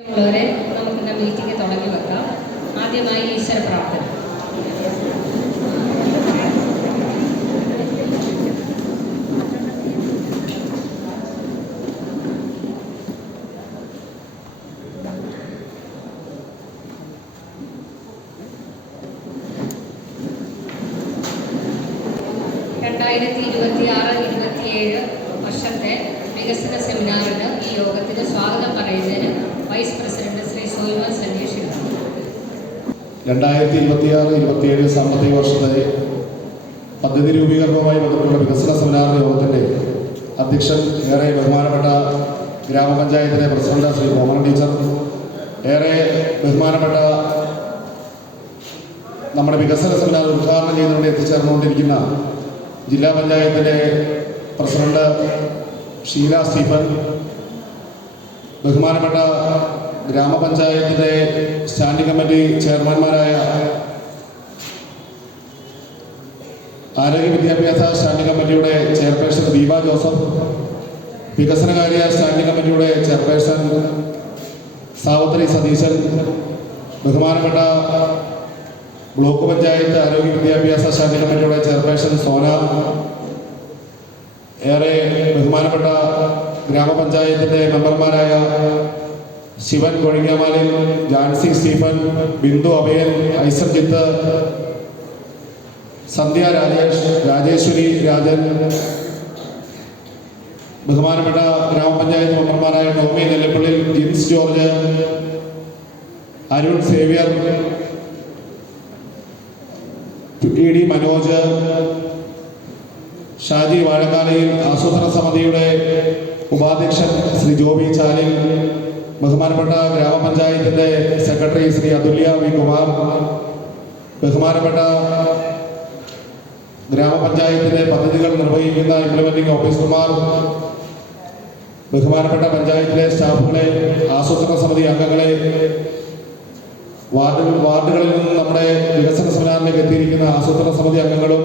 ഉള്ളവരെ നമുക്ക് മീറ്റിംഗ് തുടങ്ങി വെക്കാം. ആദ്യമായി ഈശ്വര പ്രാർത്ഥന. വർഷത്തെ വികസന സെമിനാറിന് ഈ യോഗത്തിന് സ്വാഗതം പറയുന്നതിന് വൈസ് പ്രസിഡന്റ് ശ്രീ സോയിമ സന്ദേശിക്കുന്നു. 2026-27 സാമ്പത്തിക വർഷത്തെ പദ്ധതി രൂപീകരണവുമായി ബന്ധപ്പെട്ട വികസന സെമിനാർ യോഗത്തിൻ്റെ അധ്യക്ഷൻ ഏറെ ബഹുമാനപ്പെട്ട ഗ്രാമപഞ്ചായത്തിലെ പ്രസിഡന്റ് ശ്രീ മോഹൻ ടീച്ചർ, ഏറെ ബഹുമാനപ്പെട്ട നമ്മുടെ വികസന സെമിനാർ ഉദ്ഘാടനം ചെയ്തുകൊണ്ട് എത്തിച്ചേർന്നുകൊണ്ടിരിക്കുന്ന ജില്ലാ പഞ്ചായത്തിൻ്റെ പ്രസിഡന്റ് ഷീല സ്റ്റീഫൻ, ബഹുമാനപ്പെട്ട ഗ്രാമപഞ്ചായത്തിൻ്റെ സ്റ്റാൻഡിംഗ് കമ്മിറ്റി ചെയർമാൻമാരായ ആരോഗ്യ വിദ്യാഭ്യാസ സ്റ്റാൻഡിംഗ് കമ്മിറ്റിയുടെ ചെയർപേഴ്സൺ ദീപ ജോസഫ്, വികസനകാര്യ സ്റ്റാൻഡിംഗ് കമ്മിറ്റിയുടെ ചെയർപേഴ്സൺ സാവത്രി സതീശൻ, ബഹുമാനപ്പെട്ട ബ്ലോക്ക് പഞ്ചായത്ത് ആരോഗ്യ വിദ്യാഭ്യാസ സ്റ്റാൻഡിംഗ് കമ്മിറ്റിയുടെ ചെയർപേഴ്സൺ സോന, ഏറെ ബഹുമാനപ്പെട്ട ഗ്രാമപഞ്ചായത്തിൻ്റെ മെമ്പർമാരായ ശിവൻ കൊഴിഞ്ഞാമാലിൽ, ജാൻസി സ്റ്റീഫൻ, ബിന്ദു അഭയൻ, ഐസർജിത്ത്, സന്ധ്യ രാജേഷ്, രാജേശ്വരി രാജൻ, ബഹുമാനപ്പെട്ട ഗ്രാമപഞ്ചായത്ത് മെമ്പർമാരായ Tommy Nellappallil, Jins George, Arun Xavier, T D Manoj, Shaji Vazhakkalayil, ആസൂത്രണ സമിതിയുടെ ഉപാധ്യക്ഷൻ ശ്രീ ജോബി ചാലിൽ, ബഹുമാനപ്പെട്ട ഗ്രാമപഞ്ചായത്തിൻ്റെ സെക്രട്ടറി ശ്രീ അതുല്യ വി കുമാർ, ബഹുമാനപ്പെട്ട ഗ്രാമപഞ്ചായത്തിൻ്റെ പദ്ധതികൾ നിർവഹിക്കുന്ന ഇംപ്ലിമെന്റിംഗ് ഓഫീസർമാർ, ബഹുമാനപ്പെട്ട പഞ്ചായത്തിലെ സ്റ്റാഫുകളെ, ആസൂത്രണ സമിതി അംഗങ്ങളെ, വാർഡുകളിൽ നിന്ന് നമ്മുടെ വികസന സെമിനാറിലേക്ക് എത്തിയിരിക്കുന്ന ആസൂത്രണ സമിതി അംഗങ്ങളും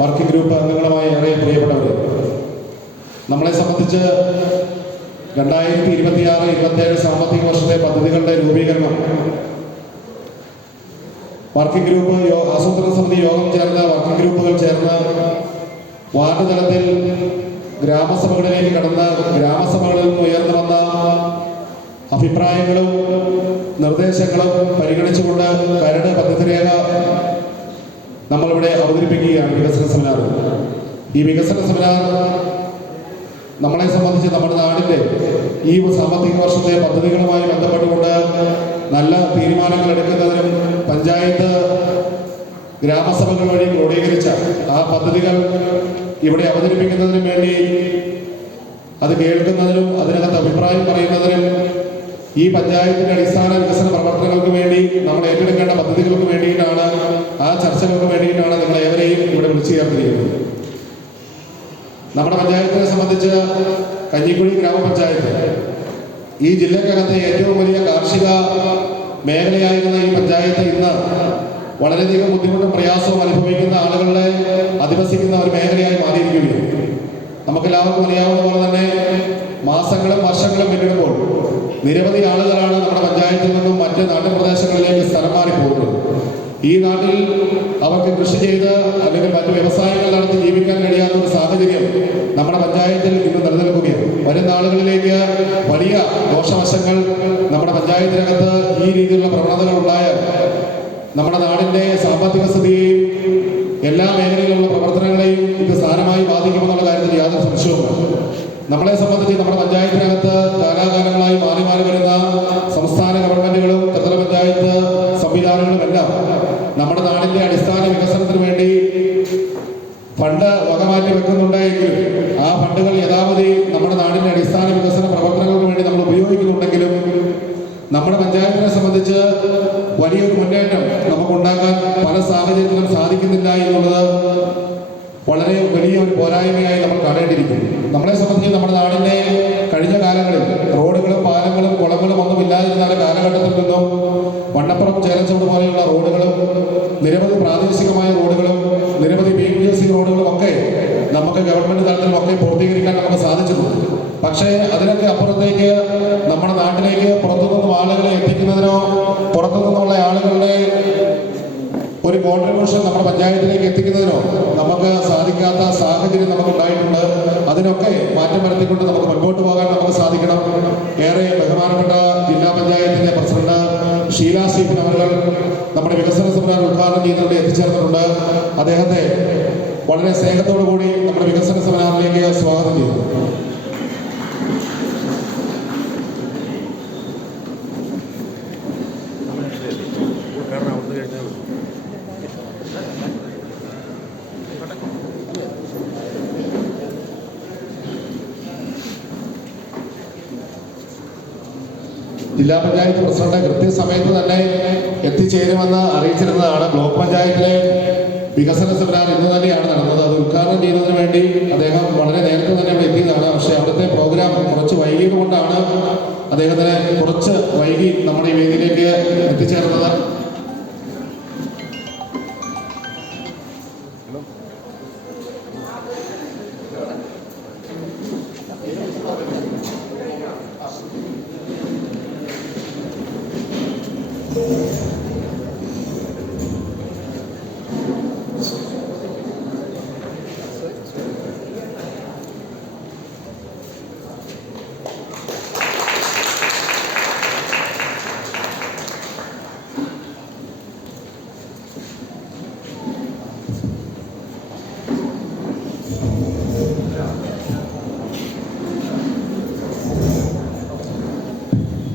വർക്കിംഗ് ഗ്രൂപ്പ് അംഗങ്ങളുമായി ഏറെ പ്രിയപ്പെട്ടവർ, നമ്മളെ സംബന്ധിച്ച് 2026-27 സാമ്പത്തിക വർഷത്തെ പദ്ധതികളുടെ രൂപീകരണം വർക്കിംഗ് ഗ്രൂപ്പ് ആസൂത്രണ സമിതി യോഗം ചേർന്ന് വർക്കിംഗ് ഗ്രൂപ്പുകൾ ചേർന്ന് വാർഡ് തലത്തിൽ ഗ്രാമസഭകളിലേക്ക് കടന്ന് ഗ്രാമസഭകളിൽ നിന്ന് ഉയർന്നു വന്ന അഭിപ്രായങ്ങളും നിർദ്ദേശങ്ങളും പരിഗണിച്ചുകൊണ്ട് കരട് പദ്ധതി രേഖ നമ്മളിവിടെ അവതരിപ്പിക്കുകയാണ് വികസന സെമിനാർ. ഈ വികസന സെമിനാർ നമ്മളെ സംബന്ധിച്ച് നമ്മുടെ നാടിൻ്റെ ഈ സാമ്പത്തിക വർഷത്തെ പദ്ധതികളുമായി ബന്ധപ്പെട്ടുകൊണ്ട് നല്ല തീരുമാനങ്ങൾ എടുക്കുന്നതിനും പഞ്ചായത്ത് ഗ്രാമസഭകൾ വഴി ക്രോഡീകരിച്ച ആ പദ്ധതികൾ ഇവിടെ അവതരിപ്പിക്കുന്നതിനും വേണ്ടി അത് കേൾക്കുന്നതിനും അതിനകത്ത് അഭിപ്രായം പറയുന്നതിനും ഈ പഞ്ചായത്തിന്റെ അടിസ്ഥാന വികസന പ്രവർത്തനങ്ങൾക്ക് വേണ്ടി നമ്മൾ ഏറ്റെടുക്കേണ്ട പദ്ധതികൾക്ക് വേണ്ടിയിട്ടാണ്, ആ ചർച്ചകൾക്ക് വേണ്ടിയിട്ടാണ് നിങ്ങൾ ഏവരെയും ഇവിടെ വിളിച്ചു ചേർത്തിരിക്കുന്നത്. നമ്മുടെ പഞ്ചായത്തിനെ സംബന്ധിച്ച് കഞ്ഞിക്കുഴി ഗ്രാമപഞ്ചായത്ത് ഈ ജില്ലക്കകത്തെ ഏറ്റവും വലിയ കാർഷിക മേഖലയായിരുന്ന ഈ പഞ്ചായത്ത് ഇന്ന് വളരെയധികം ബുദ്ധിമുട്ടും പ്രയാസവും അനുഭവിക്കുന്ന ആളുകളെ അധിവസിക്കുന്ന ഒരു മേഖലയായി മാറിയിരിക്കുകയാണ്. നമുക്കെല്ലാവർക്കും അറിയാവുന്ന പോലെ തന്നെ മാസങ്ങളും വർഷങ്ങളും പിന്നിടുമ്പോൾ നിരവധി ആളുകളാണ് നമ്മുടെ പഞ്ചായത്തിൽ നിന്നും മറ്റ് നാട്ടുപ്രദേശങ്ങളിലേക്ക് സ്ഥലം മാറി പോകുന്നത്. ഈ നാട്ടിൽ അവർക്ക് കൃഷി ചെയ്ത് അല്ലെങ്കിൽ മറ്റു വ്യവസായങ്ങൾ നടത്തി ജീവിക്കാൻ കഴിയാത്ത ഒരു സാഹചര്യം നമ്മുടെ പഞ്ചായത്തിൽ ഇന്ന് നിലനിൽക്കുകയാണ്. വരുന്ന ആളുകളിലേക്ക് വലിയ ദോഷവശങ്ങൾ നമ്മുടെ പഞ്ചായത്തിനകത്ത് ഈ രീതിയിലുള്ള പ്രവണതകൾ ഉണ്ടായാൽ നമ്മുടെ നാടിൻ്റെ സാമ്പത്തിക സ്ഥിതിയെയും എല്ലാ മേഖലയിലുള്ള പ്രവർത്തനങ്ങളെയും ഇത് സാരമായി ബാധിക്കുമെന്നുള്ള കാര്യത്തിൽ യാതൊരു സംശയവുമില്ല. നമ്മളെ സംബന്ധിച്ച് നമ്മുടെ പഞ്ചായത്തിനകത്ത് കാലാകാലങ്ങളായി മാറി മാറി വരുന്ന സംസ്ഥാന ഗവൺമെന്റുകളും ത്രിതല പഞ്ചായത്ത് സംവിധാനങ്ങളും എല്ലാം നമ്മുടെ നാടിന്റെ അടിസ്ഥാന വികസനത്തിന് വേണ്ടി ഫണ്ട് വകമാറ്റി വെക്കുന്നുണ്ടെങ്കിലും ആ ഫണ്ടുകൾ യഥാവധി നമ്മുടെ നാടിന്റെ അടിസ്ഥാന വികസന പ്രവർത്തനങ്ങൾക്ക് വേണ്ടി നമ്മൾ ഉപയോഗിക്കുന്നുണ്ടെങ്കിലും നമ്മുടെ പഞ്ചായത്തിനെ സംബന്ധിച്ച് വലിയൊരു മുന്നേറ്റം നമുക്കുണ്ടാക്കാൻ പല സാഹചര്യത്തിലും സാധിക്കുന്നില്ല എന്നുള്ളത് വളരെ വലിയ ഒരു പോരായ്മയായി നമ്മൾ കാണേണ്ടിയിരിക്കുന്നു. നമ്മളെ സംബന്ധിച്ച് നമ്മുടെ നാടിൻ്റെ കഴിഞ്ഞ കാലങ്ങളിൽ റോഡുകളും പാലങ്ങളും കുളങ്ങളും ഒന്നും ഇല്ലാതിരുന്ന കാലഘട്ടത്തിൽ നിന്നും വണ്ണപ്പുറം ചേലച്ചോട് പോലെയുള്ള റോഡുകളും നിരവധി പ്രാദേശികമായ റോഡുകളും നിരവധി BMGC റോഡുകളും ഒക്കെ നമുക്ക് ഗവൺമെന്റ് തലത്തിലും ഒക്കെ പൂർത്തീകരിക്കാൻ നമുക്ക് സാധിച്ചിട്ടുണ്ട്. പക്ഷേ അതിനൊക്കെ അപ്പുറത്തേക്ക് നമ്മുടെ നാട്ടിലേക്ക് പുറത്തുനിന്ന് എത്തിച്ചേരാനോ നമുക്ക് സാധിക്കാത്ത സാഹചര്യം നമുക്കുണ്ടായിട്ടുണ്ട്. അതിനൊക്കെ മാറ്റം വരുത്തിക്കൊണ്ട് നമുക്ക് മുൻപോട്ട് പോകാൻ നമുക്ക് സാധിക്കണം. ഏറെ ബഹുമാനപ്പെട്ട ജില്ലാ പഞ്ചായത്തിന്റെ പ്രസിഡന്റ് ഷീല സ്റ്റീഫൻ അവർ നമ്മുടെ വികസന സെമിനാർ ഉദ്ഘാടനം ചെയ്തുകൊണ്ട് എത്തിച്ചേർന്നിട്ടുണ്ട്. അദ്ദേഹത്തെ വളരെ സ്നേഹത്തോടു കൂടി നമ്മുടെ വികസന സെമിനാറിലേക്ക് സ്വാഗതം ചെയ്തു. ജില്ലാ പഞ്ചായത്ത് പ്രസിഡന്റ് കൃത്യസമയത്ത് തന്നെ എത്തിച്ചേരുമെന്ന് അറിയിച്ചിരുന്നതാണ്. ബ്ലോക്ക് പഞ്ചായത്തിലെ വികസന സെമിനാർ ഇന്ന് തന്നെയാണ് നടന്നത്. അത് ഉദ്ഘാടനം ചെയ്യുന്നതിന് വേണ്ടി അദ്ദേഹം വളരെ നേരത്തെ തന്നെ ഇവിടെ എത്തിയതാണ്. പക്ഷേ അവിടുത്തെ പ്രോഗ്രാം കുറച്ച് വൈകിയത് കൊണ്ടാണ് അദ്ദേഹത്തിന് കുറച്ച് വൈകി നമ്മുടെ ഈ വേദിയിലേക്ക് എത്തിച്ചേർന്നത്.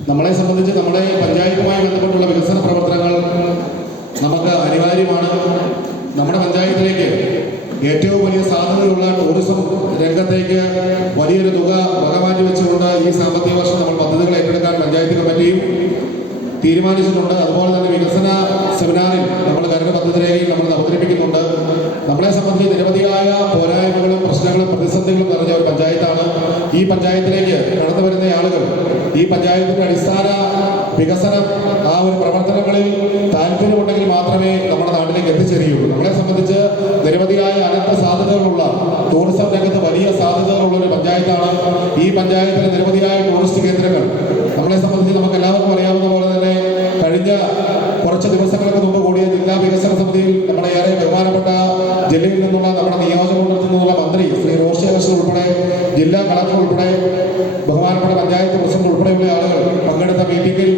നമ്മളെ സംബന്ധിച്ച് നമ്മുടെ പഞ്ചായത്തുമായി ബന്ധപ്പെട്ടുള്ള വികസന പ്രവർത്തനങ്ങൾ നമുക്ക് അനിവാര്യമാണ്. നമ്മുടെ പഞ്ചായത്തിലേക്ക് ഏറ്റവും വലിയ സാധ്യതയുള്ള ടൂറിസം രംഗത്തേക്ക് വലിയൊരു തുക വകമാറ്റി വെച്ചുകൊണ്ട് ഈ സാമ്പത്തിക വർഷം നമ്മൾ പദ്ധതികൾ ഏറ്റെടുക്കാൻ പഞ്ചായത്ത് കമ്മിറ്റിയും തീരുമാനിച്ചിട്ടുണ്ട്. അതുപോലെ തന്നെ വികസന സെമിനാറിൽ നമ്മൾ കരട് പദ്ധതി രേഖയിൽ നമ്മൾ അവതരിപ്പിക്കുന്നുണ്ട്. നമ്മളെ സംബന്ധിച്ച് നിരവധിയായ പോരായ്മകളും പ്രശ്നങ്ങളും പ്രതിസന്ധികളും നിറഞ്ഞ ഒരു പഞ്ചായത്താണ്. ഈ പഞ്ചായത്തിലേക്ക് കടന്നു വരുന്ന ആളുകൾ ഈ പഞ്ചായത്തിന്റെ അടിസ്ഥാന വികസനം ആ ഒരു പ്രവർത്തനങ്ങളിൽ താല്പര്യമുണ്ടെങ്കിൽ മാത്രമേ നമ്മുടെ നാട്ടിലേക്ക് എത്തിച്ചേരുകയുള്ളൂ. നമ്മളെ സംബന്ധിച്ച് നിരവധിയായ അനന്ത സാധ്യതകളുള്ള ടൂറിസം രംഗത്ത് വലിയ സാധ്യതകളുള്ള ഒരു പഞ്ചായത്താണ്. ഈ പഞ്ചായത്തിലെ നിരവധിയായ ടൂറിസ്റ്റ് കേന്ദ്രങ്ങൾ നമ്മളെ സംബന്ധിച്ച് നമുക്ക് എല്ലാവർക്കും അറിയാവുന്ന പോലെ തന്നെ കഴിഞ്ഞ കുറച്ച് ദിവസങ്ങൾക്ക് മുമ്പ് കൂടിയ ജില്ലാ വികസന സമിതിയിൽ നമ്മുടെ ഏറെ ബഹുമാനപ്പെട്ട ജില്ലയിൽ നിന്നുള്ള നമ്മുടെ നിയോജകമണ്ഡലത്തിൽ നിന്നുള്ള മന്ത്രി ശ്രീ റോഷി അഗസ്റ്റൻ ഉൾപ്പെടെ ജില്ലാ കളക്ടർ ഉൾപ്പെടെ ബഹുമാനപ്പെട്ട പഞ്ചായത്ത് പ്രസിഡന്റ് ഉൾപ്പെടെയുള്ള ആളുകൾ പങ്കെടുത്ത മീറ്റിംഗിൽ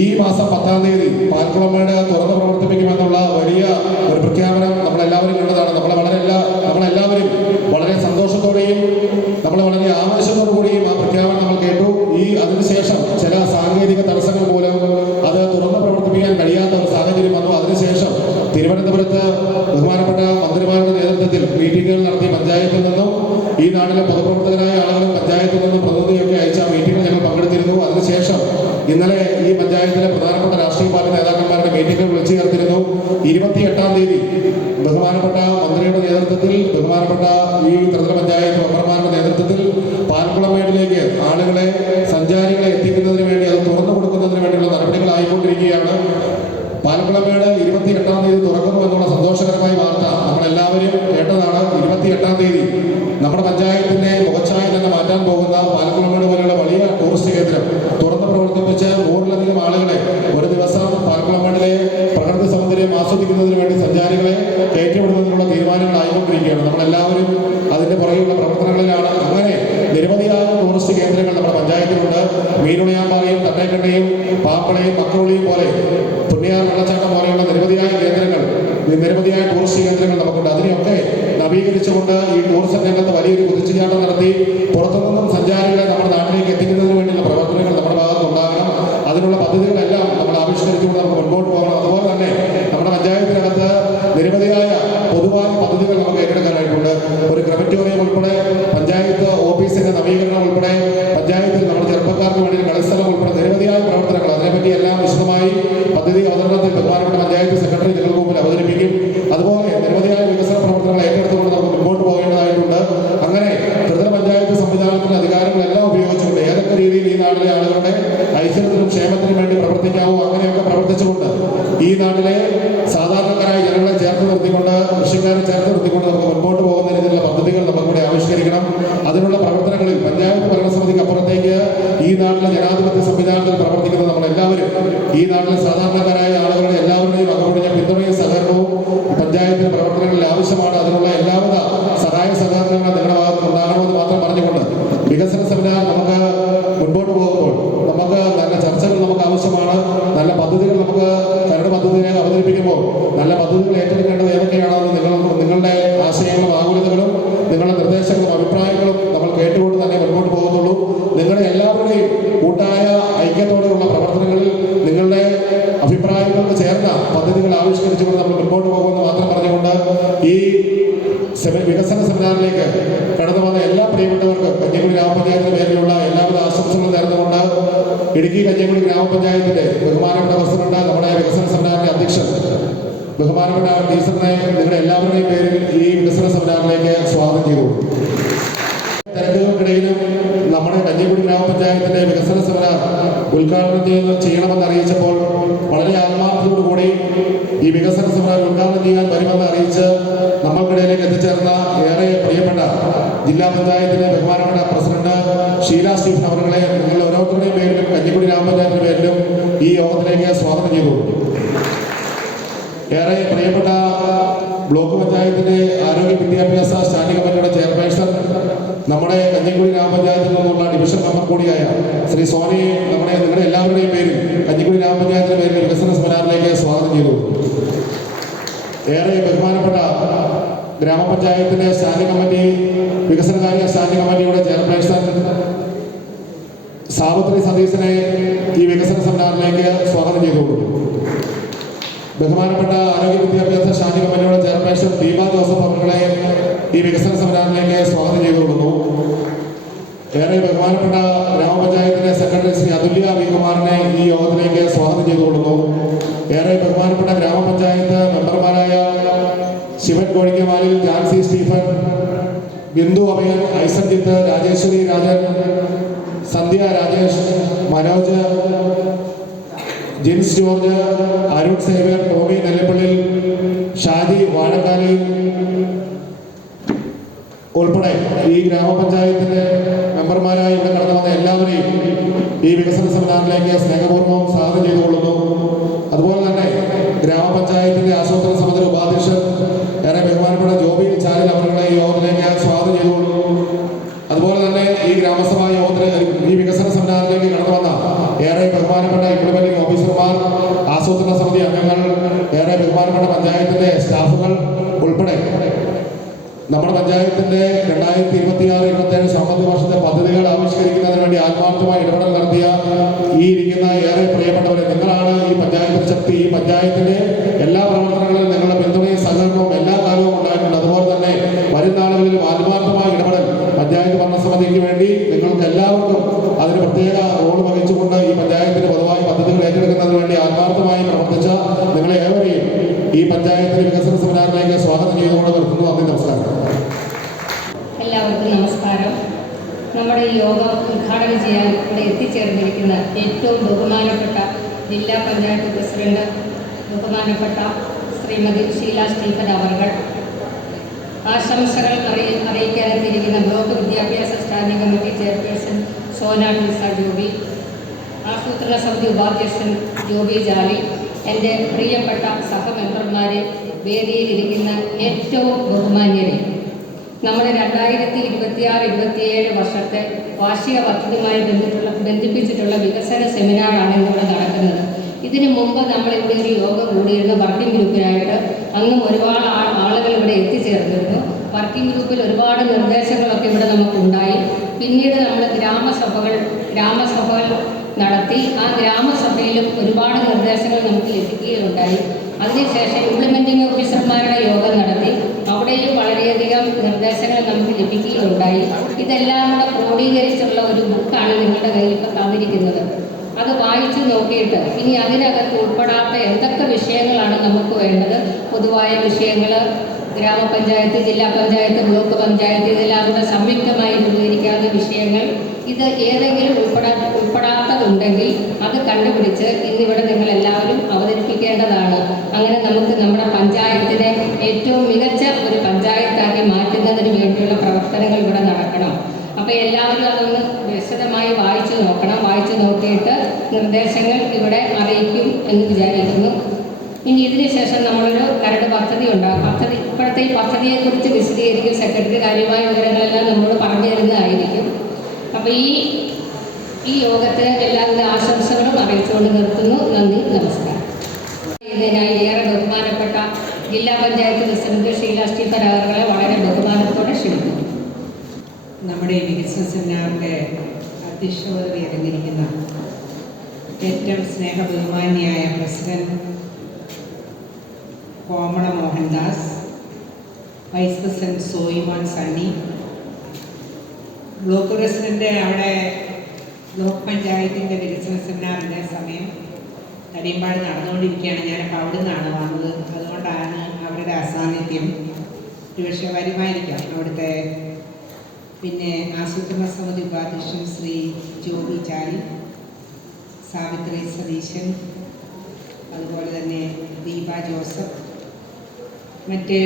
ഈ മാസം 10-ാം തീയതി പാൽക്കുളമേട് തുറന്ന് പ്രവർത്തിപ്പിക്കുമെന്നുള്ള വലിയ ഒരു പ്രഖ്യാപനം നമ്മളെല്ലാവരും കണ്ടതാണ്. നമ്മളെല്ലാവരും വളരെ സന്തോഷത്തോടെയും നമ്മൾ വളരെ ആവേശത്തോടു കൂടിയും ആ പ്രഖ്യാപനം നമ്മൾ കേട്ടു. അതിനുശേഷം ചില സാങ്കേതിക തടസ്സങ്ങൾ മൂലം അത് തുറന്ന് പ്രവർത്തിപ്പിക്കാൻ കഴിയാത്ത ഒരു സാഹചര്യം വന്നു. അതിനുശേഷം തിരുവനന്തപുരത്ത് ബഹുമാനപ്പെട്ട മന്ത്രിമാരുടെ നേതൃത്വത്തിൽ മീറ്റിംഗുകൾ നടത്തി പഞ്ചായത്തിൽ നിന്നും ഈ നാട്ടിലെ പൊതുപ്രവർത്തകരായ ആളുകളും പഞ്ചായത്തിൽ നിന്നും പ്രതിനിധിയൊക്കെ അയച്ച മീറ്റിംഗിൽ ഞങ്ങൾ പങ്കെടുത്തിരുന്നു. അതിനുശേഷം ഇന്നലെ ഈ പഞ്ചായത്തിലെ പ്രധാനപ്പെട്ട രാഷ്ട്രീയ പാർട്ടി നേതാക്കന്മാരുടെ മീറ്റിംഗുകൾ വിളിച്ചു ചേർത്തിരുന്നു. 28-ാം തീയതി ബഹുമാനപ്പെട്ട മന്ത്രിയുടെ നേതൃത്വത്തിൽ ബഹുമാനപ്പെട്ട ഈ ത്രിതല പഞ്ചായത്ത് മെമ്പർമാരുടെ നേതൃത്വത്തിൽ പാൽക്കുളമേടിലേക്ക് ആളുകളെ സഞ്ചാരികളെ എത്തിക്കുന്നതിന് വേണ്ടി അത് തുറന്നു കൊടുക്കുന്നതിന് വേണ്ടിയുള്ള നടപടികളായിക്കൊണ്ടിരിക്കുകയാണ്. പാൽക്കുളമേട് 28-ാം തീയതി തുറക്കുന്നു എന്നുള്ള സന്തോഷകരമായ വാർത്ത നമ്മളെല്ലാവരും കേട്ടതാണ്. 28-ാം തീയതി നമ്മുടെ പഞ്ചായത്തിന്റെ മുഖച്ഛായ തന്നെ മാറ്റാൻ പോകുന്ന പാൽക്കുളമേട് പോലെയുള്ള വലിയ ടൂറിസ്റ്റ് കേന്ദ്രം തുറന്ന് പ്രവർത്തിപ്പിച്ച് 100-ലധികം ആളുകളെ ഒരു ദിവസം പാൽക്കുളമേടിലെ പ്രകൃതി സൗന്ദര്യം ആസ്വദിക്കുന്നതിന് വേണ്ടി സഞ്ചാരികളെ കയറ്റിവിടുന്നതിനുള്ള തീരുമാനങ്ങളായിക്കൊണ്ടിരിക്കുകയാണ്. നമ്മളെല്ലാവരും അതിന്റെ പുറകെയുള്ള പ്രവർത്തനങ്ങളിലാണ്. അങ്ങനെ നിരവധിയായ ടൂറിസ്റ്റ് കേന്ദ്രങ്ങൾ നമ്മുടെ പഞ്ചായത്തിലുണ്ട്. മീനുളിയാമ്പാറയും തട്ടേക്കണ്ണയും പാപ്പളയും മക്കളുള്ളിയും പോലെ പുണ്യാർ വെള്ളച്ചാട്ടം പോലെയുള്ള നിരവധിയായ കേന്ദ്രങ്ങൾ നിരവധിയായ ടൂറിസ്റ്റ് കേന്ദ്രങ്ങൾ നമുക്കുണ്ട്. അതിനെയൊക്കെ നവീകരിച്ചുകൊണ്ട് ഈ ടൂറിസം രംഗത്ത് വലിയൊരു കുതിച്ചുചാട്ടം നടത്തി പുറത്തുനിന്നും സഞ്ചാരികളെ നമ്മുടെ നാട്ടിലേക്ക് എത്തിക്കുന്നതിന് വേണ്ടിയുള്ള പ്രവർത്തനങ്ങൾ നമ്മുടെ ഭാഗത്തുണ്ടാകണം. അതിനുള്ള പദ്ധതികളെല്ലാം നമ്മൾ ആവിഷ്കരിച്ചുകൊണ്ട് നമുക്ക് മുൻപോട്ട് പോകണം. അതുപോലെ തന്നെ നമ്മുടെ പഞ്ചായത്തിനകത്ത് നിരവധിയായ പൊതുവായ പദ്ധതികൾ നമുക്ക് ഏറ്റെടുക്കാനായിട്ടുണ്ട്. ഒരു ക്രെമറ്റോറിയം ഉൾപ്പെടെ പഞ്ചായത്ത് ഓഫീസിന്റെ നവീകരണം ഉൾപ്പെടെ പഞ്ചായത്തിൽ നമ്മുടെ ചെറുപ്പക്കാർക്ക് വേണ്ടി കളിസ്ഥലം ഉൾപ്പെടെ നിരവധിയായ പ്രവർത്തനങ്ങൾ അതിനെപ്പറ്റി എല്ലാം വിശദമായി പദ്ധതി അവതരണത്തിൽ ബഹുമാനപ്പെട്ട പഞ്ചായത്ത് സെക്രട്ടറി നിങ്ങൾക്ക് മുമ്പിൽ അവതരിപ്പിക്കും. അതുപോലെ നിരവധിയായ വികസന പ്രവർത്തനങ്ങൾ ഏറ്റെടുത്തുകൊണ്ട് നമുക്ക് മുൻപോട്ട് പോകേണ്ടതായിട്ടുണ്ട്. അങ്ങനെ ത്രിതല പഞ്ചായത്ത് സംവിധാനത്തിന്റെ അധികാരങ്ങളെല്ലാം ഉപയോഗിച്ചുകൊണ്ട് ഏതൊക്കെ രീതിയിൽ ഈ നാട്ടിലെ ആളുകളുടെ ഐശ്വര്യത്തിനും ക്ഷേമത്തിനും വേണ്ടി പ്രവർത്തിക്കാവോ അങ്ങനെയൊക്കെ പ്രവർത്തിച്ചുകൊണ്ട് ഈ നാട്ടിലെ സാധാരണക്കാരായ ജനങ്ങളെ ചേർത്ത് നിർത്തിക്കൊണ്ട് കൃഷിക്കാരെ ചേർത്ത് നിർത്തിക്കൊണ്ട് നമുക്ക് മുൻപോട്ട് പോകുന്ന രീതിയിലുള്ള പദ്ധതികൾ നമുക്കിവിടെ ആവിഷ്കരിക്കണം. അതിനുള്ള പ്രവർത്തനങ്ങളിൽ പഞ്ചായത്ത് ഭരണസമിതിക്ക് അപ്പുറത്തേക്ക് ഈ നാട്ടിലെ ജനാധിപത്യ സംവിധാനത്തിൽ പ്രവർത്തിക്കുന്ന നമ്മളെല്ലാവരും ഈ നാട്ടിലെ സാധാരണക്കാരായ ആളുകളുടെ എല്ലാവരുടെയും അകമൊഴിഞ്ഞ പിന്തുണയും സഹകരണവും പഞ്ചായത്തിന്റെ പ്രവർത്തനങ്ങളിൽ ആവശ്യം പദ്ധതികൾ നമുക്ക് കരട് പദ്ധതിയെ അവതരിപ്പിക്കുമ്പോൾ നല്ല പദ്ധതികൾ ഏറ്റെടുക്കേണ്ടത് ഏതൊക്കെയാണെന്ന് നിങ്ങളുടെ ആശയങ്ങളും ആകുലതകളും നിങ്ങളുടെ നിർദ്ദേശങ്ങളും അഭിപ്രായങ്ങളും നമ്മൾ കേട്ടുകൊണ്ട് തന്നെ മുൻപോട്ട് പോകുന്നുള്ളൂ. നിങ്ങളുടെ എല്ലാവരുടെയും കൂട്ടായ ഐക്യത്തോടെയുള്ള പ്രവർത്തനങ്ങളിൽ നിങ്ങളുടെ അഭിപ്രായങ്ങൾക്ക് ചേർന്ന പദ്ധതികൾ ആവിഷ്കരിച്ചുകൊണ്ട് നമ്മൾ മുൻപോട്ട് പോകുമെന്ന് മാത്രം പറഞ്ഞുകൊണ്ട് ഈ വികസന സെമിനാറിലേക്ക് കടന്നു വന്ന എല്ലാ പ്രിയപ്പെട്ടവർക്കും കഞ്ഞിക്കുഴി ഗ്രാമപഞ്ചായത്തിന്റെ പേരിലുള്ള എല്ലാവിധ ആശംസകളും നേർന്നുകൊണ്ട് ഇടുക്കി കഞ്ഞിക്കുഴി ഗ്രാമപഞ്ചായത്തിന്റെ ബഹുമാനപ്പെട്ട പ്രസിഡന്റ്, നമ്മുടെ വികസന സെമിനാറിന്റെ അധ്യക്ഷൻ ബഹുമാനപ്പെട്ട ടീച്ചറിനെ നിങ്ങളുടെ എല്ലാവരുടെയും പേരിൽ ഈ വികസന സെമിനാറിലേക്ക് സ്വാഗതം ചെയ്തു. തിരക്കുകൾക്കിടയിലും നമ്മുടെ കഞ്ഞിക്കുഴി ഗ്രാമപഞ്ചായത്തിന്റെ വികസന സെമിനാർ ഉദ്ഘാടനം ചെയ്യണമെന്ന് അറിയിച്ചപ്പോൾ വളരെ ആത്മാർത്ഥതയോടുകൂടി ഈ വികസന സെമിനാർ ഉദ്ഘാടനം ചെയ്യാൻ വരുമെന്ന് അറിയിച്ച് നമ്മൾക്കിടയിലേക്ക് എത്തിച്ചേർന്ന ഏറെ പ്രിയപ്പെട്ട ജില്ലാ പഞ്ചായത്തിന്റെ ബഹുമാനപ്പെട്ട പ്രസിഡന്റ് ഷീല സ്റ്റീഫൻ അവരുടെ നിങ്ങൾ ഓരോരുത്തരുടെയും പേരിലും കഞ്ഞിക്കുഴി ഗ്രാമപഞ്ചായത്തിന്റെ പേരിലും ഈ യോഗത്തിലേക്ക് സ്വാഗതം ചെയ്തു. ഏറെ പ്രിയപ്പെട്ട ബ്ലോക്ക് പഞ്ചായത്തിന്റെ ആരോഗ്യ വിദ്യാഭ്യാസ സ്റ്റാൻഡിംഗ് കമ്മിറ്റിയുടെ ചെയർപേഴ്സൺ, നമ്മുടെ കഞ്ഞിക്കുഴി ഗ്രാമപഞ്ചായത്തിൽ നിന്നുള്ള ഡിവിഷൻ മെമ്പർ കൂടിയായ ശ്രീ സോനിയെ നിങ്ങളുടെ എല്ലാവരുടെയും പേരിൽ കഞ്ഞിക്കുഴി ഗ്രാമപഞ്ചായത്തിന്റെ പേരിൽ വികസന സെമിനാറിലേക്ക് സ്വാഗതം ചെയ്തു. ഏറെ ബഹുമാനപ്പെട്ട ഗ്രാമപഞ്ചായത്തിന്റെ സ്റ്റാൻഡിംഗ് കമ്മിറ്റി വികസനകാര്യ സ്റ്റാൻഡിംഗ് കമ്മിറ്റിയുടെ ചെയർപേഴ്സൺ സാവിത്രി സതീശനെ ഈ വികസന സെമിനാറിലേക്ക് സ്വാഗതം ചെയ്തുകൊള്ളു. ബഹുമാനപ്പെട്ട ആരോഗ്യ വിദ്യാഭ്യാസ സ്റ്റാൻഡിംഗ് കമ്മിറ്റിയുടെ ചെയർപേഴ്സൺ ദീപ ജോസഫ് അവരുടെ ഈ വികസന സെമിനാറിലേക്ക് സ്വാഗതം ചെയ്തുകൊള്ളുന്നു. ഏറെ ബഹുമാനപ്പെട്ട ഗ്രാമപഞ്ചായത്തിന്റെ സെക്രട്ടറി ശ്രീ അതുല്യ വി കുമാറിനെ ഈ യോഗത്തിലേക്ക് സ്വാഗതം ചെയ്തുകൊള്ളുന്നു. ഏറെ ബഹുമാനപ്പെട്ട ഗ്രാമപഞ്ചായത്ത് മെമ്പർമാരായ ശിവൻ കോഴിക്കമാലിൽ, ജാൻസി സ്റ്റീഫൻ, ബിന്ദു അഭയൻ, ഐസൻജിത്ത്, രാജേശ്വരി രാജൻ, സന്ധ്യ രാജേഷ്, മനോജ്, ജിൻസ് ജോർജ്, അരുൺ സേവ്യർ, ടോമി നെല്ലിപ്പള്ളിൽ, ഷാജി വാഴക്കാലിൽ ഉൾപ്പെടെ ഈ ഗ്രാമപഞ്ചായത്തിന്റെ മെമ്പർമാരായി ഇവിടെ കടന്നു വന്ന എല്ലാവരെയും ഈ വികസന സെമിനാറിലേക്ക് സ്നേഹപൂർവ്വം സ്വാഗതം ചെയ്തുകൊള്ളുന്നു. അതുപോലെ തന്നെ ഗ്രാമപഞ്ചായത്തിന്റെ ആസൂത്രണ സമിതി ഉപാധ്യക്ഷൻ ഏറെ ബഹുമാനപ്പെട്ട ജോബി ചാലിൽ അവരുടെ ഈ യോഗത്തിലേക്ക് സ്വാഗതം ചെയ്തുകൊള്ളുന്നു. അതുപോലെ തന്നെ ഈ ഗ്രാമസഭാ യോഗത്തിന് ഈ വികസന സെമിനാറിലേക്ക് കടന്നു വന്ന ഏറെ ബഹുമാനപ്പെട്ട ഇംപ്ലിമെന്റിംഗ് ഓഫീസർമാർ, ആസൂത്രണ സമിതി അംഗങ്ങൾ, ഏറെ ബഹുമാനപ്പെട്ട പഞ്ചായത്തിന്റെ സ്റ്റാഫുകൾ ഉൾപ്പെടെ നമ്മുടെ പഞ്ചായത്തിന്റെ 2026-27 സാമ്പത്തിക വർഷത്തെ പദ്ധതികൾ ആവിഷ്കരിക്കുന്നതിന് വേണ്ടി ആത്മാർത്ഥമായി ഇടപെടൽ നടത്തിയ ഈ ഇരിക്കുന്ന ഏറെ പ്രിയപ്പെട്ടവരെ, നിങ്ങളാണ് ഈ പഞ്ചായത്തിന്റെ ശക്തി. ഈ പഞ്ചായത്തിന്റെ എല്ലാ പ്രവർത്തനങ്ങളിലും നിങ്ങളുടെ പിന്തുണയും സഹകരണവും എല്ലാ കാലവും ഉണ്ടായിട്ടുണ്ട്. അതുപോലെ തന്നെ വരും നാളുകളിലും ആത്മാർത്ഥമായ ഇടപെടൽ പഞ്ചായത്ത് ഭരണസമിതിക്ക് വേണ്ടി നിങ്ങൾക്ക് എല്ലാവർക്കും അതിന് പ്രത്യേക റോൾ വഹിച്ചുകൊണ്ട് ഈ പഞ്ചായത്തിന്റെ പൊതുവായ പദ്ധതികൾ ഏറ്റെടുക്കുന്നതിന് വേണ്ടി ആത്മാർത്ഥമായി പ്രവർത്തിച്ച നിങ്ങളെ ഏവരെയും ഈ പഞ്ചായത്തിന്റെ വികസന സെമിനാറിലേക്ക് സ്വാഗതം ചെയ്തുകൊണ്ട് നിർത്തുന്നു. നന്ദി, നമസ്കാരം. എല്ലാവർക്കും നമസ്കാരം. നമ്മുടെ ഈ യോഗം ഉദ്ഘാടനം ചെയ്യാൻ ഇവിടെ എത്തിച്ചേർന്നിരിക്കുന്ന ഏറ്റവും ബഹുമാനപ്പെട്ട ജില്ലാ പഞ്ചായത്ത് പ്രസിഡന്റ് ബഹുമാനപ്പെട്ട ശ്രീമതി ഷീല സ്റ്റീഫൻ അവർ, ആശംസകൾ അറിയിക്കാനെത്തിയിരിക്കുന്ന ബ്ലോക്ക് വിദ്യാഭ്യാസ സ്റ്റാൻഡിംഗ് കമ്മിറ്റി ചെയർപേഴ്സൺ സോന ഡിസ ജോബി, ആസൂത്രണ സമിതി ഉപാധ്യക്ഷൻ ജോബി ജാലി, എൻ്റെ പ്രിയപ്പെട്ട സഹമെമ്പർമാരെ, വേദിയിലിരിക്കുന്ന ഏറ്റവും ബഹുമാന്യരെ, നമ്മുടെ 2026-27 വർഷത്തെ വാർഷിക പദ്ധതിയുമായി ബന്ധിപ്പിച്ചിട്ടുള്ള വികസന സെമിനാറാണ് ഇന്നിവിടെ നടക്കുന്നത്. ഇതിനു മുമ്പ് നമ്മളിവിടെ ഒരു യോഗം കൂടിയിരുന്ന വർക്കിംഗ് ഗ്രൂപ്പിനായിട്ട്. അന്നും ഒരുപാട് ആളുകൾ ഇവിടെ എത്തിച്ചേർന്നിരുന്നു. വർക്കിംഗ് ഗ്രൂപ്പിൽ ഒരുപാട് നിർദ്ദേശങ്ങളൊക്കെ ഇവിടെ നമുക്കുണ്ടായി. പിന്നീട് നമ്മൾ ഗ്രാമസഭകൾ നടത്തി. ആ ഗ്രാമസഭയിലും ഒരുപാട് നിർദ്ദേശങ്ങൾ നമുക്ക് ലഭിക്കുകയുണ്ടായി. അതിനുശേഷം ഇംപ്ലിമെൻറ്റിംഗ് ഓഫീസർമാരുടെ യോഗം നടത്തി. അവിടെയും വളരെയധികം നിർദ്ദേശങ്ങൾ നമുക്ക് ലഭിക്കുകയുണ്ടായി. ഇതെല്ലാം കൂടെ ക്രോഡീകരിച്ചുള്ള ഒരു ബുക്കാണ് നിങ്ങളുടെ കയ്യിൽ ഇപ്പോൾ തന്നിരിക്കുന്നത്. അത് വായിച്ചു നോക്കിയിട്ട് ഇനി അതിനകത്ത് ഉൾപ്പെടാത്ത എന്തൊക്കെ വിഷയങ്ങളാണ് നമുക്ക് വേണ്ടത്, പൊതുവായ വിഷയങ്ങൾ, ഗ്രാമപഞ്ചായത്ത്, ജില്ലാ പഞ്ചായത്ത്, ബ്ലോക്ക് പഞ്ചായത്ത്, ഇതെല്ലാം കൂടെ സംയുക്തമായി രൂപീകരിക്കാവുന്ന വിഷയങ്ങൾ, ഇത് ഏതെങ്കിലും ഉൾപ്പെടാത്തതുണ്ടെങ്കിൽ അത് കണ്ടുപിടിച്ച് ഇന്നിവിടെ നിങ്ങളെല്ലാവരും അവതരിപ്പിക്കേണ്ടതാണ്. അങ്ങനെ നമുക്ക് നമ്മുടെ പഞ്ചായത്തിനെ ഏറ്റവും മികച്ച ഒരു പഞ്ചായത്താക്കി മാറ്റുന്നതിന് വേണ്ടിയുള്ള പ്രവർത്തനങ്ങൾ ഇവിടെ നടക്കണം. അപ്പോൾ എല്ലാവരും അതൊന്ന് വിശദമായി വായിച്ചു നോക്കണം. വായിച്ചു നോക്കിയിട്ട് നിർദ്ദേശങ്ങൾ ഇവിടെ അറിയിക്കും എന്ന് വിചാരിക്കുന്നു. ഇനി ഇതിന് ശേഷം നമ്മളൊരു കരട് പദ്ധതി ഉണ്ടാകും. ഇപ്പോഴത്തെ ഈ പദ്ധതിയെക്കുറിച്ച് വിശദീകരിക്കും സെക്രട്ടറി. കാര്യമായ വിവരങ്ങളെല്ലാം നമ്മളോട് പറഞ്ഞു തരുന്നതായിരിക്കും. അപ്പോൾ ഈ ഈ യോഗത്തിന് എല്ലാവിധ ആശംസകളും അറിയിച്ചുകൊണ്ട് നിർത്തുന്നു. നന്ദി, നമസ്കാരം. ഇതിനായി ഏറെ ബഹുമാനപ്പെട്ട ജില്ലാ പഞ്ചായത്ത് പ്രസിഡന്റ് ഷീല സ്റ്റീഫൻ അവരെ വളരെ ബഹുമാനത്തോടെ ക്ഷണിക്കുന്നു. നമ്മുടെ വികസന സെമിനാറിൻ്റെ അധ്യക്ഷപദവി അലങ്കരിക്കുന്ന ഏറ്റവും സ്നേഹബഹുമാന്യായ president Komala Mohandas, vice president സോയിമാൻ സണ്ണി, ബ്ലോക്ക് പ്രസിഡന്റ് അവിടെ ബ്ലോക്ക് പഞ്ചായത്തിൻ്റെ വികസന സെമിനാറിൻ്റെ സമയം കരിയമ്പാട് നടന്നുകൊണ്ടിരിക്കുകയാണ്. ഞാനപ്പോൾ അവിടെ നിന്നാണ് വന്നത്. അതുകൊണ്ടാണ് അവരുടെ അസാന്നിധ്യം. ഒരുപക്ഷെ വരുമായിരിക്കാം അവിടുത്തെ. പിന്നെ ആസൂത്രണ സമിതി ഉപാധ്യക്ഷൻ ശ്രീ ജോബി ചാരി, സാവിത്രി സതീശൻ, അതുപോലെ തന്നെ ദീപ ജോസഫ്, മറ്റ്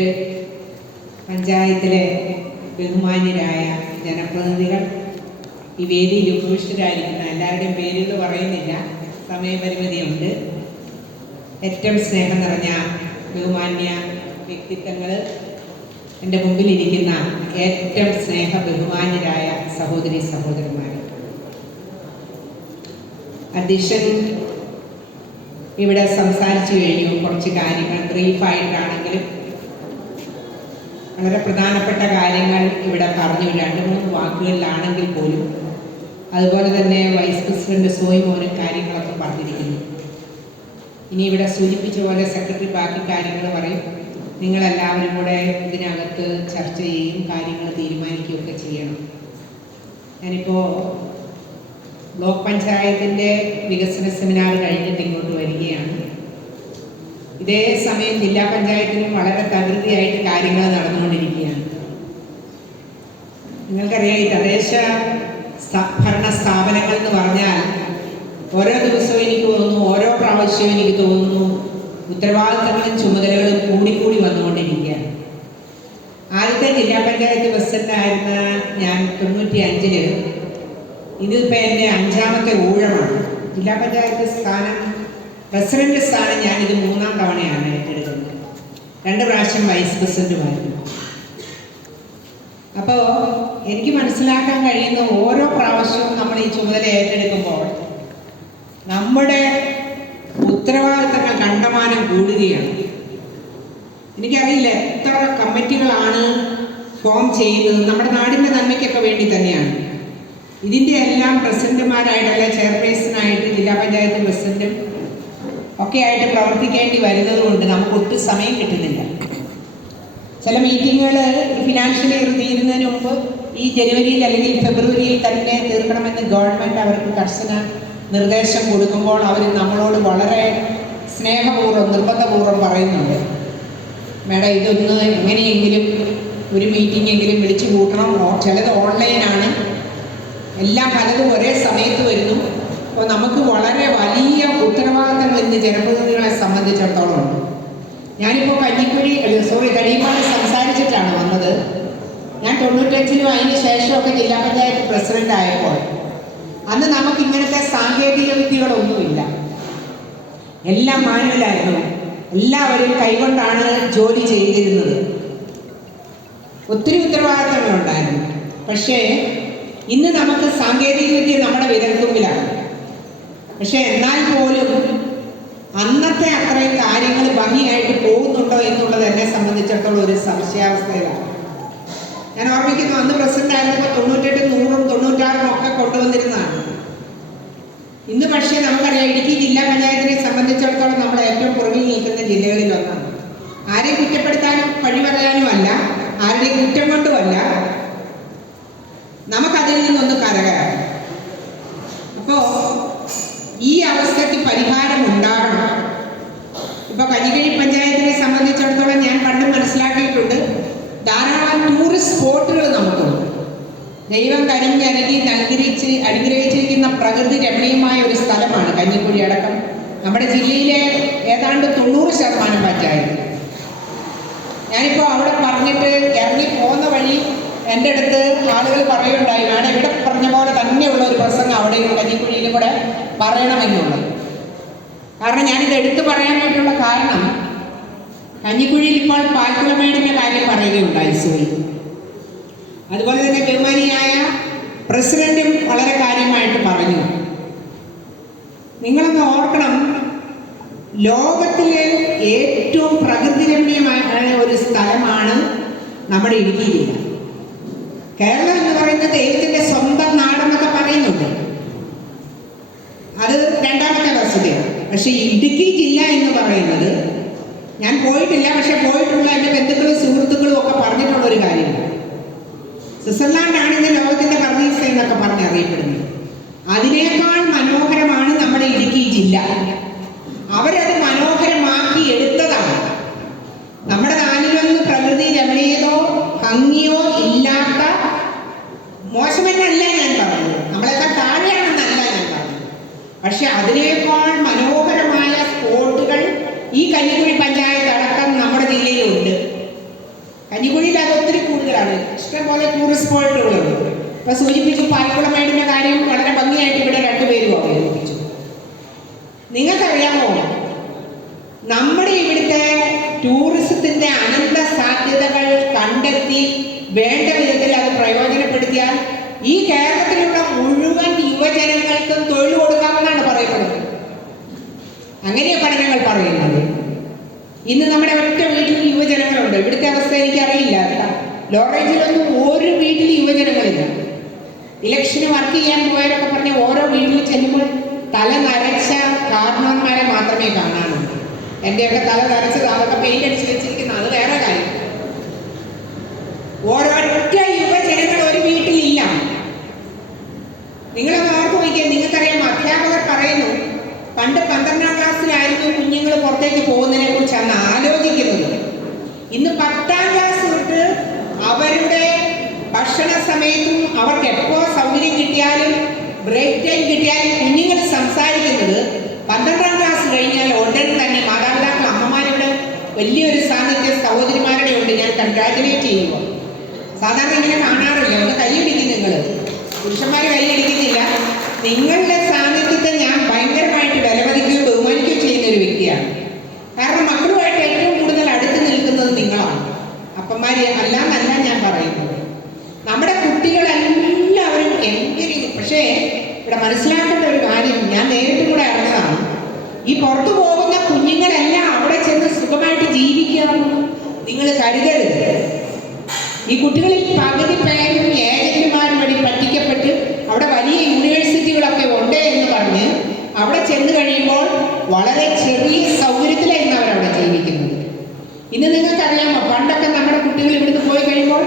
പഞ്ചായത്തിലെ ബഹുമാന്യരായ ജനപ്രതിനിധികൾ, ഈ വേദിയിൽ ഉപവിഷ്ടരായിരിക്കുന്ന എല്ലാവരുടെയും പേരുകൾ പറയുന്നില്ല, സമയപരിമിതിയുണ്ട്. ഏറ്റവും സ്നേഹം നിറഞ്ഞ ബഹുമാന്യ വ്യക്തിത്വങ്ങൾ, എൻ്റെ മുമ്പിലിരിക്കുന്ന ഏറ്റവും സ്നേഹ ബഹുമാന്യരായ സഹോദരി സഹോദരന്മാർ, അധ്യക്ഷൻ ഇവിടെ സംസാരിച്ചു കഴിഞ്ഞു. കുറച്ച് കാര്യങ്ങൾ ബ്രീഫായിട്ടാണെങ്കിലും വളരെ പ്രധാനപ്പെട്ട കാര്യങ്ങൾ ഇവിടെ പറഞ്ഞു, 2-3 വാക്കുകളിലാണെങ്കിൽ പോലും. അതുപോലെ തന്നെ വൈസ് പ്രസിഡന്റ് സോയിമോനും കാര്യങ്ങളൊക്കെ പറഞ്ഞിരിക്കുന്നു. ഇനി ഇവിടെ സൂചിപ്പിച്ച പോലെ സെക്രട്ടറി ബാക്കി കാര്യങ്ങൾ പറയും. നിങ്ങളെല്ലാവരും കൂടെ ഇതിനകത്ത് ചർച്ച ചെയ്യും, കാര്യങ്ങൾ തീരുമാനിക്കുകയൊക്കെ ചെയ്യണം. ഞാനിപ്പോൾ ബ്ലോക്ക് പഞ്ചായത്തിൻ്റെ വികസന സെമിനാർ കഴിഞ്ഞിട്ട് ഇങ്ങോട്ട് വരികയാണ്. ഇതേ സമയം ജില്ലാ പഞ്ചായത്തിലും വളരെ തകൃതിയായിട്ട് കാര്യങ്ങൾ നടന്നുകൊണ്ടിരിക്കുകയാണ്. നിങ്ങൾക്കറിയാം, ഈ തദ്ദേശ ഭരണ സ്ഥാപനങ്ങൾ എന്ന് പറഞ്ഞാൽ ഓരോ ദിവസവും എനിക്ക് തോന്നുന്നു, ഓരോ പ്രാവശ്യവും എനിക്ക് തോന്നുന്നു ഉത്തരവാദിത്തങ്ങളും ചുമതലകളും കൂടിക്കൂടി വന്നുകൊണ്ടിരിക്കുകയാണ്. ആദ്യത്തെ ജില്ലാ പഞ്ചായത്ത് പ്രസിഡന്റായിരുന്ന ഞാൻ 95-ൽ, ഇതിപ്പോൾ എൻ്റെ 5ാമത്തെ ഊഴമാണ്. ജില്ലാ പഞ്ചായത്ത് സ്ഥാനം, പ്രസിഡന്റ് സ്ഥാനം ഞാനിത് 3-ാം തവണയാണ് ഏറ്റെടുക്കുന്നത്. 2 പ്രാവശ്യം വൈസ് പ്രസിഡന്റുമായിരുന്നു. അപ്പോൾ എനിക്ക് മനസ്സിലാക്കാൻ കഴിയുന്ന ഓരോ പ്രാവശ്യവും നമ്മൾ ഈ ചുമതല ഏറ്റെടുക്കുമ്പോൾ നമ്മുടെ ഉത്തരവാദിത്തങ്ങൾ കണ്ടമാനം കൂടുകയാണ്. എനിക്കറിയില്ല എത്ര കമ്മിറ്റികളാണ് ഫോം ചെയ്യുന്നത്, നമ്മുടെ നാടിൻ്റെ നന്മയ്ക്കൊക്കെ വേണ്ടി തന്നെയാണ്. ഇതിൻ്റെ എല്ലാം പ്രസിഡന്റുമാരായിട്ടല്ല, ചെയർപേഴ്സണായിട്ട് ജില്ലാ പഞ്ചായത്ത് പ്രസിഡന്റും ഒക്കെ ആയിട്ട് പ്രവർത്തിക്കേണ്ടി വരുന്നത് കൊണ്ട് നമുക്ക് ഒട്ടും സമയം കിട്ടുന്നില്ല. ചില മീറ്റിങ്ങുകൾ ഫിനാൻഷ്യൽ ഇയർ തീരുന്നതിന് മുമ്പ് ഈ ജനുവരിയിൽ അല്ലെങ്കിൽ ഫെബ്രുവരിയിൽ തന്നെ തീർക്കണമെന്ന് ഗവൺമെൻറ് അവർക്ക് കർശന നിർദ്ദേശം കൊടുക്കുമ്പോൾ അവർ നമ്മളോട് വളരെ സ്നേഹപൂർവ്വം നിർബന്ധപൂർവ്വം പറയുന്നുണ്ട്, മേഡം ഇതൊന്ന് എങ്ങനെയെങ്കിലും ഒരു മീറ്റിംഗെങ്കിലും വിളിച്ചു കൂട്ടണം. ചിലത് ഓൺലൈനാണ്, എല്ലാം പലതും ഒരേ സമയത്ത് വരുന്നു. അപ്പോൾ നമുക്ക് വളരെ വലിയ ഉത്തരവാദിത്തങ്ങൾ ഇന്ന് ജനപ്രതിനിധികളെ സംബന്ധിച്ചിടത്തോളം ഉണ്ട്. ഞാനിപ്പോൾ കരിയമ്പാട് സംസാരിച്ചിട്ടാണ് വന്നത്. ഞാൻ 95-ലും അതിന് ശേഷമൊക്കെ ജില്ലാ പഞ്ചായത്ത് പ്രസിഡന്റ് ആയപ്പോൾ അന്ന് നമുക്ക് ഇങ്ങനത്തെ സാങ്കേതിക വിദ്യകളൊന്നുമില്ല, എല്ലാം മാനുവലായിരുന്നു. എല്ലാവരും കൈകൊണ്ടാണ് ജോലി ചെയ്തിരുന്നത്. ഒത്തിരി ഉത്തരവാദിത്തങ്ങളുണ്ടായിരുന്നു. പക്ഷേ ഇന്ന് നമുക്ക് സാങ്കേതിക വിദ്യ നമ്മുടെ വിരൽത്തുമ്പിലാണ്. പക്ഷെ എന്നാൽ പോലും അന്നത്തെ അത്രയും കാര്യങ്ങൾ ഭംഗിയായിട്ട് പോകുന്നുണ്ടോ എന്നുള്ളത് എന്നെ സംബന്ധിച്ചിടത്തോളം ഒരു സംശയാവസ്ഥയിലാണ്. ഞാൻ ഓർമ്മിക്കുന്നു, അന്ന് പ്രസിഡന്റ് ആയിരുന്നപ്പോൾ 98, 100, 96 ഒക്കെ കൊണ്ടുവന്നിരുന്നതാണ്. ഇന്ന് പക്ഷേ നമുക്കറിയാം, ഇടുക്കി ജില്ലാ പഞ്ചായത്തിനെ സംബന്ധിച്ചിടത്തോളം നമ്മൾ ഏറ്റവും പുറകിൽ നിൽക്കുന്ന ജില്ലകളിൽ ഒന്നാണ്. ആരെയും കുറ്റപ്പെടുത്താനും പഴി പറയാനും അല്ല, ആരുടെയും കുറ്റം കൊണ്ടുമല്ല, നമുക്കതിൽ നിന്നൊന്ന് കരകയറാം. അപ്പോൾ ഈ അവസ്ഥയ്ക്ക് പരിഹാരം ഉണ്ടാകണം. ഇപ്പോൾ കഞ്ഞിക്കഴി പഞ്ചായത്തിനെ സംബന്ധിച്ചിടത്തോളം ഞാൻ പണ്ട് മനസ്സിലാക്കിയിട്ടുണ്ട്, ധാരാളം ടൂറിസ്റ്റ് സ്പോട്ടുകൾ നമുക്കുണ്ട്. ദൈവം കരിഞ്ഞരകി അനുഗ്രഹിച്ചിരിക്കുന്ന പ്രകൃതി രമണീയമായ ഒരു സ്ഥലമാണ് കഞ്ഞിക്കുഴി അടക്കം നമ്മുടെ ജില്ലയിലെ ഏതാണ്ട് 90% പഞ്ചായത്ത്. ഞാനിപ്പോൾ അവിടെ പറഞ്ഞിട്ട് ഇറങ്ങി പോകുന്ന വഴി എൻ്റെ അടുത്ത് ആളുകൾ പറയുണ്ടായി, മാഡം ഇവിടെ പറഞ്ഞ പോലെ തന്നെയുള്ള ഒരു പ്രസംഗം അവിടെയും കഞ്ഞിക്കുഴിയിലും കൂടെ പറയണമെന്നുള്ളത്. കാരണം ഞാനിത് എടുത്തു പറയാനായിട്ടുള്ള കാരണം, കഞ്ഞിക്കുഴിയിൽ ഇപ്പോൾ പാൽക്കുളമേടിൻ്റെ കാര്യം പറയുകയുണ്ടായി സോയി. അതുപോലെ തന്നെ ബഹുമാനിയായ പ്രസിഡന്റും വളരെ കാര്യമായിട്ട് പറഞ്ഞു. നിങ്ങളൊന്ന് ഓർക്കണം, ലോകത്തിലെ ഏറ്റവും പ്രകൃതി രമണീയമായ ഒരു സ്ഥലമാണ് നമ്മുടെ ഇടുക്കി ജില്ല. കേരളം എന്ന് പറയുന്നത് ദൈവത്തിന്റെ സ്വന്തം നാടെന്നൊക്കെ പറയുന്നുണ്ട്, അത് രണ്ടാമത്തെ വസ്തുതയാണ്. പക്ഷെ ഇടുക്കി ജില്ല എന്ന് പറയുന്നത്, ഞാൻ പോയിട്ടില്ല, പക്ഷെ പോയിട്ടുള്ള എൻ്റെ ബന്ധുക്കളും സുഹൃത്തുക്കളും ഒക്കെ പറഞ്ഞിട്ടുള്ള ഒരു കാര്യമാണ്. സ്വിറ്റ്സർലാൻഡാണ് ഇന്ന് ലോകത്തിന്റെ പർദീസ എന്നൊക്കെ പറഞ്ഞ് അറിയപ്പെടുന്നത്. അതിനേക്കാൾ മനോഹരമാണ് നമ്മുടെ ഇടുക്കി ജില്ല. അവരത് മനോഹരമാക്കി എടുത്തതാണ്. നമ്മുടെ നാലിലൊന്ന് പ്രകൃതി രമണീയതോ ഭംഗിയോ ഇല്ലാത്ത, മോശമെന്നല്ല ഞാൻ പറഞ്ഞത്, നമ്മളെക്കാൾ താഴെയാണെന്നല്ല ഞാൻ പറഞ്ഞത്, പക്ഷെ അതിനേക്കാൾ മനോഹരമായ സ്പോട്ടുകൾ ഈ കഞ്ഞിക്കുഴി പഞ്ചായത്ത് അടക്കം നമ്മുടെ ജില്ലയിലുണ്ട്. കഞ്ഞിക്കുഴിയിൽ അത് ഒത്തിരി കൂടുതലാണ്, ഇഷ്ടംപോലെ ടൂറിസ്റ്റ് സ്പോട്ടുകളുണ്ട്. ഇപ്പൊ സൂചിപ്പിച്ചു പാൽക്കുളമേടിന്റെ കാര്യം വളരെ ഭംഗിയായിട്ട് ഇവിടെ രണ്ടുപേരും അവതരിപ്പിച്ചു. നിങ്ങൾക്കറിയാമോ, നമ്മുടെ ഇവിടുത്തെ ടൂറിസത്തിന്റെ അനന്ത സാധ്യതകൾ കണ്ടെത്തി വേണ്ട വിധത്തിൽ അത് പ്രയോജനപ്പെടുത്തിയാൽ ഈ കേരളത്തിലുള്ള മുഴുവൻ യുവജനങ്ങൾക്കും തൊഴിൽ കൊടുക്കാമെന്നാണ് പറയപ്പെടുന്നത്. അങ്ങനെയാ പഠനങ്ങൾ പറയുന്നത്. ഇന്ന് നമ്മുടെ ഒറ്റ വീട്ടിൽ യുവജനങ്ങളുണ്ട്. ഇവിടുത്തെ അവസ്ഥ എനിക്കറിയില്ല. ലോറേഞ്ചിലൊന്നും ഒരു വീട്ടിൽ യുവജനങ്ങളില്ല. ഇലക്ഷന് വർക്ക് ചെയ്യാൻ പോയവരൊക്കെ പറഞ്ഞ ഓരോ വീട്ടിൽ ചെല്ലുമ്പോൾ തല നരച്ച കാരണവന്മാരെ മാത്രമേ കാണാനുള്ളൂ. എൻ്റെയൊക്കെ തല നരച്ചത് അതൊക്കെ പെയിന്റ് അടിച്ച് വെച്ചിരിക്കുന്ന അത് വേറെ കാര്യം. ഒരൊറ്റ യുവജനങ്ങൾ ഒരു വീട്ടിലില്ല. നിങ്ങളത് ഓർത്ത് നോക്കിയാൽ നിങ്ങൾക്കറിയാം, അധ്യാപകർ പറയുന്നു പണ്ട് 12ാം ക്ലാസ്സിലായിരുന്നു കുഞ്ഞുങ്ങൾ പുറത്തേക്ക് പോകുന്നതിനെ കുറിച്ച് അന്ന് ആലോചിക്കുന്നത്. ഇന്ന് 10ാം ക്ലാസ് തൊട്ട് അവരുടെ ഭക്ഷണ സമയത്തും അവർക്ക് എപ്പോ സൗകര്യം കിട്ടിയാലും ബ്രേക്ക് ടൈം കിട്ടിയാലും കുഞ്ഞുങ്ങൾ സംസാരിക്കുന്നത് 12ാം ക്ലാസ് കഴിഞ്ഞാൽ ഉടൻ തന്നെ മാതാപിതാക്കൾ അമ്മമാരുടെ വലിയൊരു സാന്നിധ്യം സഹോദരിമാരുടെ ഉണ്ട്. ഞാൻ കൺഗ്രാജുലേറ്റ് ചെയ്യുക. സാധാരണ ഇങ്ങനെ കാണാറില്ല. ഒന്ന് കൈയടിക്കും, നിങ്ങൾ പുരുഷന്മാർ കൈയടിക്കുന്നില്ല. നിങ്ങളുടെ സാന്നിധ്യത്തെ ഞാൻ ഭയങ്കരമായിട്ട് വിലമതിക്കുകയും ബഹുമാനിക്കുകയും ചെയ്യുന്ന ഒരു വ്യക്തിയാണ്. കാരണം മക്കളുമായിട്ട് ഏറ്റവും കൂടുതൽ അടുത്ത് നിൽക്കുന്നത് നിങ്ങളാണ്. അപ്പന്മാര് അല്ലാന്നല്ല ഞാൻ പറയുന്നത്. നമ്മുടെ കുട്ടികളെല്ലാവരും എങ്കിലും, പക്ഷേ ഇവിടെ മനസ്സിലാക്കേണ്ട ഒരു കാര്യം, ഞാൻ നേരിട്ടും കൂടെ അറിഞ്ഞതാണ്. ഈ പുറത്തു പോകുന്ന കുഞ്ഞുങ്ങളെല്ലാം അവിടെ ചെന്ന് സുഖമായിട്ട് ജീവിക്കാമെന്ന് നിങ്ങൾ കരുതരുത്. ഈ കുട്ടികളിൽ പകുതി പേരും ഏജന്റുമാരും വഴി പറ്റിക്കപ്പെട്ട് അവിടെ വലിയ യൂണിവേഴ്സിറ്റികളൊക്കെ ഉണ്ട് എന്ന് പറഞ്ഞ് അവിടെ ചെന്ന് കഴിയുമ്പോൾ വളരെ ചെറിയ സൗകര്യത്തിലായിരുന്നു അവരവിടെ ജീവിക്കുന്നത്. ഇന്ന് നിങ്ങൾക്കറിയാമോ, പണ്ടൊക്കെ നമ്മുടെ കുട്ടികൾ ഇവിടുന്ന് പോയി കഴിയുമ്പോൾ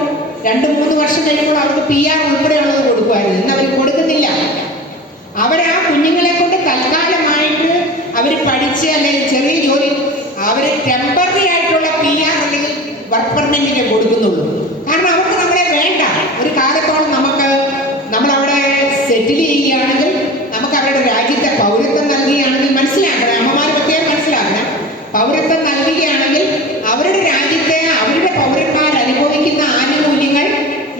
2-3 വർഷം കഴിയുമ്പോൾ അവർക്ക് PR ഉൾപ്പെടെയുള്ളത് കൊടുക്കുമായിരുന്നു. ഇന്ന് അവർ കൊടുക്കുന്നില്ല. അവരാ കുഞ്ഞുങ്ങളെ കൊണ്ട് തൽക്കാലമായിട്ട് അവർ പഠിച്ച് അല്ലെങ്കിൽ ചെറിയ ജോലി, അവർ ടെമ്പററി ആയിട്ടുള്ള PR അല്ലെങ്കിൽ വർക്ക് പെർമിറ്റിനെ കൊടുക്കുന്നുള്ളൂ. കാരണം അവർക്ക് നമ്മളെ വേണ്ട. ഒരു കാലത്തോളം നമ്മളവിടെ സെറ്റിൽ ചെയ്യുകയാണെങ്കിൽ, നമുക്ക് അവരുടെ രാജ്യത്തെ പൗരത്വം നൽകുകയാണെങ്കിൽ, മനസ്സിലാക്കണം, അമ്മമാർ പ്രത്യേകം മനസ്സിലാക്കണം, പൗരത്വം നൽകുകയാണെങ്കിൽ അവരുടെ രാജ്യത്തെ അവരുടെ പൗരന്മാർ അനുഭവിക്കുന്ന ആനുകൂല്യങ്ങൾ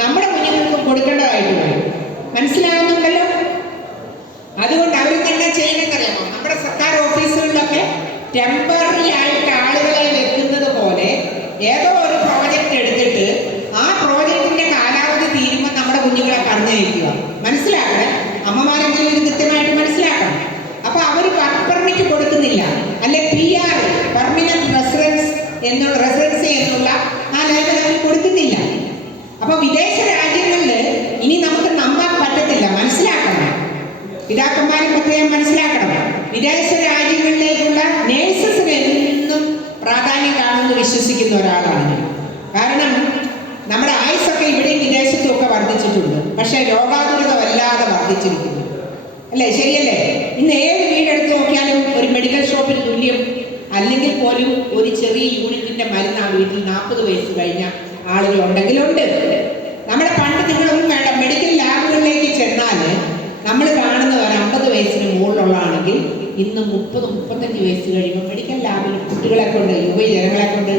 നമ്മുടെ കുഞ്ഞുങ്ങൾക്ക് കൊടുക്കേണ്ടതായിട്ട് വരും. മനസ്സിലാകുന്നുണ്ടല്ലോ? അതുകൊണ്ട് അവർ തന്നെ ചെയ്യണമെന്നറിയാമോ, നമ്മുടെ സർക്കാർ ഓഫീസുകളിലൊക്കെ ടെമ്പററി ആയിട്ട് ആളുകളെ വെക്കുന്നത് പോലെ ഏതോ ഒരു പ്രോജക്റ്റ് എടുത്തിട്ട് ആ പ്രോജക്റ്റിന്റെ കാലാവധി തീരുമ്പോൾ നമ്മുടെ കുഞ്ഞുങ്ങളെ പറഞ്ഞയക്കുക. മനസ്സിലാക്കണം, അമ്മമാരെങ്കിലും ഇത് കൃത്യമായിട്ട് മനസ്സിലാക്കണം. അപ്പൊ അവർ വർക്ക് പെർമിറ്റ് കൊടുക്കുന്നില്ല, അല്ലെ PR പെർമനന്റ് റെസിഡൻസ് എന്നുള്ള ആ ലേബൽ അവർ കൊടുക്കുന്നില്ല. അപ്പൊ വിദേശ രാജ്യങ്ങളിൽ ഇനി നമുക്ക് നമ്പാൻ പറ്റത്തില്ല. മനസ്സിലാക്കണം, പിതാക്കന്മാരും പ്രത്യേകം മനസ്സിലാക്കണം. വിദേശ രാജ്യങ്ങളിലേക്കുള്ള നേഴ്സസിന് എന്നും പ്രാധാന്യം കാണുമെന്ന് വിശ്വസിക്കുന്ന ഒരാളാണ്. കാരണം നമ്മുടെ ആയുസൊക്കെ ഇവിടെയും വിദേശത്തും ഒക്കെ വർദ്ധിച്ചിട്ടുണ്ട്, പക്ഷെ രോഗാതുരത വല്ലാതെ വർദ്ധിച്ചിരിക്കുന്നു. അല്ലേ? ശരിയല്ലേ? ഇന്ന് ഏത് വീടെടുത്ത് നോക്കിയാലും ഒരു മെഡിക്കൽ ഷോപ്പിന് തുല്യം, അല്ലെങ്കിൽ പോലും ഒരു ചെറിയ യൂണിറ്റിന്റെ മരുന്ന് ആ വീട്ടിൽ 40 വയസ്സ് കഴിഞ്ഞ ആളുകൾ ഉണ്ടെങ്കിലുണ്ട്. നമ്മുടെ പണ്ട് നിങ്ങളൊന്നും വേണ്ട, മെഡിക്കൽ ലാബുകളിലേക്ക് ചെന്നാൽ നമ്മൾ കാണുന്ന ഒരു 50 വയസ്സിന് മുകളിലുള്ളതാണെങ്കിൽ ഇന്ന് 30-35 വയസ്സ് കഴിയുമ്പോൾ മെഡിക്കൽ ലാബിൽ കുട്ടികളെ കൊണ്ട്, യുവജനങ്ങളെ കൊണ്ട്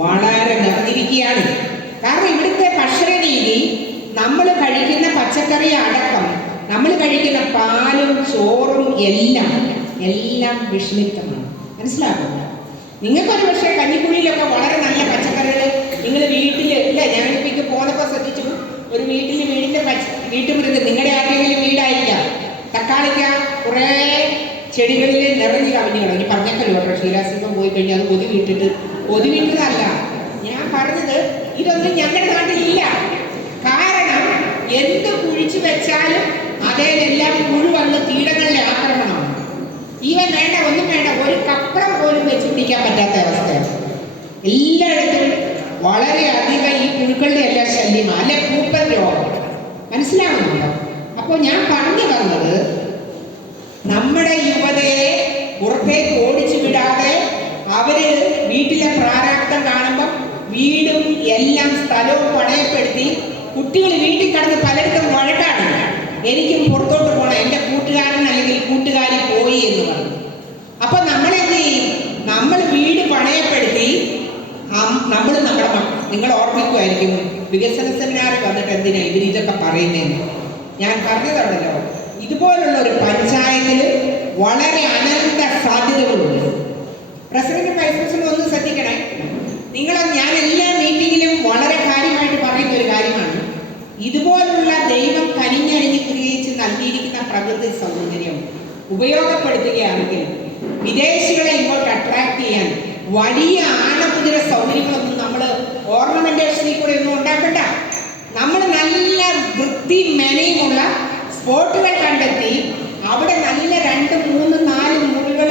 വളരെ നിറഞ്ഞിരിക്കുകയാണ്. കാരണം ഇവിടുത്തെ ഭക്ഷണ രീതി, നമ്മൾ കഴിക്കുന്ന പച്ചക്കറി അടക്കം, നമ്മൾ കഴിക്കുന്ന പാലും ചോറും എല്ലാം വിഷലിപ്തമാണ്. മനസ്സിലാക്കുക. നിങ്ങൾക്കൊരു പക്ഷേ കഞ്ഞിക്കുഴിയിലൊക്കെ വളരെ നല്ല പച്ചക്കറികൾ നിങ്ങൾ വീട്ടിൽ ഇല്ല. ഞാനിപ്പോൾ പോകുന്നപ്പോൾ ശ്രദ്ധിച്ചു, ഒരു വീടിന്റെ വീട്ടുമുറ്റത്ത് നിങ്ങളുടെ ആർക്കെങ്കിലും വീടായിരിക്കാം, തക്കാളിക്ക കുറേ ചെടികളിൽ നിറഞ്ഞു കവിഞ്ഞു കിടക്കും. ഇനി പറഞ്ഞേക്കല്ലോ കേട്ടോ, ക്ഷീരാസിംഹം പോയി കഴിഞ്ഞാൽ അത് ഒതുവിട്ടതല്ല ഞാൻ പറഞ്ഞത്. ഇതൊന്നും ഞങ്ങളുടെ നാട്ടിലില്ല. കാരണം എന്ത് കുഴിച്ചു വെച്ചാലും അതേലെല്ലാം പുഴു വന്ന് കീടങ്ങളുടെ ആക്രമണമാണ്. ഈവൻ വേണ്ട, ഒന്നും വേണ്ട, ഒരു കപ്പളം പോലും വെച്ച് പിടിക്കാൻ പറ്റാത്ത അവസ്ഥയാണ്. എല്ലായിടത്തും വളരെ അധികം ഈ പുഴുക്കളുടെ എല്ലാം ശല്യമാണ്, അല്ലെ പൂപ്പൽ രോഗം. മനസ്സിലാവുന്നുണ്ടോ? അപ്പോൾ ഞാൻ പറഞ്ഞു വന്നത്, നമ്മുടെ യുവതയെ പുറത്തേക്ക് ഓടിച്ചു വിടാതെ അവര് വീട്ടിലെ പ്രാരാബ്ദം കാണുമ്പോൾ വീടും എല്ലാം സ്ഥലവും പണയപ്പെടുത്തി കുട്ടികൾ വീട്ടിൽ കടന്ന് പലയിടത്തും വഴക്കാണ്. എനിക്കും പുറത്തോട്ട് പോകണം, എൻ്റെ കൂട്ടുകാരൻ അല്ലെങ്കിൽ കൂട്ടുകാരി പോയി എന്ന് പറഞ്ഞു. അപ്പൊ നമ്മളെന്ത് ചെയ്യും? നമ്മൾ വീട് പണയപ്പെടുത്തി നമ്മൾ നമ്മുടെ നിങ്ങൾ ഓർമ്മിക്കുമായിരിക്കും വികസന സെമിനാറിൽ വന്നിട്ട് എന്തിനാ ഇവർ ഇതൊക്കെ പറയുന്നതെന്ന്. ഞാൻ പറഞ്ഞതാണല്ലോ, ഇതുപോലുള്ള ഒരു പഞ്ചായത്തിൽ വളരെ അനന്ത സാധ്യതകളുണ്ട്. പ്രസിഡന്റ് വൈസ് പ്രസിഡന്റ് ഒന്ന് ശ്രദ്ധിക്കണേ. ഞാൻ എല്ലാ മീറ്റിങ്ങിലും വളരെ കാര്യമായിട്ട് പറയുന്ന ഒരു കാര്യമാണ്, ഇതുപോലുള്ള ദൈവം കനിഞ്ഞണിഞ്ഞ് ക്രിയിച്ച് നൽകിയിരിക്കുന്ന പ്രകൃതി സൗന്ദര്യം ഉപയോഗപ്പെടുത്തുകയാണെങ്കിൽ വിദേശികളെ ഇങ്ങോട്ട് അട്രാക്ട് ചെയ്യാൻ വലിയ ആഴക്കുതിര സൗകര്യങ്ങളൊന്നും നമ്മൾ ഓർണമെന്റേഷനിൽ കൂടെ ഒന്നും ഉണ്ടാക്കണ്ട. നമ്മൾ നല്ല വൃത്തി മെനയുമുള്ള സ്പോട്ടുകൾ കണ്ടെത്തി അവിടെ നല്ല 2, 3, 4 മുറികൾ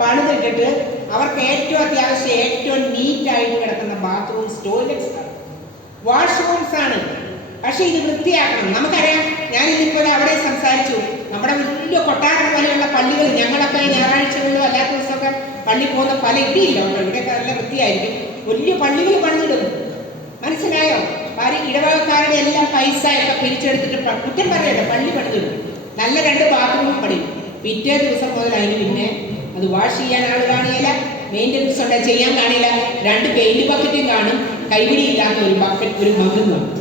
പണിതിട്ടിട്ട് അവർക്ക് ഏറ്റവും അത്യാവശ്യം ഏറ്റവും നീറ്റായിട്ട് കിടക്കുന്ന ബാത്റൂംസ്, ടോയ്ലറ്റ്സ് ആണ്, വാഷ്റൂംസ് ആണ്. പക്ഷെ ഇത് വൃത്തിയാക്കണം. നമുക്കറിയാം, ഞാനിതിപ്പോൾ അവിടെ സംസാരിച്ചു, നമ്മുടെ വലിയ കൊട്ടാരം പോലെയുള്ള പള്ളികൾ, ഞങ്ങളൊക്കെ ഞായറാഴ്ചകളിലും അല്ലാത്ത ദിവസമൊക്കെ പള്ളി പോകുന്ന പല ഇടിയില്ല കേട്ടോ, ഇവിടെയൊക്കെ നല്ല വൃത്തിയായിരിക്കും. വലിയ പള്ളികൾ പണിതിടും. മനസ്സിലായോ? ഇടവകക്കാരുടെ എല്ലാം പൈസ ഒക്കെ പിരിച്ചെടുത്തിട്ട് കുറ്റം പറയട്ടെ, പള്ളി പണിതിടും. നല്ല 2 ബാത്റൂം പണിയും. പിറ്റേ ദിവസം മുതൽ അതിന് പിന്നെ അത് വാഷ് ചെയ്യാൻ ആൾ കാണില്ല, മെയിൻ്റനൻസ് ഉണ്ട് ചെയ്യാൻ കാണില്ല, 2 പെയിന്റ് ബക്കറ്റും കാണും, കൈപിടിയില്ലാത്ത ഒരു ബക്കറ്റ്, ഒരു മകും കാണും.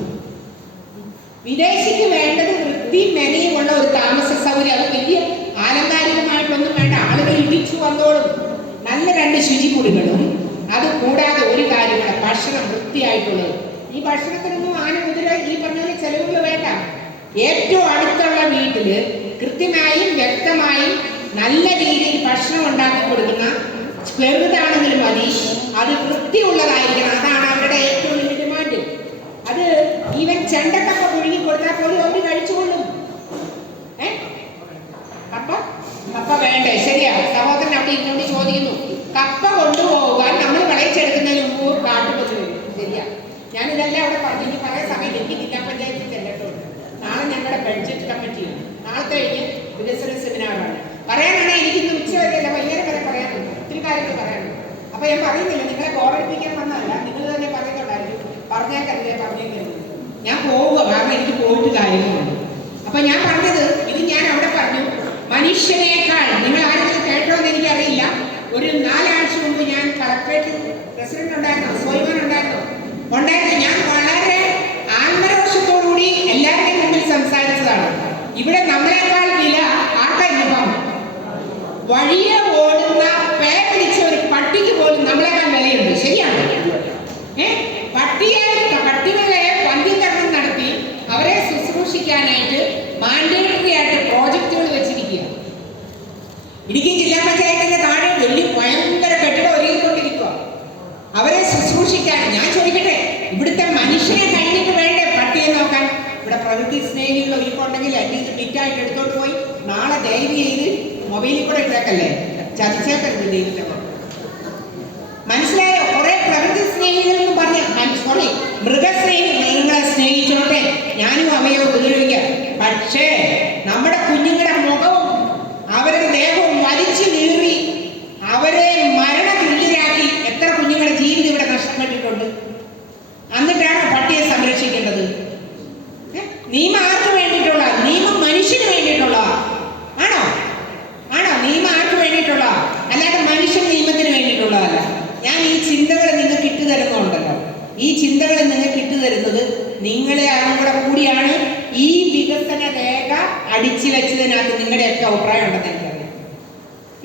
വിദേശിക്ക് വേണ്ടത് വൃത്തി മെനയുമുള്ള ഒരു താമസ സൗകര്യം. അത് വലിയ ആലങ്കാരികമായിട്ടൊന്നും വേണ്ട, ആളുകൾ ഇടിച്ചു വന്നോളും. നല്ല 2 ശുചിമുറികളും, അത് കൂടാതെ ഒരു കാര്യം കൂടെ, ഭക്ഷണം വൃത്തിയായിട്ടുള്ളത്. ഈ ഭക്ഷണത്തിനൊന്നും കുതിര ഈ പറഞ്ഞ ചെലവുകൾ വേണ്ട. ഏറ്റവും അടുത്തുള്ള വീട്ടില് കൃത്യമായും വ്യക്തമായും നല്ല രീതിയിൽ ഭക്ഷണം ഉണ്ടാക്കി കൊടുക്കുന്ന ചെറുതാണെങ്കിലും മതി, അത് വൃത്തിയുള്ളതായിരിക്കണം. അതാണ് അവരുടെ ഏറ്റവും വലിയ ഡിമാൻഡ്. അത് ഈവൻ ചെണ്ടക്കപ്പ പുഴുങ്ങി കൊടുത്താൽ പോലും അവർ കഴിച്ചുകൊള്ളും. കപ്പ വേണ്ടേ? ശരിയാ, സഹോദരൻ അവിടെ ഇങ്ങോട്ട് ചോദിക്കുന്നു, കപ്പ കൊണ്ടുപോകാൻ നമ്മൾ വിളയിച്ചെടുക്കുന്നതിന് മുമ്പ് കാട്ടുപൊച്ചു വരും. ശരിയാ, ഞാനിതെല്ലാം അവിടെ പറഞ്ഞു. ഇനി പറയാൻ സമയം എനിക്ക് ജില്ലാ പഞ്ചായത്തിൽ ചെല്ലട്ടുണ്ട്. നാളെ ഞങ്ങളുടെ ബഡ്ജറ്റ് കമ്മിറ്റിയാണ്, നാളത്തെ കഴിഞ്ഞ് വികസന സെമിനാറാണ്. പറയാനാണെങ്കിൽ എനിക്കിന്ന് ഉച്ച വരെയല്ല, വൈകുന്നേരം വരെ പറയാനുണ്ട്, ഒത്തിരി കാര്യങ്ങൾ പറയാനുണ്ട്. അപ്പൊ ഞാൻ പറയുന്നില്ല, നിങ്ങളെ ബോറടിപ്പിക്കാൻ വന്നതല്ല, നിങ്ങൾ തന്നെ പറയുന്നുണ്ടായിരിക്കും, പറഞ്ഞേക്കരുത്. ഞാൻ പോവുക, കാരണം എനിക്ക് പോയിട്ട് കാര്യങ്ങളുണ്ട്. അപ്പൊ ഞാൻ പറഞ്ഞത്, ഇത് ഞാൻ അവിടെ പറഞ്ഞു, മനുഷ്യനേക്കാൾ നിങ്ങൾ ആരെങ്കിലും കേട്ടോന്ന് എനിക്കറിയില്ല. ഒരു 4 ആഴ്ച മുമ്പ് ഞാൻ കളക്ടറേറ്റ് പ്രസിഡന്റ് ഉണ്ടായിരുന്നു, സ്വയംവൻ ഉണ്ടായിരുന്നു. ഞാൻ വളരെ ആത്മരോഷത്തോടുകൂടി എല്ലാവരുടെയും മുമ്പിൽ സംസാരിച്ചതാണ്. ഇവിടെ നമ്മളെക്കാൾ വില ആർക്കായിരിക്കും? വഴിയെ ഓടുന്ന പേ പിടിച്ച ഒരു പട്ടിക്ക് പോലും നമ്മളെക്കാൾ വിലയുണ്ട്. ശരിയാണ്. പട്ടികളെ പന്തികരണം നടത്തി അവരെ ശുശ്രൂഷിക്കാനായിട്ട് മാൻഡേറ്ററി ആയിട്ട് പ്രോജക്റ്റുകൾ വെച്ചിരിക്കുക. ഇടുക്കി ജില്ലാ പഞ്ചായത്തിന്റെ താഴെ വലിയ ഭയങ്കര കെട്ടിടം ഒരുങ്ങിക്കൊണ്ടിരിക്കുക അവരെ ശുശ്രൂഷിക്കാൻ. ഞാൻ ചോദിക്കട്ടെ, ഇവിടുത്തെ മനുഷ്യനെ കഴിഞ്ഞിട്ട് വേണ്ടേ പട്ടിയെ നോക്കാൻ? ഇവിടെ പ്രകൃതി സ്നേഹികൾ ഒരുക്കുണ്ടെങ്കിൽ എൻ്റെ ഇത് ഫിറ്റായിട്ട് എടുത്തോണ്ട് പോയി നാളെ ദയവ് ചെയ്ത് മൊബൈലിൽ കൂടെ ഇട്ടേക്കല്ലേ, ചതിച്ചേക്കരുത് ദൈവത്തെ. മനസ്സിലായോ? കുറെ പ്രകൃതി സ്നേഹികൾ എന്ന് പറഞ്ഞ സോറി മൃഗങ്ങളെ സ്നേഹിച്ചോട്ടെ, ഞാനും അവയെ ഉപദ്രവിക്കാം. പക്ഷേ നമ്മുടെ കുഞ്ഞുങ്ങളുടെ മുഖവും അവരുടെ ദേഹവും വലിച്ചു കീറി അവരെ മരണതുല്യരാക്കി എത്ര കുഞ്ഞുങ്ങളുടെ ജീവിതം ഇവിടെ നഷ്ടപ്പെട്ടിട്ടുണ്ട്. എന്നിട്ടാണ് പട്ടിയെ സംരക്ഷിക്കേണ്ടത്? നിയമം ആർക്ക് വേണ്ടിയിട്ടുള്ള? നിയമം മനുഷ്യന് വേണ്ടിയിട്ടുള്ള ആണോ? നിയമം ആർക്ക് വേണ്ടിയിട്ടുള്ള? അല്ലാതെ മനുഷ്യൻ നിയമത്തിന് വേണ്ടിയിട്ടുള്ളതല്ല. ഞാൻ ഈ ചിന്തകൾ നിങ്ങൾക്ക് ഇട്ടുതരുന്നുണ്ടല്ലോ, ഈ ചിന്തകൾ നിങ്ങൾക്ക് ഇട്ടുതരുന്നത് നിങ്ങളെ കൂടിയാണ്. ഈ വികസന രേഖ അടിച്ചു വെച്ചതിനകത്ത് നിങ്ങളുടെയൊക്കെ അഭിപ്രായം ഉണ്ടെന്ന് എനിക്കറിയാം,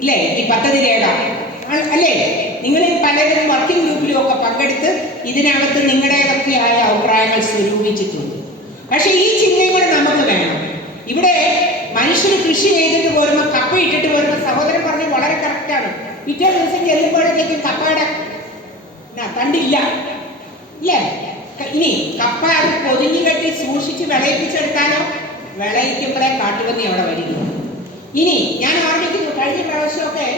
ഇല്ലേ? ഈ പദ്ധതി രേഖ അല്ലേ? നിങ്ങൾ പലരും വർക്കിംഗ് ഗ്രൂപ്പിലും ഒക്കെ പങ്കെടുത്ത് ഇതിനകത്ത് നിങ്ങളുടെയൊക്കെയായ അഭിപ്രായങ്ങൾ സ്വരൂപിച്ചിട്ടുണ്ട്. പക്ഷെ ഈ ചിന്തയും കൂടെ നമുക്ക് വേണം. ഇവിടെ മനുഷ്യന് കൃഷി ചെയ്തിട്ട് പോരുമ്പോൾ, കപ്പ ഇട്ടിട്ട് പോരുമ്പോൾ സഹോദരൻ പറഞ്ഞ് വളരെ കറക്റ്റാണ്. പിറ്റേ ദിവസം ചെല്ലുമ്പോഴത്തേക്കും കപ്പയുടെ തണ്ടില്ല ഇല്ലേ? ഇനി കപ്പ അത് പൊതിഞ്ഞു കെട്ടി സൂക്ഷിച്ച് വിളയിപ്പിച്ചെടുത്താലോ, വിളയിക്കുമ്പോഴേ കാട്ടുപന്നി അവിടെ വരിക. ഇനി ഞാൻ ഓർമ്മിക്കുന്നു, കഴിഞ്ഞ പ്രാവശ്യമൊക്കെ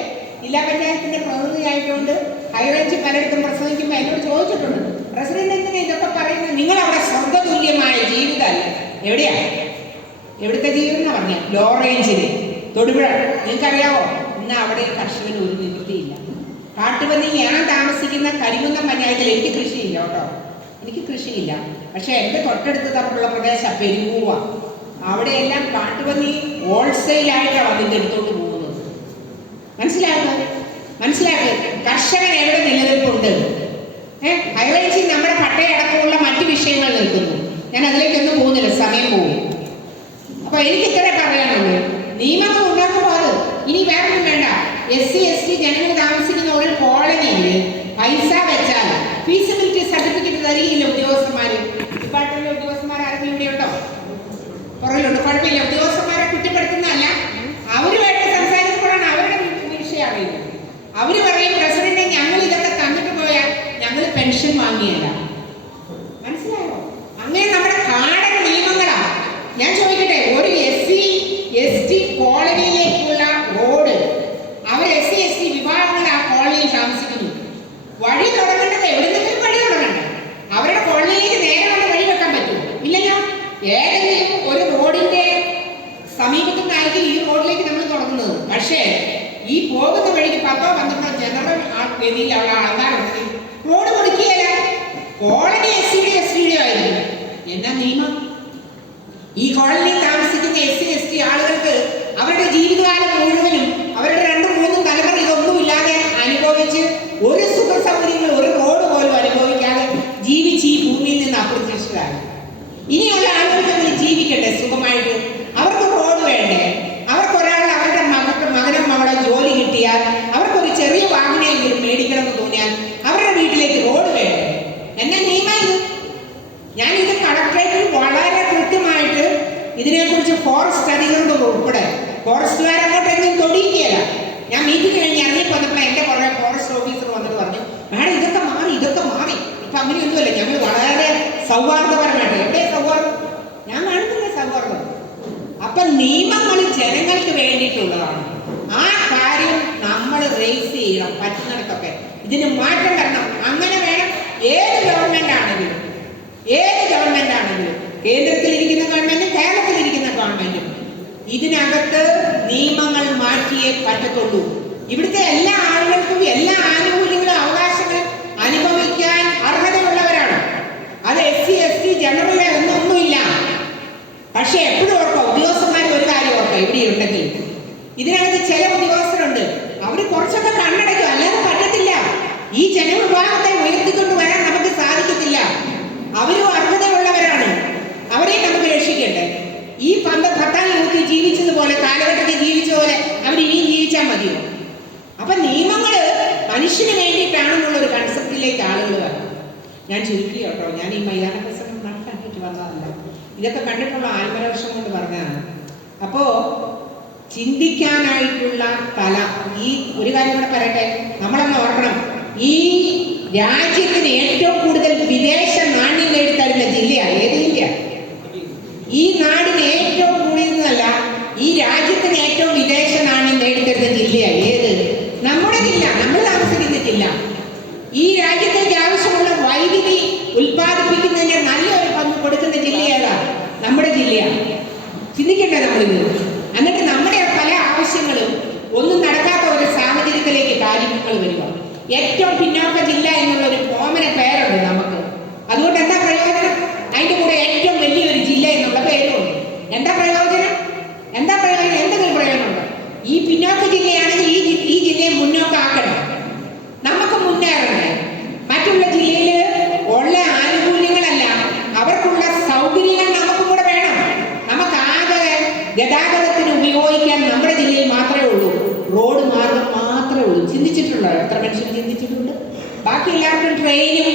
ജില്ലാ പഞ്ചായത്തിന്റെ പ്രതിനിധിയായിട്ടുണ്ട് ഹൈറേഞ്ച് പലയിടത്തും പ്രസംഗിക്കുമ്പോൾ എന്നോട് ചോദിച്ചിട്ടുണ്ട്, പ്രസിഡന്റ് എന്തിനാ ഇതൊക്കെ പറയുന്നത്? നിങ്ങൾ അവിടെ സ്വർഗതുല്യമായ ജീവിതമല്ല. എവിടെയാ? എവിടുത്തെ ജീവിതം എന്നാ പറഞ്ഞ? ലോ റേഞ്ചില് തൊടുപുഴ. നിങ്ങൾക്കറിയാവോ, ഇന്ന് അവിടെ കർഷകന് ഒരു നിവൃത്തിയില്ല. കാട്ടുപന്നി ഞാൻ താമസിക്കുന്ന കരികുന്നം പഞ്ചായത്തിൽ എനിക്ക് കൃഷിയില്ല കേട്ടോ, എനിക്ക് കൃഷിയില്ല. പക്ഷെ എൻ്റെ തൊട്ടടുത്ത് തമ്മിലുള്ള പ്രദേശം പെരുവൂവ. അവിടെയെല്ലാം കാട്ടുപന്നി ഹോൾസെയിലായിട്ടാണ് അതിൻ്റെ അടുത്തോട്ട് പോകുന്നത്. മനസ്സിലാക്കുക കർഷകൻ എവിടെ നിലനിൽപ്പുണ്ട്? ഹൈറേഞ്ചിൽ നമ്മുടെ പട്ടയടക്കമുള്ള മറ്റു വിഷയങ്ങൾ നിൽക്കുന്നു. ഞാൻ അതിലേക്കൊന്നും പോകുന്നില്ല, സമയം പോകും. അപ്പൊ എനിക്ക് ഇത്ര പറയാനുള്ളൂ, നിയമങ്ങൾ ഉണ്ടാക്കുമ്പോൾ അത് ഇനി വേറൊന്നും വേണ്ട. SC ST ജനങ്ങൾ താമസിക്കുന്ന ഒരു കോളനിയിൽ പൈസ വെച്ചാൽ ഫീസിബിലിറ്റി സർട്ടിഫിക്കറ്റ് തരികയില്ല ഉദ്യോഗസ്ഥന്മാര്. ഡിപ്പാർട്ട്മെന്റിലെ ഉദ്യോഗസ്ഥന്മാർ ആരെങ്കിലും ഇവിടെ ഉണ്ടോ? പുറകിലുണ്ട്. കുഴപ്പമില്ല, ഉദ്യോഗസ്ഥന്മാരെ കുറ്റപ്പെടുത്തുന്നതല്ല, അവരുമായിട്ട് സംസാരിക്കുമ്പോഴാണ് അവരുടെ വിഷയം അറിയുന്നത്. അവര് പറയും, പ്രസിഡന്റ് ഞങ്ങൾ ഇതൊക്കെ തന്നിട്ട് പോയാൽ ഞങ്ങൾ പെൻഷൻ വാങ്ങിയല്ല. മനസ്സിലായോ? അങ്ങനെ നമ്മുടെ കാടൻ നിയമങ്ങളാ. ഞാൻ ചോദിക്കട്ടെ, ഒരു SC ST കോളനിയിലേക്കുള്ള റോഡ്, അവർ SC ST വിഭാഗങ്ങൾ ആ കോളനിയിൽ താമസിക്കുന്നു. വഴി തുടങ്ങേണ്ടത് എവിടെന്നെങ്കിലും വഴി തുടങ്ങണ്ടേ? അവരുടെ കോളനിയിലേക്ക് നേരെ വന്ന് വഴി വെക്കാൻ പറ്റുമോ? ഇല്ലല്ലോ. ഏതെങ്കിലും ഒരു റോഡിന്റെ സമീപത്തു നിന്നായിരിക്കും ഈ റോഡിലേക്ക് നമ്മൾ തുടങ്ങുന്നത്. പക്ഷേ ഈ പോകുന്ന വഴിക്ക് 10-12 ജനറൽ ഗതിയിൽ അവിടെ അളകാറുണ്ട്. റോഡ് കൊടുക്കുകയല്ല, കോളനി SC ആയിരിക്കും. എന്നാ നിയമം? ഈ കോളനിയിൽ താമസിക്കുന്ന SC ST ആളുകൾക്ക് അവരുടെ ജീവിതകാലം മുഴുവനും അവരുടെ 2-3 തലമുറ ഇതൊന്നും ഇല്ലാതെ അനുഭവിച്ച് ഒരു സുഖ സൗകര്യങ്ങൾ, ഒരു റോഡ് പോലും അനുഭവിക്കാതെ ജീവിച്ച് ഈ ഭൂമിയിൽ നിന്ന് അപ്രത്യക്ഷരാണ്. ഇനിയുള്ള ആളുകൾക്ക് ജീവിക്കട്ടെ സുഖമായിട്ട്. അവർക്ക് റോഡ് വേണ്ടേ? അവർക്ക് ഒരാൾ അവരുടെ മകനും മകളെ ജോലി കിട്ടിയാൽ, അവർക്കൊരു ചെറിയ വാഹനമെങ്കിലും മേടിക്കണമെന്ന് തോന്നിയാൽ അവരുടെ വീട്ടിലേക്ക് റോഡ് വേണ്ടേ? എന്നാ നിയമം ഇത്? ഞാനിത് കളക്ടറേറ്റിൽ വളരെ കൃത്യമായിട്ട് ഇതിനെക്കുറിച്ച് ഫോറസ്റ്റ് അധികൃതർ ഉൾപ്പെടെ, ഫോറസ്റ്റുകാർ അങ്ങോട്ടെങ്കിലും തൊടിയിക്കുകയല്ല. ഞാൻ മീറ്റിംഗ് കഴിഞ്ഞ് ഇറങ്ങി വന്നപ്പോൾ എൻ്റെ കുറേ ഫോറസ്റ്റ് ഓഫീസർ വന്നിട്ട് പറഞ്ഞു, മാഡം ഇതൊക്കെ മാറി. ഇപ്പം അങ്ങനെയൊന്നുമല്ല, ഞങ്ങൾ വളരെ സൗഹാർദ്ദപരമായിട്ട്. എവിടെ സൗഹാർദ്ദം? ഞാൻ കാണുന്നില്ല സൗഹാർദ്ദം. അപ്പം നിയമങ്ങൾ ജനങ്ങൾക്ക് വേണ്ടിയിട്ടുള്ളതാണ്. ആ കാര്യം നമ്മൾ റേസ് ചെയ്യണം പറ്റുന്നിടത്തൊക്കെ. ഇതിന് മാറ്റം വരണം. അങ്ങനെ വേണം ഏത് ഗവൺമെന്റ് ആണെങ്കിലും. കേന്ദ്രത്തിലിരിക്കുന്ന ഗവൺമെന്റും കേരളത്തിലിരിക്കുന്ന ഗവൺമെന്റും ഇതിനകത്ത് നിയമങ്ങൾ മാറ്റിയേ പറ്റത്തുള്ളൂ. ഇവിടുത്തെ എല്ലാ ആളുകൾക്കും എല്ലാ ആനുകൂല്യങ്ങളും അവകാശങ്ങളും അനുഭവിക്കാൻ അർഹതയുള്ളവരാണ്. അത് SC ST ജനറൽ ഒന്നുമില്ല. പക്ഷെ എപ്പോഴും ഓർക്കാം, ഉദ്യോഗസ്ഥന്മാർ ഒരു കാര്യം ഓർക്കാം, ഇവിടെ ഉണ്ടെങ്കിൽ ഇതിനകത്ത് ചില ഉദ്യോഗസ്ഥരുണ്ട്, അവർ കുറച്ചൊക്കെ കണ്ണടയ്ക്കും, അല്ലാതെ പറ്റത്തില്ല. ഈ ജനവിഭാഗത്തെ ഉയർത്തിക്കൊണ്ട് വരാൻ നമുക്ക് സാധിക്കത്തില്ല. അവരും അർഹതയുള്ളവരാണ്, അവരെ നമുക്ക് രക്ഷിക്കട്ടെ. ഈ 10 നോക്കി ജീവിച്ചതുപോലെ, കാലഘട്ടത്തിൽ ജീവിച്ചതുപോലെ അവർ ഇനിയും ജീവിച്ചാൽ മതിയോ? അപ്പൊ നിയമങ്ങൾ മനുഷ്യന് വേണ്ടിയിട്ടാണെന്നുള്ള ഒരു കൺസെപ്റ്റിലേക്ക് ആളുകൾ വരണം. ഞാൻ ചുരുക്കി കേട്ടോ, ഞാൻ ഈ മൈതാന പ്രസംഗം നടത്താനായിട്ട് വന്നതല്ല, ഇതൊക്കെ കണ്ടിട്ടുള്ള ആത്മരക്ഷം കൊണ്ട് പറഞ്ഞതാണ്. അപ്പോ ചിന്തിക്കാനായിട്ടുള്ള തല. ഈ ഒരു കാര്യം കൂടെ പറയട്ടെ, നമ്മളൊന്ന് ഓർക്കണം, ഈ രാജ്യത്തിന് ഏറ്റവും കൂടുതൽ വിദേശ നാണ്യം നേടിത്തരുന്ന ജില്ലയാണ് ഏത് ജില്ല? ഈ നാടിന് ഏറ്റവും കൂടുതലല്ല, ഈ രാജ്യത്തിന് ഏറ്റവും വിദേശ നാണ്യം നേടിത്തരുന്ന ജില്ലയാണ് ഏത്? നമ്മുടെ ജില്ല, നമ്മൾ താമസിക്കുന്ന ജില്ല. ഈ രാജ്യത്തേക്ക് ആവശ്യമുള്ള വൈദ്യുതി ഉൽപ്പാദിപ്പിക്കുന്നതിന് നല്ലൊരു പങ്ക് കൊടുക്കുന്ന ജില്ല ഏതാ? നമ്മുടെ ജില്ലയാണ്. ചിന്തിക്കണ്ടേ നമ്മളിത്? എന്നിട്ട് നമ്മുടെ പല ആവശ്യങ്ങളും ഒന്നും നടക്കാത്ത ഒരു സാഹചര്യത്തിലേക്ക് കാര്യങ്ങൾ വരിക. ഏറ്റവും പിന്നോക്ക ജില്ല എന്നുള്ള ഒരു കോമന പേരുണ്ട് നമുക്ക്. അതുകൊണ്ട് എന്താ പ്രയോജനം? അതിന്റെ കൂടെ ഏറ്റവും വലിയൊരു ജില്ല എന്നുള്ള പേരുണ്ട്. എന്താ പ്രയോജനം? എന്തെങ്കിലും പ്രയോജനമുണ്ടോ? ഈ പിന്നോക്ക ജില്ലയാണെങ്കിൽ ഈ ജില്ലയെ മുന്നോക്കാക്കണം, നമുക്ക് മുന്നേറണ്ടേ? മറ്റുള്ള ജില്ലയിൽ ഉള്ള ആനുകൂല്യങ്ങളല്ല, അവർക്കുള്ള സൗകര്യങ്ങൾ നമുക്കും കൂടെ വേണം. നമുക്ക് ആകെ ഗതാഗതത്തിന് ഉപയോഗിക്കാൻ നമ്മുടെ ജില്ലയിൽ മാത്രമേ ഉള്ളൂ, റോഡ് മാർഗം മാത്രമേ ഉള്ളൂ. ചിന്തിച്ചിട്ടുണ്ടോ? എത്ര മനുഷ്യർ ചിന്തിച്ചിട്ടുണ്ട്? ബാക്കി എല്ലാവർക്കും ട്രെയിനും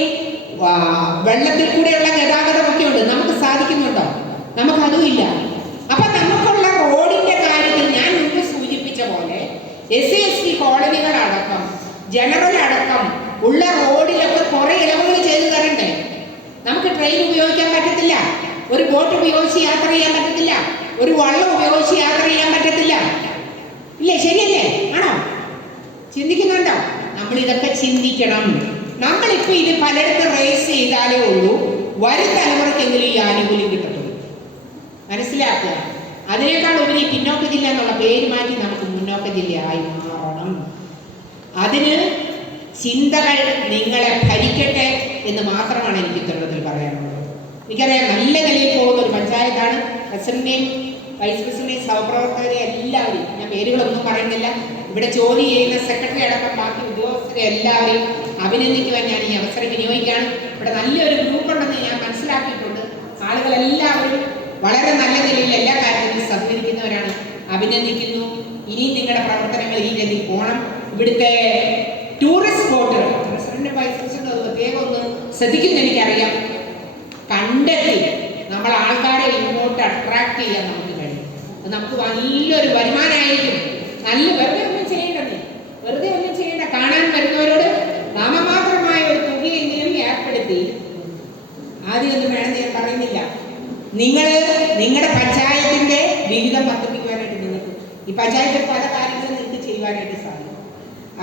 വെള്ളത്തിൽ കൂടെയുള്ള ഗതാഗതമൊക്കെ ഉണ്ട്. നമുക്ക് സാധിക്കുന്നുണ്ടോ? നമുക്കതുമില്ല. അപ്പൊ നമുക്കുള്ള റോഡിന്റെ കാര്യത്തിൽ ഞാൻ മുമ്പ് സൂചിപ്പിച്ച പോലെ SC/ST കോളനികളടക്കം ജനറൽ അടക്കം ഉള്ള റോഡിലൊക്കെ കുറെ ഇളവുകൾ ചെയ്തു തരണ്ടേ? നമുക്ക് ട്രെയിൻ ഉപയോഗിക്കാൻ പറ്റത്തില്ല, ഒരു ബോട്ട് ഉപയോഗിച്ച് യാത്ര ചെയ്യാൻ പറ്റത്തില്ല, ഒരു വള്ളം ഉപയോഗിച്ച് യാത്ര ചെയ്യാൻ പറ്റത്തില്ല. ഇല്ലേ? ശരിയല്ലേ? ആണോ? ചിന്തിക്കുന്നുണ്ടോ? നമ്മൾ ഇതൊക്കെ ചിന്തിക്കണം. നമ്മളിപ്പോ ഇത് പലയിടത്ത് റേസ് ചെയ്താലേ ഉള്ളൂ വരും തലമുറയ്ക്കെങ്കിലും ഈ ആനുകൂല്യം കിട്ടത്തുള്ളൂ. മനസ്സിലാക്കുക. അതിനേക്കാൾ ഉപരി പിന്നോക്ക ജില്ല എന്നുള്ള പേര് മാറ്റി നമുക്ക് മുന്നോക്ക ജില്ലയായി മാറണം. അതിന് ചിന്തകൾ നിങ്ങളെ ഭരിക്കട്ടെ എന്ന് മാത്രമാണ് എനിക്ക് ഇത്തരത്തിൽ പറയാനുള്ളത്. എനിക്കറിയാം നല്ല നിലയിൽ പോകുന്ന ഒരു പഞ്ചായത്താണ്. പ്രസിഡന്റിനെയും വൈസ് പ്രസിഡന്റിനെയും സഹപ്രവർത്തകരെ എല്ലാവരെയും ഞാൻ പേരുകളൊന്നും പറയുന്നില്ല, ഇവിടെ ജോലി ചെയ്യുന്ന സെക്രട്ടറി അടക്കം ബാക്കി ഉദ്യോഗസ്ഥരെ എല്ലാവരെയും അഭിനന്ദിക്കുവാൻ ഞാൻ ഈ അവസരം വിനിയോഗിക്കുകയാണ്. ഇവിടെ നല്ലൊരു ഗ്രൂപ്പ് ഉണ്ടെന്ന് ഞാൻ മനസ്സിലാക്കിയിട്ടുണ്ട്. ആളുകളെല്ലാവരും വളരെ നല്ല നിലയിൽ എല്ലാ കാര്യത്തിലും സഹകരിക്കുന്നവരാണ്. അഭിനന്ദിക്കുന്നു. ഇനിയും നിങ്ങളുടെ പ്രവർത്തനങ്ങൾ ഈ രീതിയിൽ പോകണം. ഇവിടുത്തെ ടൂറിസ്റ്റ് സ്പോട്ടുകൾ പ്രസിഡന്റ് വൈസ് പ്രസിഡന്റ് പ്രത്യേകം ഒന്ന് ശ്രദ്ധിക്കുന്ന എനിക്കറിയാം. കണ്ടെത്തി നമ്മൾ ആൾക്കാരെ ഇങ്ങോട്ട് അട്രാക്ട് ചെയ്യാൻ നമുക്ക് കഴിയും. അത് നമുക്ക് നല്ലൊരു വരുമാനമായിരിക്കും. നല്ല വെറുതെ ഒന്നും ചെയ്യേണ്ടത്, വെറുതെ ഒന്നും ചെയ്യേണ്ട. കാണാൻ വരുന്നവരോട് നാമമാത്രമായ ഒരു തുകയെങ്കിലും ഏർപ്പെടുത്തി, ആദ്യമൊന്നും വേണമെന്ന് ഞാൻ പറയുന്നില്ല, നിങ്ങളുടെ പഞ്ചായത്തിന്റെ വിഹിതം വർദ്ധിപ്പിക്കുവാനായിട്ട് നിങ്ങൾക്ക് ഈ പഞ്ചായത്തിൽ പല കാര്യങ്ങളും നിങ്ങൾക്ക് ചെയ്യുവാനായിട്ട് സാധിക്കും.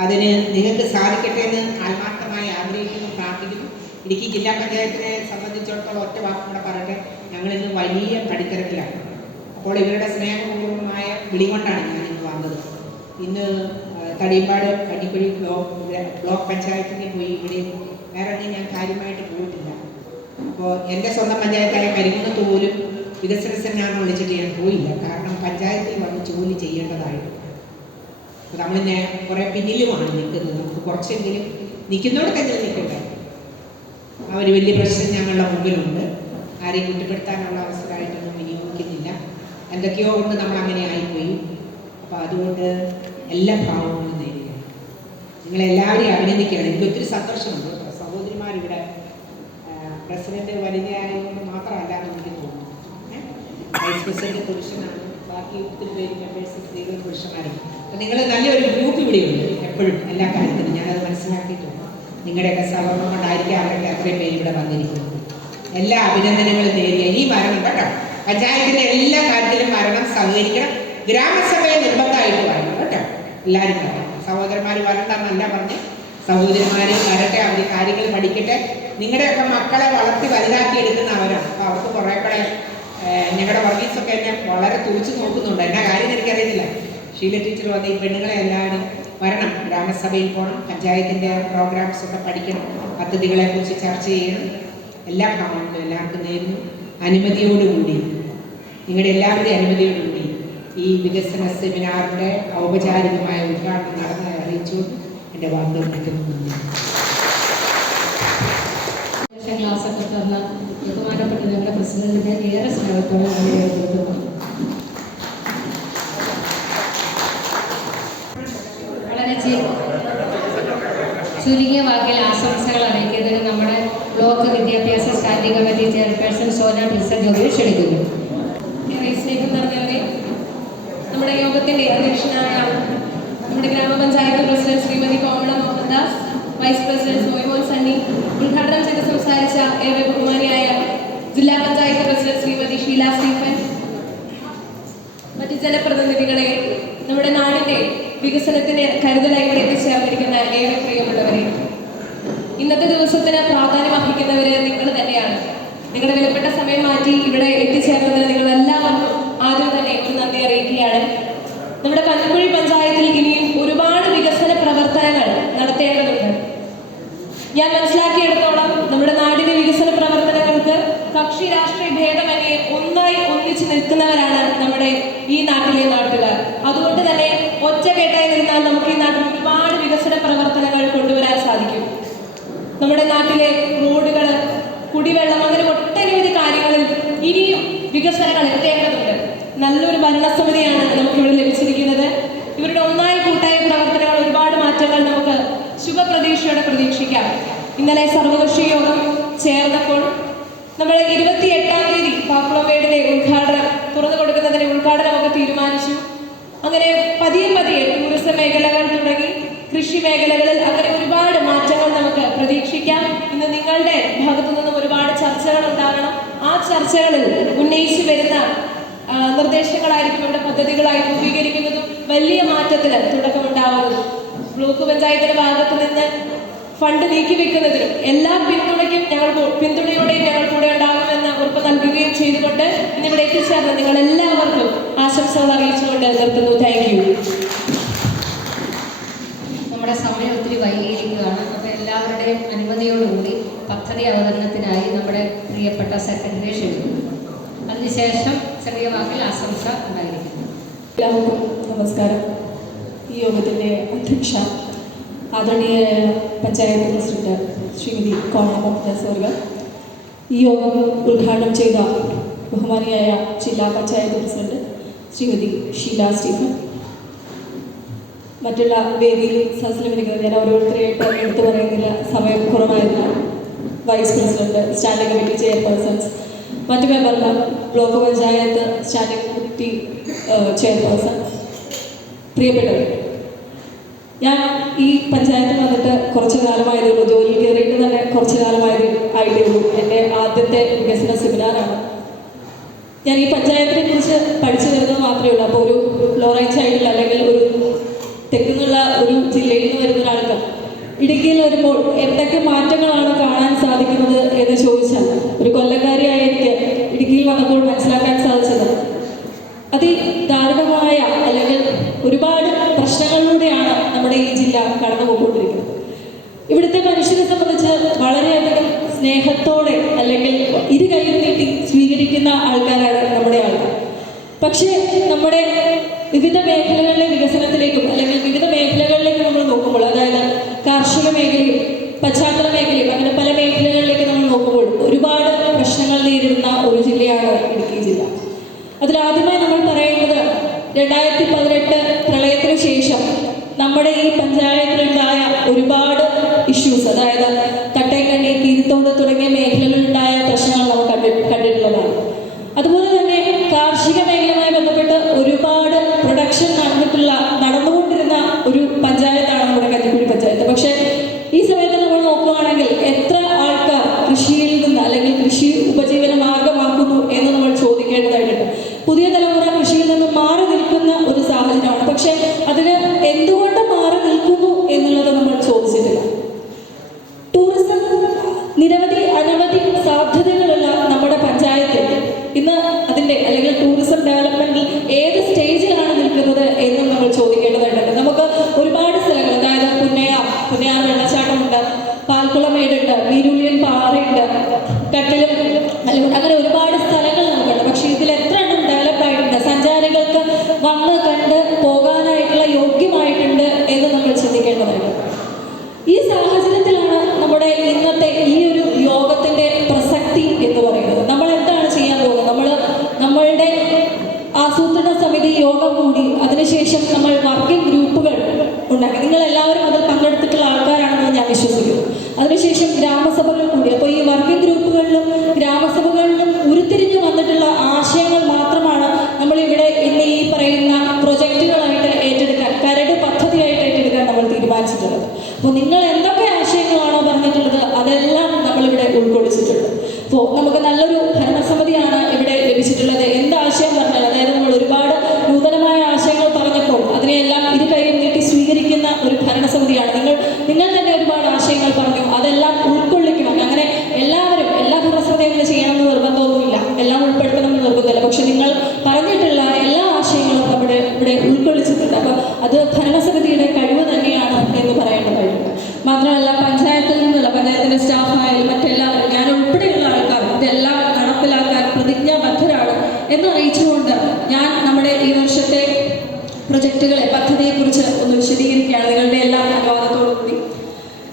അതിന് നിങ്ങൾക്ക് സാധിക്കട്ടെ എന്ന് ആത്മാർത്ഥമായി ആഗ്രഹിക്കുന്നു, പ്രാർത്ഥിക്കുന്നു. ഇടുക്കി ജില്ലാ പഞ്ചായത്തിനെ സംബന്ധിച്ചിടത്തോളം ഒറ്റ വാക്കും കൂടെ പറയട്ടെ, ഞങ്ങളിന്ന് വലിയ പടിത്തരത്തിലാണ്. അപ്പോൾ ഇവരുടെ സ്നേഹപൂർവമായ വിളി കൊണ്ടാണ് ഞാനിന്ന് വന്നത്. ഇന്ന് തടിയമ്പാട് കഞ്ഞിക്കുഴി ബ്ലോക്ക് പഞ്ചായത്തിനെ പോയി. ഇവിടെ വേറെ ഞാൻ കാര്യമായിട്ട് പോയിട്ടില്ല. അപ്പോൾ എൻ്റെ സ്വന്തം പഞ്ചായത്തായ കരികുന്നത്ത് പോലും വികസന സെമിനാറിന് വിളിച്ചിട്ട് ഞാൻ പോയില്ല. കാരണം പഞ്ചായത്തിൽ വന്ന് ജോലി ചെയ്യേണ്ടതായിട്ട് നമ്മളിന്നെ കുറേ പിന്നിലുമാണ് നിൽക്കുന്നത്. നമുക്ക് കുറച്ചെങ്കിലും നിൽക്കുന്നോടത്തെങ്കിലും നിൽക്കട്ടെ. ആ ഒരു വലിയ പ്രശ്നം ഞങ്ങളുടെ മുമ്പിലുണ്ട്. ആരെയും കുറ്റപ്പെടുത്താനുള്ള അവസരമായിട്ടൊന്നും വിനിയോഗിക്കുന്നില്ല. എന്തൊക്കെയോ കൊണ്ട് നമ്മൾ അങ്ങനെ ആയിപ്പോയി. അപ്പോൾ അതുകൊണ്ട് എല്ലാ ഭാവങ്ങളും നേരിടുക. നിങ്ങളെല്ലാവരെയും അഭിനന്ദിക്കുകയാണ്. എനിക്ക് ഒത്തിരി സന്തോഷമുണ്ട്. സഹോദരിമാരിവിടെ പ്രസിഡന്റ് വനിതയായതുകൊണ്ട് മാത്രമല്ല എന്ന് എനിക്ക് തോന്നുന്നു. വൈസ് പ്രസിഡന്റ് പുരുഷനാണ്, ബാക്കി ഒത്തിരി പേര് മെമ്പേഴ്സ് സ്ത്രീകളും പുരുഷന്മാരും. അപ്പം നിങ്ങൾ നല്ലൊരു ഗ്രൂപ്പ് ഇവിടെയുണ്ട് എപ്പോഴും എല്ലാ കാര്യത്തിലും. ഞാനത് മനസ്സിലാക്കിയിട്ടുണ്ട്. നിങ്ങളുടെയൊക്കെ സഹകരണം കൊണ്ടായിരിക്കും അവരൊക്കെ അത്രയും പേര് ഇവിടെ വന്നിരിക്കുന്നത്. എല്ലാ അഭിനന്ദനങ്ങളും നേരിയ ഇനി വരണം കേട്ടോ. പഞ്ചായത്തിൻ്റെ എല്ലാ കാര്യത്തിലും വരണം, സഹകരിക്കണം. ഗ്രാമസഭയെ നിർബന്ധമായിട്ട് വരണം കേട്ടോ. എല്ലാവരും വരണം. സഹോദരന്മാർ വരണ്ടെന്നല്ല പറഞ്ഞ്, സഹോദരന്മാർ വരട്ടെ, അവർ കാര്യങ്ങൾ പഠിക്കട്ടെ. നിങ്ങളുടെയൊക്കെ മക്കളെ വളർത്തി വലുതാക്കി എടുക്കുന്ന അവരാണ്. അപ്പോൾ അവർക്ക് കുറേ കൂടെ ഞങ്ങളുടെ വർഗീസൊക്കെ എന്നെ വളരെ തുറിച്ച് നോക്കുന്നുണ്ട്. എന്നാ കാര്യം എനിക്കറിയത്തില്ല. ഷീല ടീച്ചർ വന്ന് ഈ പെണ്ണുങ്ങളെ എല്ലാവരും വരണം, ഗ്രാമസഭയിൽ പോകണം, പഞ്ചായത്തിൻ്റെ പ്രോഗ്രാംസൊക്കെ പഠിക്കണം, പദ്ധതികളെക്കുറിച്ച് ചർച്ച ചെയ്യണം. എല്ലാ ഭാഗങ്ങളും എല്ലാവർക്കും നേരുന്നു. അനുമതിയോടുകൂടി, നിങ്ങളുടെ എല്ലാവരുടെയും അനുമതിയോടുകൂടി ഈ വികസന സെമിനാറിൻ്റെ ഔപചാരികമായ ഉദ്ഘാടനം നടന്ന് അറിയിച്ചുകൊണ്ട് എൻ്റെ വാർത്തകൾ കിട്ടുന്നു. ക്ലാസ്സൊക്കെ തന്ന ബഹുമാനപ്പെട്ട ഞങ്ങളുടെ പ്രസിഡന്റിനെ ഏറെ സ്നേഹത്തോടെ നൽകുന്നു. വളരെ ചുരുങ്ങിയ വാക്കിൽ ആശംസകൾ അറിയിക്കുന്നതിന് നമ്മുടെ ബ്ലോക്ക് വിദ്യാഭ്യാസ standing committee chairperson Sona teacher ജോലി ക്ഷണിക്കുന്നു. സ്നേഹം നിറഞ്ഞവരെ, നമ്മുടെ യോഗത്തിന്റെ അധ്യക്ഷനായ നമ്മുടെ ഗ്രാമപഞ്ചായത്ത് പ്രസിഡന്റ് ശ്രീമതി കോമള മോഹൻദാസ്, വൈസ് പ്രസിഡന്റ് സോയ്മോൻ സണ്ണി, ഉദ്ഘാടനം ചെയ്ത് സംസാരിച്ച ഏറെ ബഹുമാനിയായ ജില്ലാ പഞ്ചായത്ത് പ്രസിഡന്റ് ശ്രീമതി ഷീല സ്റ്റീഫൻ, മറ്റ് ജനപ്രതിനിധികളെ, നമ്മുടെ നാടിന്റെ വികസനത്തിന് കരുതലായി ഇവിടെ എത്തിച്ചേർന്നിരിക്കുന്ന ഏറെ പ്രിയമുള്ളവരെ, ഇന്നത്തെ ദിവസത്തിന് പ്രാധാന്യം അർഹിക്കുന്നവര് നിങ്ങൾ തന്നെയാണ്. നിങ്ങളുടെ വിലപ്പെട്ട സമയം മാറ്റി ഇവിടെ എത്തിച്ചേർന്നതിന് നിങ്ങളെല്ലാവർക്കും ആദ്യം തന്നെ ഒരു നന്ദി അറിയിക്കുകയാണ്. നമ്മുടെ കഞ്ഞിക്കുഴി പഞ്ചായത്തിൽ ഇനിയും ഒരുപാട് വികസന പ്രവർത്തനങ്ങൾ നടത്തേണ്ടതുണ്ട്. ഞാൻ മനസ്സിലാക്കിയെടുത്തോളം നമ്മുടെ നാടിന്റെ വികസന പ്രവർത്തനങ്ങൾക്ക് കക്ഷി രാഷ്ട്രീയ ഭേദമന്യേ ഒന്നായി ഒന്നിച്ച് നിൽക്കുന്നവരാണ് നമ്മുടെ ഈ നാട്ടിലെ നാട്ടുകാർ. അതുകൊണ്ട് തന്നെ ഒറ്റക്കെട്ടായി നിന്നാൽ നമുക്ക് ഈ നാട്ടിൽ ഒരുപാട് വികസന പ്രവർത്തനങ്ങൾ കൊണ്ടുവരാൻ സാധിക്കും. നമ്മുടെ നാട്ടിലെ റോഡുകൾ, കുടിവെള്ളം, അങ്ങനെ ഒട്ടനവധി കാര്യങ്ങളിൽ ഇനിയും വികസനങ്ങൾ എത്തേണ്ടതുണ്ട്. നല്ലൊരു ഭരണസമിതിയാണ് നമുക്കിവിടെ ലഭിച്ചിരിക്കുന്നത്. ഇവരുടെ ഒന്നായ കൂട്ടായ പ്രവർത്തനങ്ങൾ ഒരുപാട് മാറ്റങ്ങൾ നമുക്ക് ശുഭപ്രതീക്ഷയോടെ പ്രതീക്ഷിക്കാം. ഇന്നലെ സർവകക്ഷി യോഗം ചേർന്നപ്പോൾ നമ്മൾ 28-ാം തീയതി പാക്കുളമേടിന്റെ ഉദ്ഘാടനം തുറന്നു കൊടുക്കുന്നതിന്റെ ഉദ്ഘാടനമൊക്കെ തീരുമാനിച്ചു. അങ്ങനെ പതിയെ പതിയെ ടൂറിസം മേഖലകൾ തുടങ്ങി കൃഷി മേഖലകളിൽ അങ്ങനെ ഒരുപാട് മാറ്റങ്ങൾ നമുക്ക് പ്രതീക്ഷിക്കാം. ഇന്ന് നിങ്ങളുടെ ഭാഗത്തു നിന്നും ഒരുപാട് ചർച്ചകൾ ഉണ്ടാകണം. ആ ചർച്ചകളിൽ ഉന്നയിച്ചു വരുന്ന നിർദ്ദേശങ്ങളായിരിക്കും ഇവിടെ പദ്ധതികളായി രൂപീകരിക്കുന്നതും വലിയ മാറ്റത്തിന് തുടക്കമുണ്ടാവുന്നതും. ബ്ലോക്ക് പഞ്ചായത്തിന്റെ ഭാഗത്ത് നിന്ന് ഫണ്ട് നീക്കിവെക്കുന്നതിനും എല്ലാ പിന്തുണയോടെയും ഞങ്ങൾ കൂടെ ഉണ്ടാകുമെന്ന് ഉറപ്പ് നൽകുകയും ചെയ്തുകൊണ്ട് ഇന്നിവിടെ എത്തിച്ചേർന്ന് നിങ്ങൾ എല്ലാവർക്കും ആശംസകൾ അറിയിച്ചുകൊണ്ട് നിർത്തുന്നു. Thank you. നമ്മുടെ സമയം ഒത്തിരി വൈകിയിരിക്കുകയാണ്. അപ്പോൾ എല്ലാവരുടെയും അനുമതിയോടുകൂടി പദ്ധതി അവതരണത്തിനായി നമ്മുടെ പ്രിയപ്പെട്ട സെക്രട്ടറിയെ ക്ഷണിക്കുന്നു. അതിനുശേഷം ചെറിയ വാക്കിൽ ആശംസ ഉണ്ടായിരിക്കുന്നു. എല്ലാവർക്കും നമസ്കാരം. ഈ യോഗത്തിൻ്റെ അധ്യക്ഷ ആദരണീയരായ പഞ്ചായത്ത് പ്രസിഡന്റ് ശ്രീമതി കോണമോഹൻദാസ്, ഈ യോഗം ഉദ്ഘാടനം ചെയ്ത ബഹുമാനിയായ ജില്ലാ പഞ്ചായത്ത് പ്രസിഡന്റ് ശ്രീമതി ഷീല സ്റ്റീഫൻ, മറ്റുള്ള വേദിയിൽ സദസ്സിലിരിക്കുന്നത് ഞാൻ ഓരോരുത്തരെയായിട്ട് എടുത്തു പറയുന്നില്ല, സമയം കുറവായിരുന്ന vice president, standing committee chairpersons, മറ്റു മെമ്പർമാർ, block panchayat standing committee chairperson, പ്രിയപ്പെട്ടവർ, ഞാൻ ഈ പഞ്ചായത്തിൽ വന്നിട്ട് കുറച്ച് കാലമായതേ ഉള്ളൂ. ജോലി കയറിയിട്ട് തന്നെ കുറച്ച് ആയിട്ടേ ഉള്ളൂ. എൻ്റെ ആദ്യത്തെ വികസന സെമിനാറാണ്. ഞാൻ ഈ പഞ്ചായത്തിനെ കുറിച്ച് പഠിച്ചു വരുന്നത് മാത്രമേ ഉള്ളൂ. അപ്പോൾ ഒരു ലോറൈറ്റ് സൈഡിൽ അല്ലെങ്കിൽ ഒരു തെക്കുന്നുള്ള ഒരു ജില്ലയിൽ നിന്ന് വരുന്ന ഒരാൾക്ക് ഇടുക്കിയിൽ വരുമ്പോൾ എന്തൊക്കെ മാറ്റങ്ങളാണ് കാണാൻ സാധിക്കുന്നത് എന്ന് ചോദിച്ചാൽ, ഒരു കൊല്ലക്കാരിയായ എനിക്ക് ഇടുക്കിയിൽ വന്നപ്പോൾ മനസ്സിലാക്കാൻ സാധിച്ചത് അതിദാരുണമായ അല്ലെങ്കിൽ ഒരുപാട് പ്രശ്നങ്ങളിലൂടെയാണ് നമ്മുടെ ഈ ജില്ല കടന്നു പോയിക്കൊണ്ടിരിക്കുന്നത്. ഇവിടുത്തെ മനുഷ്യരെ സംബന്ധിച്ച് വളരെയധികം സ്നേഹത്തോടെ അല്ലെങ്കിൽ ഇരു കൈയിൽ നീട്ടി സ്വീകരിക്കുന്ന ആൾക്കാരാണ് നമ്മുടെ ആൾക്കാർ. പക്ഷേ നമ്മുടെ വിവിധ മേഖലകളിലെ വികസനത്തിലേക്കും അല്ലെങ്കിൽ വിവിധ മേഖലകളിലേക്ക് നമ്മൾ നോക്കുമ്പോൾ, അതായത് കാർഷിക മേഖലയും പശ്ചാത്തല മേഖലയും അങ്ങനെ പല മേഖലകളിലേക്ക് നമ്മൾ നോക്കുമ്പോൾ ഒരുപാട് പ്രശ്നങ്ങൾ നേരിടുന്ന ഒരു ജില്ലയാണ് ഇടുക്കി ജില്ല. അതിലാദ്യമായി നമ്മൾ പറയുന്നത് 2018 പ്രളയത്തിന് ശേഷം നമ്മുടെ ഈ പഞ്ചായത്തിലുണ്ടായ ഒരുപാട് ഇഷ്യൂസ്, അതായത് തട്ടേക്കണ്ണി, കീരിത്തോട് തുടങ്ങിയ മേഖലകളിലുണ്ടായ പ്രശ്നങ്ങൾ നമ്മൾ കണ്ടിട്ടുള്ളതാണ്. അതുപോലെ തന്നെ കാർഷിക മേഖലയുമായി ബന്ധപ്പെട്ട് ഒരുപാട് പ്രൊഡക്ഷൻ നടന്നുകൊണ്ടിരുന്ന ഒരു പഞ്ചായത്താണ് നമ്മുടെ കഞ്ഞിക്കുഴി പഞ്ചായത്ത്. പക്ഷേ ഈ സമയത്ത് നമ്മൾ നോക്കുകയാണെങ്കിൽ എത്ര ആൾക്കാർ കൃഷിയിൽ നിന്ന് അല്ലെങ്കിൽ കൃഷി ഉപജീവന മാർഗമാക്കുന്നു എന്ന് നമ്മൾ ചോദിക്കേണ്ടതായിട്ടുണ്ട്. പുതിയ തലമുറ കൃഷിയിൽ നിന്ന് മാറി നിൽക്കുന്ന ഒരു സാഹചര്യമാണ്. പക്ഷേ അതിന് എന്തുകൊണ്ട് മാറി നിൽക്കുന്നു എന്നുള്ളത് നമ്മൾ ചോദിച്ചിട്ടില്ല. ടൂറിസം അനവധി സാധ്യതകളുള്ള നമ്മുടെ പഞ്ചായത്തിൽ ഇന്ന് അതിൻ്റെ അല്ലെങ്കിൽ ടൂറിസം ഡെവലപ്മെന്റിൽ ഏത് സ്റ്റേജിലാണ് നിൽക്കുന്നത് എന്നും നമ്മൾ ചോദിക്കേണ്ടതായിട്ടുണ്ട്. നമുക്ക് ഒരുപാട് സ്ഥലങ്ങൾ, അതായത് പുന്നയാർ വെള്ളച്ചാട്ടമുണ്ട്, പാൽക്കുളമേടുണ്ട്, വീരുളിയൻ പാറയുണ്ട്, കട്ടിലും അങ്ങനെ ഒരുപാട് സ്ഥലങ്ങൾ നമുക്കുണ്ട്. പക്ഷേ ഇതിൽ എത്ര എണ്ണം ഡെവലപ്പ് ആയിട്ടുണ്ട്, സഞ്ചാരികൾക്ക് വന്ന് കണ്ട് പോകാനായിട്ടുള്ള യോഗ്യമായിട്ടുണ്ട് എന്ന് നമ്മൾ ചിന്തിക്കേണ്ടതുണ്ട്. ഈ സാഹചര്യത്തിലാണ് നമ്മുടെ ഇന്നത്തെ ഈ ഒരു യോഗത്തിന്റെ പ്രസക്തി എന്ന് പറയുന്നത്. നമ്മൾ എന്താണ് ചെയ്യാൻ പോകുന്നത്? നമ്മളുടെ ആസൂത്രണ സമിതി യോഗം കൂടി അതിനുശേഷം നമ്മൾ വർക്കിംഗ് ഗ്രൂപ്പുകൾ ഉണ്ടാക്കി. നിങ്ങൾ എല്ലാവരും അതിൽ പങ്കെടുത്തിട്ടുള്ള ആൾക്കാരാണെന്ന് ഞാൻ വിശ്വസിക്കുന്നു. അതിനുശേഷം ഗ്രാമസഭകൾ കൂടി. അപ്പോൾ ഈ വർക്കിംഗ് ഗ്രൂപ്പുകളിലും ഗ്രാമസഭകളിലും ഉരുത്തിരിഞ്ഞു വന്നിട്ടുള്ള ആശയങ്ങൾ മാത്രമാണ് നമ്മളിവിടെ ഇന്ന് ഈ പറയുന്ന പ്രൊജക്റ്റുകളായിട്ട് ഏറ്റെടുക്കാൻ, കരട് പദ്ധതിയായിട്ട് ഏറ്റെടുക്കാൻ നമ്മൾ തീരുമാനിച്ചിട്ടുള്ളത്. അപ്പോൾ നിങ്ങൾ എന്തൊക്കെ ആശയങ്ങളാണോ പറഞ്ഞിട്ടുള്ളത് അതെല്ലാം നമ്മളിവിടെ ഉൾക്കൊള്ളിച്ചിട്ടുണ്ട്. അപ്പോൾ നമുക്ക് നല്ലൊരു ഭരണസമിതിയാണ് ഇവിടെ ലഭിച്ചിട്ടുള്ളത്. എന്ത് ആശയം പറഞ്ഞാൽ, അതായത് നമ്മൾ ഒരുപാട് നൂതനമായ ആശയങ്ങൾ പറഞ്ഞപ്പോൾ അതിനെയെല്ലാം ഇരു കൈയും നീട്ടി സ്വീകരിക്കുന്ന ഒരു ഭരണസമിതിയാണ്. നിങ്ങൾ തന്നെ ഒരുപാട് ആശയങ്ങൾ പറഞ്ഞു, അതെല്ലാം ഉൾക്കൊള്ളിക്കണം. അങ്ങനെ എല്ലാവരും എല്ലാ ഭരണസമിതിയും അങ്ങനെ ചെയ്യണമെന്ന് നിർബന്ധമൊന്നുമില്ല, എല്ലാം ഉൾപ്പെടുത്തണമെന്ന് നിർബന്ധമില്ല. പക്ഷെ നിങ്ങൾ പറഞ്ഞിട്ടുള്ള എല്ലാ ആശയങ്ങളും നമ്മുടെ ഇവിടെ ഉൾക്കൊള്ളിച്ചിട്ടുണ്ട്. അപ്പോൾ അത് ഭരണസമിതിയുടെ കഴിവ് തന്നെയാണ് എന്ന് പറയേണ്ടതായിട്ടുണ്ട്. മാത്രമല്ല പഞ്ചായത്തിന്റെ സ്റ്റാഫായാലും മറ്റെല്ലാവരും, ഞാൻ ഉൾപ്പെടെയുള്ള ആൾക്കാർ ഇതെല്ലാം നടപ്പിലാക്കാൻ പ്രതിജ്ഞാബദ്ധരാണ് എന്ന് അറിയിച്ചുകൊണ്ട് ഞാൻ നമ്മുടെ ഈ വർഷത്തെ പ്രൊജക്റ്റുകളെ, പദ്ധതിയെക്കുറിച്ച് ഒന്ന് വിശദീകരിക്കുകയാണ് നിങ്ങളുടെ എല്ലാ അനുവാദത്തോടുകൂടി.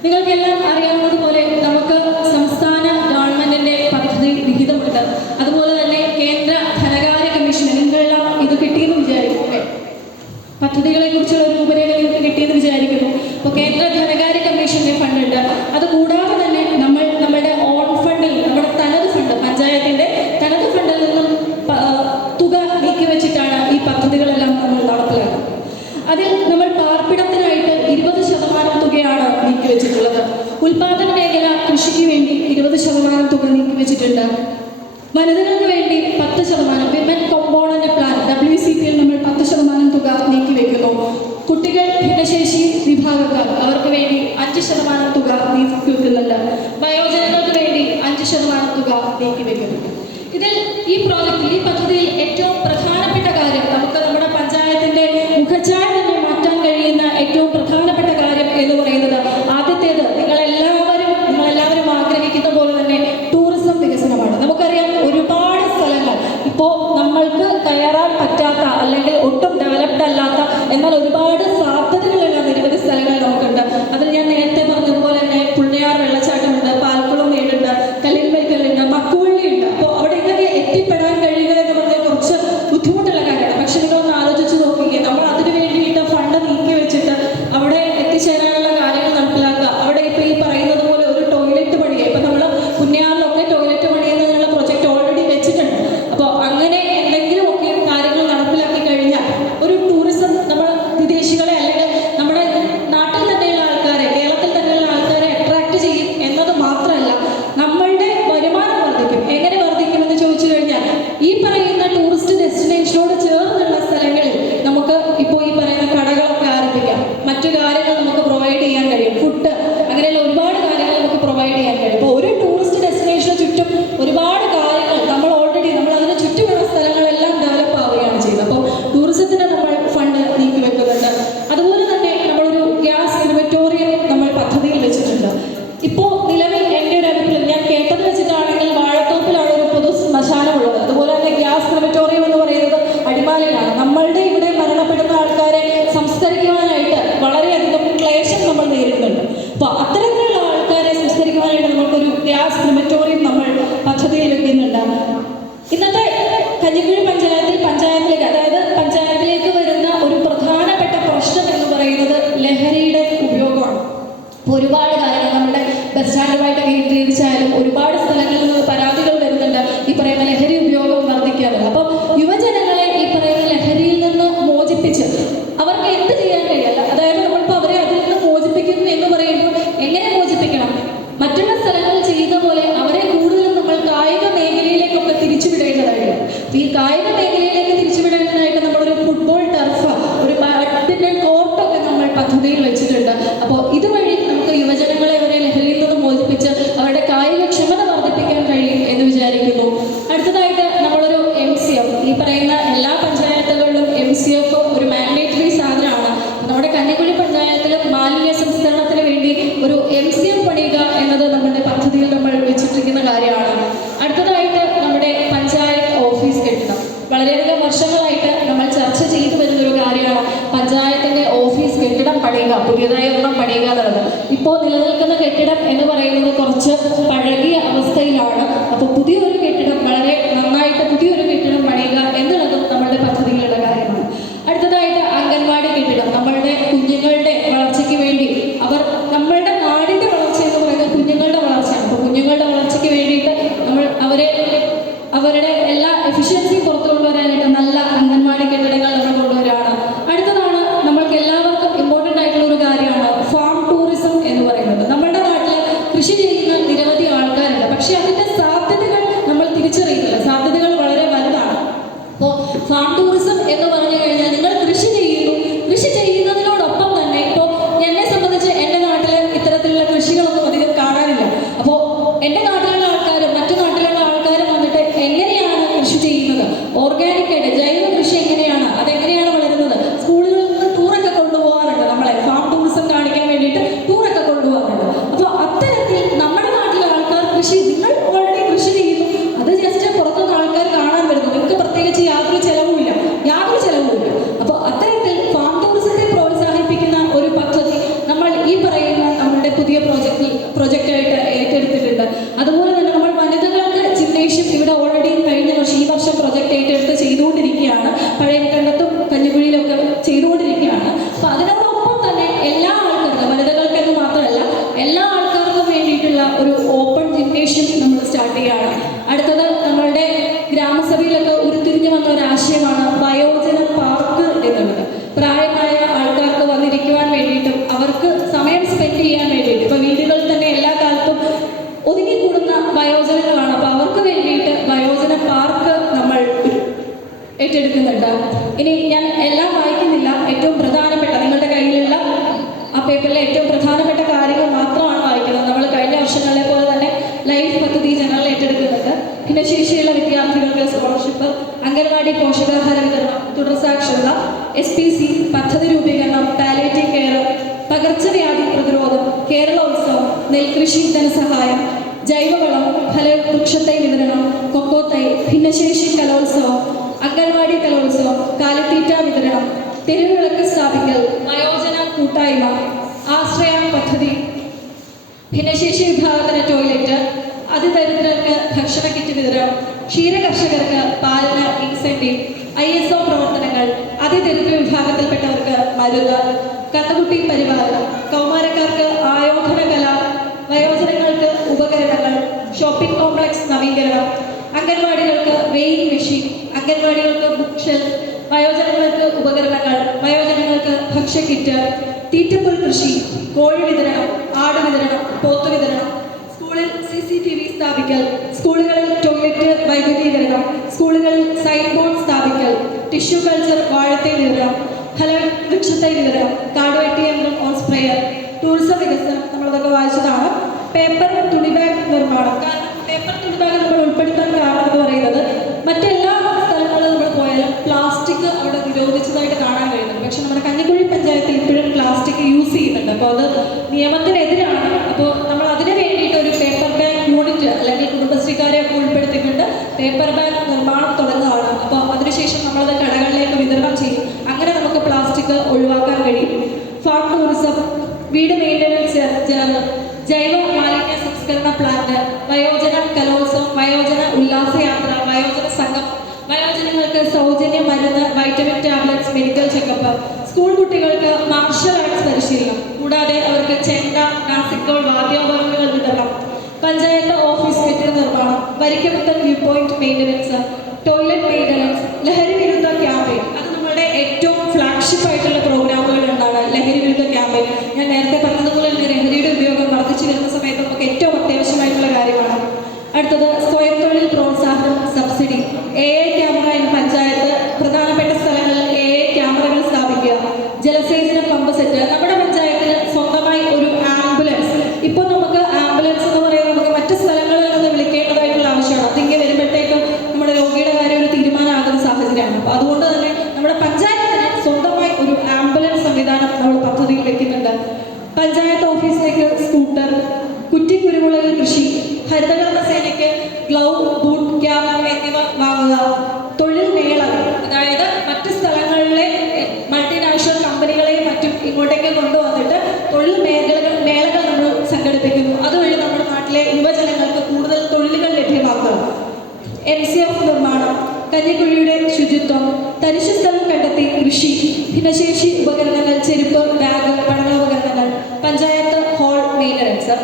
നിങ്ങൾക്കെല്ലാം അറിയാവുന്നതുപോലെ നമുക്ക് സംസ്ഥാന ഗവൺമെന്റിന്റെ പദ്ധതി വിഹിതമുണ്ട്. അതുപോലെ തന്നെ കേന്ദ്ര ധനകാര്യ കമ്മീഷൻ, നിങ്ങളെല്ലാം ഇത് കിട്ടിയെന്ന് വിചാരിക്കും, പദ്ധതികളെ കുറിച്ചുള്ള രൂപരേഖ നിങ്ങൾക്ക് കിട്ടിയെന്ന് വിചാരിക്കുന്നു. അപ്പോൾ കേന്ദ്ര ധനകാര്യ കമ്മീഷന്റെ ഫണ്ട് ഉണ്ട്. അതുകൂടാതെ തന്നെ നമ്മളുടെ ഓൺ ഫണ്ടിൽ, നമ്മുടെ തനത് ഫണ്ട്, വെച്ചിട്ടുള്ളത്. ഉൽപാദന മേഖല കൃഷിക്ക് വേണ്ടി 20% തുക നീക്കിവെച്ചിട്ടുണ്ട്. വനിതകൾക്ക് വേണ്ടി 10%, വിമൻ കോമ്പോണന്റ് പ്ലാൻ WCPL നമ്മൾ 10% തുക നീക്കിവെക്കുന്നു. കുട്ടികൾ ഭിന്നശേഷി വിഭാഗക്കാർ അവർക്ക് വേണ്ടി 5% തുക നീക്കിവെക്കുന്നുണ്ട്. വയോജനങ്ങൾക്ക് വേണ്ടി 5% തുക നീക്കിവെക്കുന്നു. ഇതിൽ ഈ പദ്ധതിയിൽ ഏറ്റവും പ്രധാനപ്പെട്ട കാര്യം, നമുക്ക് നമ്മുടെ പഞ്ചായത്തിന്റെ മുഖച്ഛായ തന്നെ മാറ്റാൻ കഴിയുന്ന ഏറ്റവും പ്രധാനപ്പെട്ട കാര്യം എന്ന് പറയുന്നത്, ആദ്യത്തേത് നിങ്ങളെല്ലാവരും ആഗ്രഹിക്കുന്ന പോലെ തന്നെ ടൂറിസം വികസനമാണ്. നമുക്കറിയാം ഒരുപാട് സ്ഥലങ്ങൾ ഇപ്പോൾ നമ്മൾക്ക് കയറാൻ പറ്റാത്ത അല്ലെങ്കിൽ ഒട്ടും ഡെവലപ്ഡ് അല്ലാത്ത എന്നാൽ ഒരുപാട് സാധ്യതകളുള്ള നിരവധി സ്ഥലങ്ങൾ നമുക്കുണ്ട്. അതിൽ ഞാൻ നേരത്തെ പറഞ്ഞതുപോലെ തന്നെ പുള്ളിയാർ വെള്ളച്ചാട്ടമുണ്ട്, പാൽക്കുളം മേടുണ്ട്, കല്ലിന്മേൽക്കല്ലുണ്ട്, മക്കുവള്ളിയുണ്ട്. അപ്പോൾ അവിടേക്കൊക്കെ എത്തിപ്പെടാൻ കഴിയുക എന്ന് പറഞ്ഞാൽ കുറച്ച് ബുദ്ധിമുട്ടുള്ള കാര്യമാണ്. പക്ഷെ നിങ്ങളൊന്ന് ആലോചിച്ച് നോക്കിക്കേ, നമ്മൾ അതിനു വേണ്ടിയിട്ട് ഫണ്ട് നീക്കി വെച്ചിട്ട് അവിടെ എത്തിച്ചേരാനുള്ള കാര്യങ്ങൾ നടപ്പിലാക്കുക. അവിടെ ഇപ്പോൾ ഈ പറയുന്നത് പോലെ ഒരു ടോയ്ലറ്റ് പണിയുക, ഇപ്പം നമ്മൾ കുഞ്ഞാറിലൊക്കെ ടോയ്ലറ്റ് പണിയുന്നതിനുള്ള പ്രൊജക്റ്റ് ഓൾറെഡി വെച്ചിട്ടുണ്ട്. അപ്പോൾ അങ്ങനെ എന്തെങ്കിലും ഒക്കെ കാര്യങ്ങൾ നടപ്പിലാക്കി കഴിഞ്ഞാൽ ഒരു ടൂറിസം നമ്മൾ വിദേശികളെ അല്ലെങ്കിൽ നമ്മുടെ നാട്ടിൽ തന്നെയുള്ള ആൾക്കാരെ, കേരളത്തിൽ തന്നെയുള്ള ആൾക്കാരെ അട്രാക്ട് ചെയ്യും എന്നത് മാത്രമല്ല, നമ്മളുടെ വരുമാനം വർദ്ധിക്കും. എങ്ങനെ വർദ്ധിക്കുമെന്ന് ചോദിച്ചു കഴിഞ്ഞാൽ, ഈ പറയുന്ന ടൂറിസ്റ്റ് ഡെസ്റ്റിനേഷനോട് ചേർന്നുള്ള സ്ഥലങ്ങളിൽ നമുക്ക് ഇപ്പോൾ ഈ പറയുന്ന കടകളൊക്കെ ആരംഭിക്കാം. മറ്റു കാര്യങ്ങൾ നമുക്ക് പ്രൊവൈഡ് ചെയ്യാൻ കഴിയും. ഫുഡ്, അങ്ങനെയുള്ള ഒരുപാട് കാര്യങ്ങൾ നമുക്ക് പ്രൊവൈഡ് ചെയ്യാൻ കഴിയും. അപ്പോൾ ഒരു ടൂറിസ്റ്റ് ഡെസ്റ്റിനേഷന് ചുറ്റും ഒരുപാട് കാര്യങ്ങൾ നമ്മൾ അതിന് ചുറ്റുമുള്ള സ്ഥലങ്ങളെല്ലാം ഡെവലപ്പ് ആവുകയാണ് ചെയ്യുന്നത്. അപ്പോൾ ടൂറിസത്തിന് നമ്മൾ ഫണ്ട് നീക്കി വെക്കുന്നുണ്ട്. അതുപോലെ തന്നെ നമ്മളൊരു ഗ്യാസ് ക്രിമറ്റോറിയം നമ്മൾ പദ്ധതിയിൽ വെച്ചിട്ടുണ്ട്. ഇപ്പോൾ നിലവിൽ എൻ്റെ ഒരു അഭിപ്രായം, ഞാൻ കേട്ടത് വെച്ചിട്ടാണെങ്കിൽ വാഴത്തോപ്പിലാണ് ഒരു പൊതു ശ്മശാനമുള്ളത്. അതുപോലെ തന്നെ ഗ്യാസ് ക്രിമറ്റോറിയം എന്ന് പറയുന്നത് അടിമാലിയിലാണ്. നമ്മളുടെ ഇവിടെ മരണപ്പെടുന്ന ആൾക്കാരെ സംസ്കരിക്കുവാനായിട്ട് വളരെയധികം ക്ലേശം നമ്മൾ നേരിടുന്നുണ്ട്. അപ്പോൾ അത്തരത്തിലുള്ള ആൾക്കാരെ സംസ്കരിക്കുവാനായിട്ട് നമുക്കൊരു ഗ്യാസ് ക്രിമറ്റോറിയം നമ്മൾ പദ്ധതിയിൽ വെക്കുന്നുണ്ട്. ഇന്നത്തെ കഞ്ഞിക്കുഴി പഞ്ചായത്തിലേക്ക് വരുന്ന ഒരു പ്രധാനപ്പെട്ട പ്രശ്നം എന്ന് പറയുന്നത് ലഹരിയുടെ ഉപയോഗമാണ്. ഒരുപാട് കാര്യങ്ങൾ നമ്മുടെ ബസ് സ്റ്റാൻഡുമായിട്ട് കേന്ദ്രീകരിച്ചാലും ഒരുപാട് സ്ഥലങ്ങളിൽ നിന്ന് പരാതികൾ വരുന്നുണ്ട്, ഈ പറയുന്ന ലഹരി ഉപയോഗം വർദ്ധിക്കാറുണ്ട്. അപ്പം യുവജനങ്ങളെ ഈ പറയുന്ന ലഹരിയിൽ നിന്ന് മോചിപ്പിച്ച് അവർക്ക് എന്ത് ചെയ്യാൻ കഴിയല്ല, അതായത് നമ്മളിപ്പോൾ അവരെ അതിൽ നിന്ന് മോചിപ്പിക്കുന്നു എന്ന് പറയുമ്പോൾ എങ്ങനെ മോചിപ്പിക്കണം? മറ്റുള്ള സ്ഥലങ്ങളിൽ ചെയ്യുന്ന പോലെ അവരെ കൂടുതലും നമ്മൾ കായിക മേഖലയിലേക്കൊക്കെ തിരിച്ചുവിടേണ്ടതായിരുന്നു. ഈ കായിക മേഖലയിലേക്ക് തിരിച്ചുവിടേണ്ടതായിട്ട് നമ്മളൊരു ഫുട്ബോൾ ടർഫ്, ഒരു ബാഡ്മിൻ്റൺ കോർട്ടൊക്കെ നമ്മൾ പദ്ധതിയിൽ വെച്ചിട്ടുണ്ട്. അപ്പോൾ ഇതുവഴി നമുക്ക് യുവജനങ്ങളെ അവരെ ലഹരിയിൽ നിന്ന് മോചിപ്പിച്ച് അവരുടെ കായിക ക്ഷമത വർദ്ധിപ്പിക്കാൻ കഴിയും എന്ന് വിചാരിക്കുന്നു. അടുത്തതായിട്ട് നമ്മളൊരു MCF, ഈ പറയുന്ന എല്ലാ പഞ്ചായത്തുകളിലും MCF ഒരു മാൻഡേറ്ററി സാധനമാണ്. നമ്മുടെ കഞ്ഞിക്കുഴി പഞ്ചായത്തിലും മാലിന്യ സംസ്കരണത്തിന് വേണ്ടി ഒരു MCF പണിയുക എന്നത് നമ്മുടെ പദ്ധതിയിൽ നമ്മൾ വെച്ചിട്ടിരിക്കുന്ന കാര്യമാണ്. അടുത്തതായിട്ട് നമ്മുടെ പഞ്ചായത്ത് ഓഫീസ് കെട്ടിടം, വളരെയധികം വർഷങ്ങളായിട്ട് നമ്മൾ ചർച്ച ചെയ്തു വരുന്നൊരു കാര്യമാണ് പഞ്ചായത്തിൻ്റെ ഓഫീസ് കെട്ടിടം പണിയുക, പുതിയതായി ഒരെണ്ണം പണിയുക എന്നുള്ളത്. ഇപ്പോൾ നിലനിൽക്കുന്ന കെട്ടിടം എന്ന് പറയുന്നത് കുറച്ച് പഴകിയ അവസ്ഥയിലാണ്. അപ്പോൾ പുതിയൊരു കെട്ടിടം, വളരെ നന്നായിട്ട് പുതിയൊരു കെട്ടിടം പണിയുക എന്നുള്ളതും നമ്മളുടെ പദ്ധതിയിലുള്ള കാര്യമാണ്. അടുത്തതായിട്ട് അംഗൻവാടി കെട്ടിടം, നമ്മളുടെ കുഞ്ഞുങ്ങളുടെ വളർച്ചയ്ക്ക് വേണ്ടി, നമ്മളുടെ നാടിൻ്റെ വളർച്ച എന്ന് പറയുന്നത് കുഞ്ഞുങ്ങളുടെ വളർച്ചയാണ്. അപ്പോൾ കുഞ്ഞുങ്ങളുടെ വളർച്ചയ്ക്ക് വേണ്ടിയിട്ട് നമ്മൾ അവരുടെ എല്ലാ എഫിഷ്യൻസിയും പുറത്തു കൊണ്ടുവരാനായിട്ട് നല്ല അംഗൻവാടി കെട്ടിടങ്ങൾ നമ്മൾ കൊണ്ടുവരികയാണ്. അടുത്തതാണ് നമ്മൾക്ക് എല്ലാവർക്കും ഇമ്പോർട്ടൻ്റ് ആയിട്ടുള്ള ഒരു കാര്യമാണ് ഫാം ടൂറിസം എന്ന് പറയുന്നത്. നമ്മുടെ നാട്ടിൽ കൃഷി ചെയ്യുന്ന നിരവധി ആൾക്കാരുണ്ട്, പക്ഷേ അതിൻ്റെ സാധ്യതകൾ നമ്മൾ തിരിച്ചറിയുന്നില്ല. സാധ്യതകൾ വളരെ പേപ്പറിലെ ഏറ്റവും പ്രധാനപ്പെട്ട കാര്യങ്ങൾ മാത്രമാണ് വായിക്കുന്നത്. നമ്മൾ കഴിഞ്ഞ വർഷങ്ങളിലെ പോലെ തന്നെ ലൈഫ് പദ്ധതി ജനറൽ ഏറ്റെടുക്കുന്നുണ്ട്. ഭിന്നശേഷിയുള്ള വിദ്യാർത്ഥികൾക്ക് സ്കോളർഷിപ്പ്, അംഗൻവാടി പോഷകാഹാര വിതരണം, തുടർ സാക്ഷരത, SPC പദ്ധതി രൂപീകരണം, പാലിയേറ്റീവ് കെയർ, പകർച്ചവ്യാധി പ്രതിരോധം, കേരളോത്സവം, നെൽകൃഷി ധനസഹായം, ജൈവവളം, ഫലവൃക്ഷത്തൈ വിതരണം, കൊക്കോത്തൈ, ഭിന്നശേഷി കലോത്സവം, അംഗൻവാടി കലോത്സവം, കാലിത്തീറ്റ വിതരണം, തെരുവിളക്ക് സ്ഥാപിക്കൽ, വയോജന കൂട്ടായ്മ, ആശ്രയ പദ്ധതി, ഭിന്നശേഷി വിഭാഗത്തിന് ടോയ്ലറ്റ്, അതിദരിദ്രർക്ക് ഭക്ഷണ കിറ്റ് വിതരണം, ക്ഷീര കർഷകർക്ക് പാലിന് ഇൻസെന്റീവ്, ISO പ്രവർത്തനങ്ങൾ, അതിദരിദ്ര വിഭാഗത്തിൽപ്പെട്ടവർക്ക് മരുന്ന്, കന്നുകുട്ടി പരിപാലനം, കൗമാരക്കാർക്ക് ആയോധന കല, വയോജനങ്ങൾക്ക് ഉപകരണങ്ങൾ, ഷോപ്പിംഗ് കോംപ്ലക്സ് നവീകരണം, അംഗൻവാടികൾക്ക് വെയിങ് മെഷീൻ, അംഗൻവാടികൾക്ക് ബുക്ക് ഷെൽഫ്, വയോജനങ്ങൾക്ക് ഉപകരണങ്ങൾ, വയോജനങ്ങൾക്ക് ഭക്ഷ്യക്കിറ്റ്, തീറ്റപ്പുൽ കൃഷി, കോഴി വിതരണം, ആട് വിതരണം, പോത്ത് വിതരണം, സ്കൂളിൽ CCTV സ്ഥാപിക്കൽ, സ്കൂളുകളിൽ ടോയ്ലറ്റ് വൈദ്യുതീകരണം, സ്കൂളുകളിൽ സൈൻ ബോർഡ് സ്ഥാപിക്കൽ, ടിഷ്യൂ കൾച്ചർ വാഴത്തൈ വിതരണം, ഫലവൃക്ഷത്തൈ വിതരണം, കാടുവെട്ടി യന്ത്രം ഓൺ സ്പ്രെയർ, ടൂറിസം വികസനം, നമ്മളതൊക്കെ വായിച്ചതാണ്. പേപ്പർ തുണി ബാഗ് നിർമ്മാണം. കാരണം പേപ്പർ തുണി ബാഗ് നമ്മൾ ഉൾപ്പെടുത്താൻ കാരണം എന്ന് പറയുന്നത് മറ്റെല്ലാ സ്ഥലങ്ങളിലും നമ്മൾ പോയാലും പ്ലാസ്റ്റിക് അവിടെ നിരോധിച്ചതായിട്ട് കാണാൻ കഴിയുന്നുണ്ട്. പക്ഷെ നമ്മുടെ കഞ്ഞിക്കുഴി പഞ്ചായത്തിൽ ഇപ്പോഴും പ്ലാസ്റ്റിക് യൂസ് ചെയ്യുന്നുണ്ട്. അപ്പോൾ അത് നിയമത്തിനെതിരാണ്. അപ്പോൾ നമ്മൾ അതിന് വേണ്ടിയിട്ട് ഒരു പേപ്പർ ബാഗ് യൂണിറ്റ് അല്ലെങ്കിൽ കുടുംബശ്രീക്കാരെ ഒക്കെ ഉൾപ്പെടുത്തിക്കൊണ്ട് പേപ്പർ ബാഗ് നിർമ്മാണം തുടങ്ങുകയാണ്. അപ്പോൾ അതിനുശേഷം നമ്മളത് കടകളിലേക്ക് വിതരണം ചെയ്യും. അങ്ങനെ നമുക്ക് പ്ലാസ്റ്റിക് ഒഴിവാക്കാൻ കഴിയും. ഫാം ടൂറിസം, വീട് മെയിൻ്റനൻസ് ജനറൽ, ജൈവ മാലിന്യ സംസ്കരണ പ്ലാന്റ്, വയോജന കലോത്സവം, വയോജന ഉല്ലാസയാത്ര, വയോജന സംഘം, വയോജനങ്ങൾക്ക് സൗജന്യ മരുന്ന്, vitamin tablets, medical checkup, school കുട്ടികൾക്ക് മാർഷൽ ആർട്സ് പരിശീലനം, കൂടാതെ അവർക്ക് ചെണ്ട, നാസിക്കോൾ, വാദ്യോപകരണങ്ങൾ വിതരണം, പഞ്ചായത്ത് ഓഫീസ് കെട്ടിട നിർമ്മാണം, വരിക്കമുത്തൽ view point maintenance, toilet maintenance, ലഹരി വിരുദ്ധ ക്യാമ്പയിൻ. അത് നമ്മളുടെ ഏറ്റവും ഫ്ലാഗ്ഷിപ്പ് ആയിട്ടുള്ള പ്രോഗ്രാമുകളിൽ ഒന്നാണ് ലഹരി വിരുദ്ധ ക്യാമ്പയിൻ. ഞാൻ നേരത്തെ പറഞ്ഞതുപോലെ തന്നെ ലഹരിയുടെ ഉപയോഗം വർദ്ധിച്ചു വരുന്ന സമയത്ത് നമുക്ക് ഏറ്റവും അത്യാവശ്യമായിട്ടുള്ള കാര്യമാണ്. അടുത്തത് സ്വയം തൊഴിൽ പ്രോത്സാഹനം സബ്സിഡി, AI ക്യാമറ എന്ന പഞ്ചായത്ത് പ്രധാനപ്പെട്ട സ്ഥലങ്ങളിൽ AI ക്യാമറകൾ സ്ഥാപിക്കുക, ജലസേചന പമ്പ് സെറ്റ്. നമ്മുടെ പഞ്ചായത്തിന് സ്വന്തമായി ഒരു ആംബുലൻസ്. ഇപ്പോൾ നമുക്ക് ആംബുലൻസ് എന്ന് പറയുന്നത് നമുക്ക് മറ്റു സ്ഥലങ്ങളിൽ നിന്ന് വിളിക്കേണ്ടതായിട്ടുള്ള ആവശ്യമാണ്. അതിങ്ങനെ വരുമ്പോഴത്തേക്കും നമ്മുടെ രോഗിയുടെ കാര്യം ഒരു തീരുമാനമാകുന്ന സാഹചര്യമാണ്. അപ്പോൾ അതുകൊണ്ട് തന്നെ നമ്മുടെ പഞ്ചായത്തിന് സ്വന്തമായി ഒരു ആംബുലൻസ് സംവിധാനം നമ്മൾ പദ്ധതിയിൽ വെക്കുന്നുണ്ട്. പഞ്ചായത്ത് ഓഫീസിലേക്ക് സ്കൂട്ടർ, കുറ്റിക്കുരുമുളക് കൃഷി, ഹരിതകർമ്മ സേനയ്ക്ക് ഗ്ലൗ, ബൂട്ട്, ക്യാപ്പ് എന്നിവ വാങ്ങുക. തൊഴിൽ മേളകൾ, അതായത് മറ്റ് സ്ഥലങ്ങളിലെ മൾട്ടിനാഷണൽ കമ്പനികളെയും മറ്റും ഇങ്ങോട്ടേക്ക് കൊണ്ടുവന്നിട്ട് തൊഴിൽ മേളകൾ നമ്മൾ സംഘടിപ്പിക്കുന്നു. അതുവഴി നമ്മുടെ നാട്ടിലെ യുവജനങ്ങൾക്ക് കൂടുതൽ തൊഴിലുകൾ ലഭ്യമാക്കുക. MCF നിർമ്മാണം, കഞ്ഞിക്കുഴിയുടെ ശുചിത്വം, തരിശു സ്ഥലം കണ്ടെത്തി കൃഷി, ഭിന്നശേഷി ഉപകരണങ്ങൾ, ചെരുപ്പ്, ബാഗ്, പഠനോപകരണങ്ങൾ, പഞ്ചായത്ത് ഹാൾ മെയിൻ്റനൻസ്.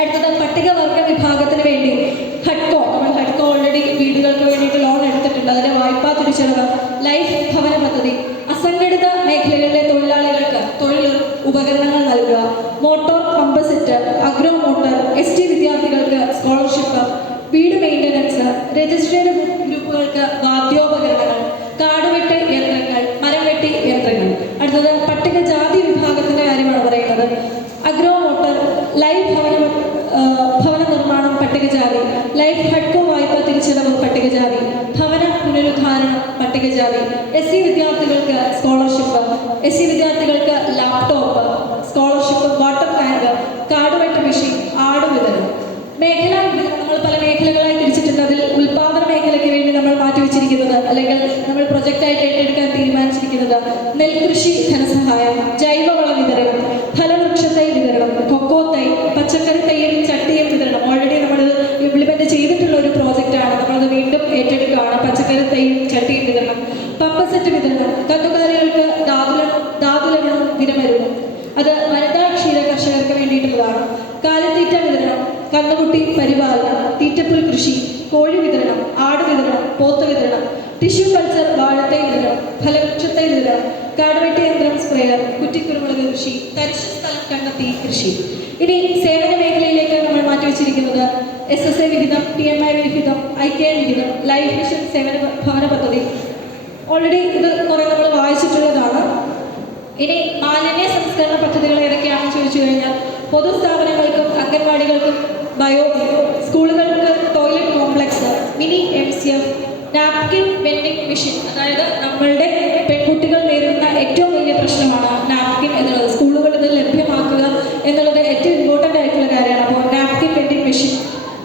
അടുത്തത് പട്ടികവർഗ വിഭാഗത്തിന് വേണ്ടി ഹഡ്കോ. നമ്മൾ ഹഡ്കോ ഓൾറെഡി വീടുകൾക്ക് വേണ്ടിയിട്ട് ലോൺ എടുത്തിട്ടുണ്ട്. അതിൻ്റെ വായ്പാ തിരിച്ചടവ്, ലൈഫ് ഭവന പദ്ധതി, അസംഘടിത മേഖലകളിലെ തൊഴിലാളികൾക്ക് തൊഴിൽ ഉപകരണങ്ങൾ നൽകുക, motor pump set, agro motor, ST വിദ്യാർത്ഥികൾക്ക് സ്കോളർഷിപ്പ്, വീട് മെയിൻ്റനൻസ്, രജിസ്ട്രേഡ് ഗ്രൂപ്പുകൾക്ക് വാദ്യോപകരണങ്ങൾ, കാടുവെട്ട് യന്ത്രങ്ങൾ, മരം വെട്ടി യന്ത്രങ്ങൾ. അടുത്തത് പട്ടികജാതി വിഭാഗത്തിൻ്റെ കാര്യമാണ് പറയുന്നത്. അഗ്രോ മോട്ടോർ, ലൈഫ് ഭവന നിർമ്മാണം പട്ടികജാതി, ലൈഫ് ഹഡ്കോ വായ്പ തിരിച്ചടവ് പട്ടികജാതി, ഭവന പുനരുദ്ധാരണം പട്ടികജാതി, SC വിദ്യാർത്ഥികൾക്ക് സ്കോളർഷിപ്പ്, SC വിദ്യാർത്ഥികൾക്ക് ലാപ്ടോപ്പ്, സ്കോളർഷിപ്പ്, വാട്ടർ ടാങ്ക്, കാടുവെട്ട് മെഷീൻ, ആട് വിതരണം. മേഖലാ വിതരണം നമ്മൾ പല മേഖലകളായി തിരിച്ചിട്ടുണ്ട്. അതിൽ ഉൽപാദന മേഖലയ്ക്ക് വേണ്ടി നമ്മൾ മാറ്റിവെച്ചിരിക്കുന്നത് അല്ലെങ്കിൽ നമ്മൾ പ്രൊജക്റ്റായിട്ട് ഏറ്റെടുക്കാൻ തീരുമാനിച്ചിരിക്കുന്നത് നെൽകൃഷി ധനസഹായം, ജൈവവള വിതരണം, ഫലവൃക്ഷത്തൈ വിതരണം, കൊക്കോ തൈ, പച്ചക്കറി തൈയും ചട്ടിയും വിതരണം. ഓൾറെഡി നമ്മളിത് ഇംപ്ലിമെന്റ് ചെയ്തിട്ടുള്ള ഒരു പ്രോജക്റ്റാണ്. നമ്മളത് വീണ്ടും ഏറ്റെടുക്കുകയാണ്. പച്ചക്കറി തൈയും ചട്ടിയും വിതരണം, പമ്പ് സെറ്റ് വിതരണം, കന്നുകാലികൾക്ക് ധാതുലവണം ദിനമരുന്ന്, അത് വനിതാ ക്ഷീര കർഷകർക്ക് വേണ്ടിയിട്ടുള്ളതാണ്. കാലിത്തീറ്റ വിതരണം, കന്നുകുട്ടി പരിപാലനം, തീറ്റപ്പുൽ കൃഷി, കോഴി വിതരണം, ആട് വിതരണം, പോത്ത് വിതരണം, ടിഷ്യൂ കൾച്ചർ വാഴത്തൈ വിതരണം, ഫലവൃക്ഷത്തൈ വിതരണം, കാടുവെട്ടി യന്ത്രം സ്പ്രെയർ, കുറ്റിക്കുരുമുളക് കൃഷി, തരിശു സ്ഥലം കണ്ടെത്തി കൃഷി. ഇനി സേവന മേഖലയിലേക്ക് നമ്മൾ മാറ്റിവെച്ചിരിക്കുന്നത് SSA വിഹിതം, PMI വിഹിതം, IKN വിഹിതം, ലൈഫ് മിഷൻ സേവന ഭവന പദ്ധതി. ഓൾറെഡി ഇത് കുറേ നമ്മൾ വായിച്ചിട്ടുള്ളതാണ്. ഇനി മാലിന്യ സംസ്കരണ പദ്ധതികൾ ഏതൊക്കെയാണ് പൊതുസ്ഥാപനങ്ങൾക്കും അംഗൻവാടികൾക്കും സ്കൂളുകൾക്ക് toilet complex, mini MCF, napkin vending machine. അതായത് നമ്മളുടെ പെൺകുട്ടികൾ നേരിടുന്ന ഏറ്റവും വലിയ പ്രശ്നമാണ് നാപ്കിൻ എന്നുള്ളത്. സ്കൂളുകളിൽ ഇത് ലഭ്യമാക്കുക എന്നുള്ളത് ഏറ്റവും ഇമ്പോർട്ടൻ്റ് ആയിട്ടുള്ള കാര്യമാണ്. അപ്പോൾ napkin vending machine,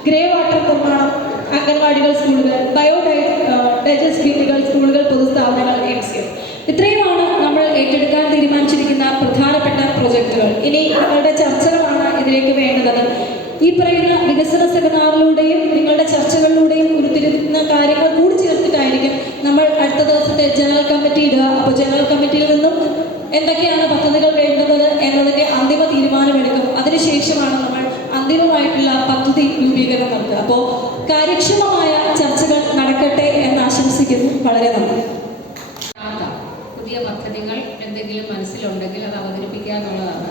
grey water നിർമ്മാണം, അംഗൻവാടികൾ, സ്കൂളുകൾ, ഡൈജസ്റ്റ് കിറ്റുകൾ, സ്കൂളുകൾ, പൊതുസ്ഥാപനങ്ങൾ, MCF. ഇത്രയുമാണ് നമ്മൾ ഏറ്റെടുക്കാൻ തീരുമാനിച്ചിരിക്കുന്ന പ്രധാനപ്പെട്ട പ്രൊജക്റ്റുകൾ. ഇനി നിങ്ങളുടെ ചർച്ചകളാണ് ഇതിലേക്ക് വേണ്ടത്. ഈ പറയുന്ന വികസന സെമിനാറിലൂടെയും നിങ്ങളുടെ ചർച്ചകളിലൂടെയും ഉരുത്തിരിയുന്ന കാര്യങ്ങൾ കൂടി ചേർത്തിട്ടായിരിക്കും നമ്മൾ അടുത്ത ദിവസത്തെ ജനറൽ കമ്മിറ്റി ഇടുക. അപ്പോൾ ജനറൽ കമ്മിറ്റിയിൽ നിന്നും എന്തൊക്കെയാണ് പദ്ധതികൾ വേണ്ടുന്നത് എന്നതിൻ്റെ അന്തിമ തീരുമാനമെടുക്കും. അതിനുശേഷമാണ് നമ്മൾ അന്തിമമായിട്ടുള്ള പദ്ധതി രൂപീകരണം നടത്തുക. അപ്പോൾ കാര്യക്ഷമമായ ചർച്ചകൾ നടക്കട്ടെ എന്ന് ആശംസിക്കുന്നു. വളരെ നന്ദി. പുതിയ പദ്ധതികൾ എന്തെങ്കിലും മനസ്സിലുണ്ടെങ്കിൽ അത് അവതരിപ്പിക്കുക എന്നുള്ളതാണ്.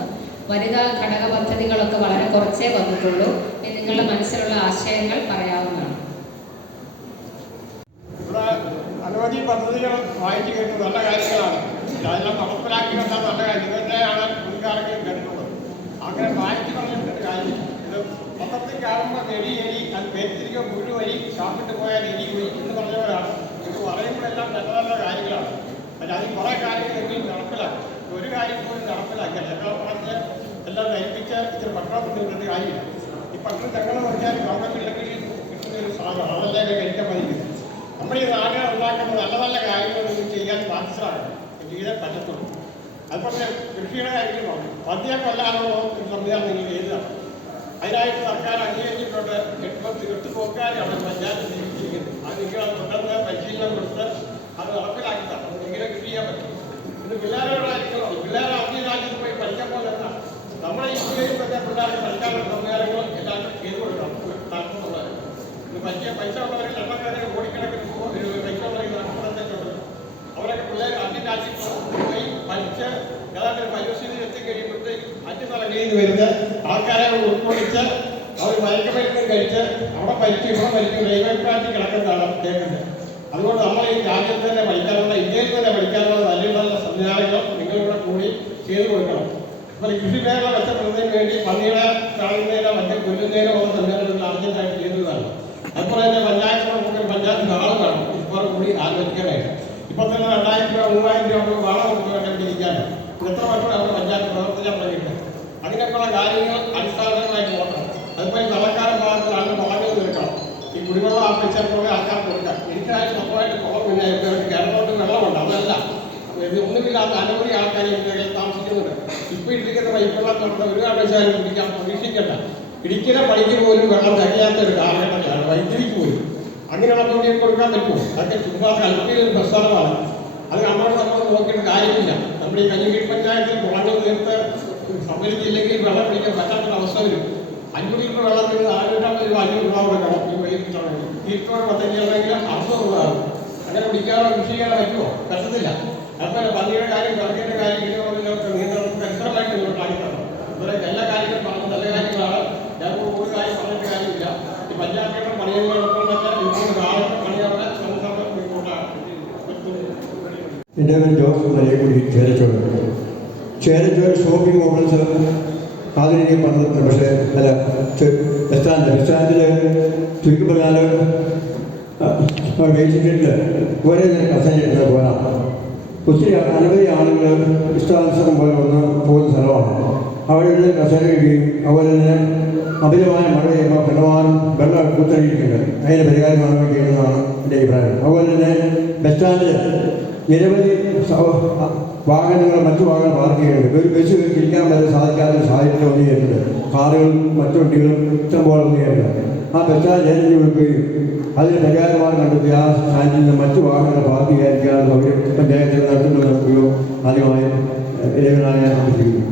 വനിതാ ഘടക പദ്ധതികളൊക്കെ വളരെ കുറച്ചേ വന്നിട്ടുള്ളൂ. നിങ്ങളുടെ മനസ്സിലുള്ള ആശയങ്ങൾ പറയാവുന്നതാണ്. ഇവിടെ അനവധി പദ്ധതികൾ വായിച്ചു കേട്ടു, നല്ല കാര്യങ്ങളാണ്. അതെല്ലാം നടപ്പിലാക്കി വന്നാൽ നല്ല കാര്യം. ഇതന്നെയാണ് മുൻകാലങ്ങളിൽ കേട്ടിട്ടുള്ളത്. അങ്ങനെ വായിച്ചു പറഞ്ഞിട്ട് കാര്യം ഇത് പത്രത്തിൽ കാണുമ്പോൾ എരി അത് പേരിത്തിരിക്കുക മുഴുവരി ഷാപ്പിട്ട് പോയാൽ എരി പോയി എന്ന് പറഞ്ഞവരാണ്. ഇത് പറയുമ്പോഴെല്ലാം നല്ല നല്ല കാര്യങ്ങളാണ്. പക്ഷേ അതിൽ കുറേ കാര്യങ്ങൾ എങ്കിലും നടപ്പിലാക്കും. ഒരു കാര്യം പോലും നടപ്പിലാക്കിയാൽ ഞങ്ങൾ പറഞ്ഞ് എല്ലാം ധരിപ്പിച്ച് ഇച്ചിരി ഭക്ഷണം കൊണ്ടുവരുന്ന കാര്യമില്ല. ഈ ഭക്ഷണം ഞങ്ങൾ പറഞ്ഞാൽ ഗവൺമെൻറ്റില്ലെങ്കിൽ കിട്ടുന്ന ഒരു സാധനമാണ്. അതല്ലേ കഴിക്കാൻ പറ്റുന്നത്. നമ്മൾ ഈ നാടുകൾ ഉണ്ടാക്കുന്ന നല്ല നല്ല കാര്യങ്ങളൊന്നും ചെയ്യാൻ ബാധ്യതയാണ്, ചെയ്യാൻ പറ്റത്തുള്ളൂ. അതുപോലെ കൃഷിയുടെ കാര്യത്തിൽ പറഞ്ഞു പതിയെ കൊല്ലാനുള്ള സംവിധാനം നിങ്ങൾ ചെയ്തതാണ്. അതിനായിട്ട് സർക്കാർ അംഗീകരിച്ചിട്ടുണ്ട്. 8 പോക്കാനാണ് പഞ്ചായത്ത് നിയമിച്ചിരിക്കുന്നത്. അത് നിങ്ങൾ തുടർന്ന് പരിശീലനം കൊടുത്ത് അത് നടപ്പിലാക്കി തരണം. നിങ്ങളെ കൃഷി ചെയ്യാൻ പറ്റും. ഇത് പിള്ളേരോടായിരിക്കണം. പിള്ളേരെ അന്യ രാജ്യത്ത് പോയി പഠിക്കാൻ പോലെ നമ്മളെ ഇന്ത്യയിൽ തന്നെ പിള്ളേർക്ക് പഠിക്കാനുള്ള സംവിധാനങ്ങൾ എല്ലാവർക്കും ചെയ്തു കൊടുക്കണം. നടത്തുന്നുള്ളത് ഇത് പൈസ ഉള്ളവരിൽ എണ്ണക്കാരെ കോടിക്കണക്കിന് പൈസ ഉള്ളവർ നടത്തുന്നുണ്ട്. അവരൊക്കെ പിള്ളേർ അന്യ രാജ്യത്ത് പോയി പഠിച്ച് ഏതാണ്ട് പരിസ്ഥിതിയിൽ എത്തിക്കഴിയുമ്പോഴത്തേക്ക് മറ്റു സ്ഥലങ്ങളിൽ നിന്ന് വരുന്ന ആൾക്കാരെ ഉൾക്കൊള്ളിച്ച് അവർ മയക്കുമരുന്ന് കഴിച്ച് അവിടെ മരിച്ചു ഇവിടെ മരിച്ചു റെയിൽവേ ട്രാക്കിൽ കിടക്കുന്നതാണ് കേൾക്കുന്നത്. അതുകൊണ്ട് നമ്മൾ ഈ രാജ്യത്ത് തന്നെ പഠിക്കാനുള്ള, ഇന്ത്യയിൽ തന്നെ പഠിക്കാനുള്ള നല്ല നല്ല സംവിധാനങ്ങൾ നിങ്ങളിവിടെ കൂടി ചെയ്തു കൊടുക്കണം. അപ്പോൾ കൃഷി മേഖല മെച്ചപ്പെടുന്നതിന് വേണ്ടി പന്നികളെ കാണുന്നതിനോ മറ്റേ കൊല്ലുന്നതിനോ ഉള്ള സംവിധാനങ്ങൾ അർജന്റായിട്ട് ചെയ്യുന്നതാണ്. അതുപോലെ തന്നെ പഞ്ചായത്തിന് ആൾ വേണം ഇപ്പോൾ കൂടി ആലോചിക്കാനായിട്ട്. ഇപ്പം തന്നെ 2000 രൂപ 3000 രൂപ വളം കൊടുത്ത് കണ്ടുപിടിക്കാനോ എത്ര വർഷം അവിടെ പഞ്ചായത്ത് പ്രവർത്തിക്കാൻ തുടങ്ങിയിട്ട് അതിനൊക്കെയുള്ള കാര്യങ്ങൾ അടിസ്ഥാനമായിട്ട് നോക്കണം. അതുപോലെ തലക്കാരൻ ഭാഗത്ത് ആളുകൾ പറഞ്ഞു തീർക്കണം. ഈ കുടിവെള്ളം ആ പൈസ പോലെ ആൾക്കാർക്ക് കൊടുക്കാം. എനിക്കായിട്ട് സ്വന്തമായിട്ട് കുളമില്ല, കേരളത്തോട്ട് വെള്ളമുണ്ട്. അതല്ല, ഇത് ഒന്നുമില്ലാത്ത അനവധി ആൾക്കാർ ഇന്ത്യയിൽ താമസിക്കുന്നുണ്ട്. ഇപ്പോൾ ഇടിക്കുന്ന പൈപ്പുവെള്ളം തൊട്ട് ഒരു കാരണവശാലും കുടിക്കാൻ പ്രതീക്ഷിക്കണ്ട. ഇടിക്കുന്ന പണിക്ക് പോലും വെള്ളം തികയാത്ത ഒരു കാലഘട്ടത്തിലാണ്. വൈദ്യുതിക്ക് പോലും അങ്ങനെയുള്ള ജോലിയൊക്കെ കൊടുക്കാൻ പറ്റുമോ? അതൊക്കെ ചുമ്മാ കൽപ്പിയൊരു പ്രസ്ഥാനമാണ്. അത് നമ്മൾ നോക്കിയിട്ട് കാര്യമില്ല. നമ്മുടെ ഈ കഞ്ഞിക്കീഴ് പഞ്ചായത്തിൽ കുളങ്ങൾ തീർത്ത് സംഭരിച്ചില്ലെങ്കിൽ വെള്ളം പിടിക്കാൻ പറ്റാത്തൊരവസ്ഥ വരും. 5 ലിറ്റർ വെള്ളത്തിന് 450 രൂപ 500 രൂപ കൊടുക്കണം. ഈ വൈദ്യുതി തീർത്തോടെ പദ്ധതിയാണെങ്കിൽ 600 രൂപ ആകും. അങ്ങനെ പിടിക്കാനോ കൃഷി ചെയ്യാനോ പറ്റുമോ? പറ്റത്തില്ല. അതുപോലെ പന്നിയുടെ കാര്യം, വിളക്കിൻ്റെ കാര്യം, ഇതിനൊക്കെ നിയന്ത്രണം കൃത്യമായിട്ട് നിങ്ങൾ കാണിക്കണം. അതുപോലെ എല്ലാ കാര്യങ്ങളും പറഞ്ഞ നല്ല കാര്യങ്ങളാണ്. ഞാൻ ഒരു കാര്യം പറഞ്ഞിട്ട് കാര്യമില്ല. ഈ പഞ്ചായത്തുകളുടെ പണിയുന്നതൊക്കെ ഇപ്പോൾ നാളെ പണിയാനുള്ള സംസ്ഥാന റിപ്പോർട്ടാണ്. എൻ്റെ പേര് ജോസ് മലയക്കുടി, ചേരച്ചോട് ഷോപ്പിംഗ് കോംപ്ലക്സ് ആധുനിക പണിതിട്ടുണ്ട്. പക്ഷേ അല്ല, ബസ്റ്റാൻഡിൽ ചുരുക്കി പറഞ്ഞാൽ വേസ്റ്റിട്ടില്ല ഒരേ കസേര പോരാ. ഒത്തിരി അനവധി ആളുകൾ ഇഷ്ടാനുസരണം പോലെ വന്ന് പോകുന്ന സ്ഥലമാണ്. അവിടെ നിന്ന് കസേര കഴിയുകയും അതുപോലെ തന്നെ അമിതമായ മഴ ചെയ്യുമ്പോൾ കിടവാനും വെള്ളം കുത്തഴിക്കുന്നുണ്ട്. അതിന് പരിഹാരമാണ് വേണ്ടിയെന്നാണ് എൻ്റെ അഭിപ്രായം. അതുപോലെ തന്നെ ബസ് സ്റ്റാൻഡിൽ നിരവധി വാഹനങ്ങൾ, മറ്റു വാഹനങ്ങൾ പാർക്ക് ചെയ്യുന്നുണ്ട്. ഒരു ബസ് ഇരിക്കാൻ വരെ സാധിക്കാത്ത സാഹചര്യം വന്നു ചെയ്യുന്നുണ്ട്. കാറുകളും മറ്റു വണ്ടികളും ഇഷ്ടംപോലെ വന്നു ചെയ്യുന്നുണ്ട്. ആ ബസ് സ്റ്റാൻഡ് ചേഞ്ച് കൊടുക്കുകയും അതിന് പരിഹാരമാണ് കണ്ടെത്തി ആ സ്റ്റാൻഡിൽ നിന്ന് മറ്റു വാഹനങ്ങൾ പാർക്ക് ചെയ്യാതിരിക്കാനുള്ള സൗകര്യം പഞ്ചായത്തിൽ നടത്തുന്നതിനോ ആദ്യമായി ഇരകളായ അഭ്യർത്ഥിക്കുന്നു.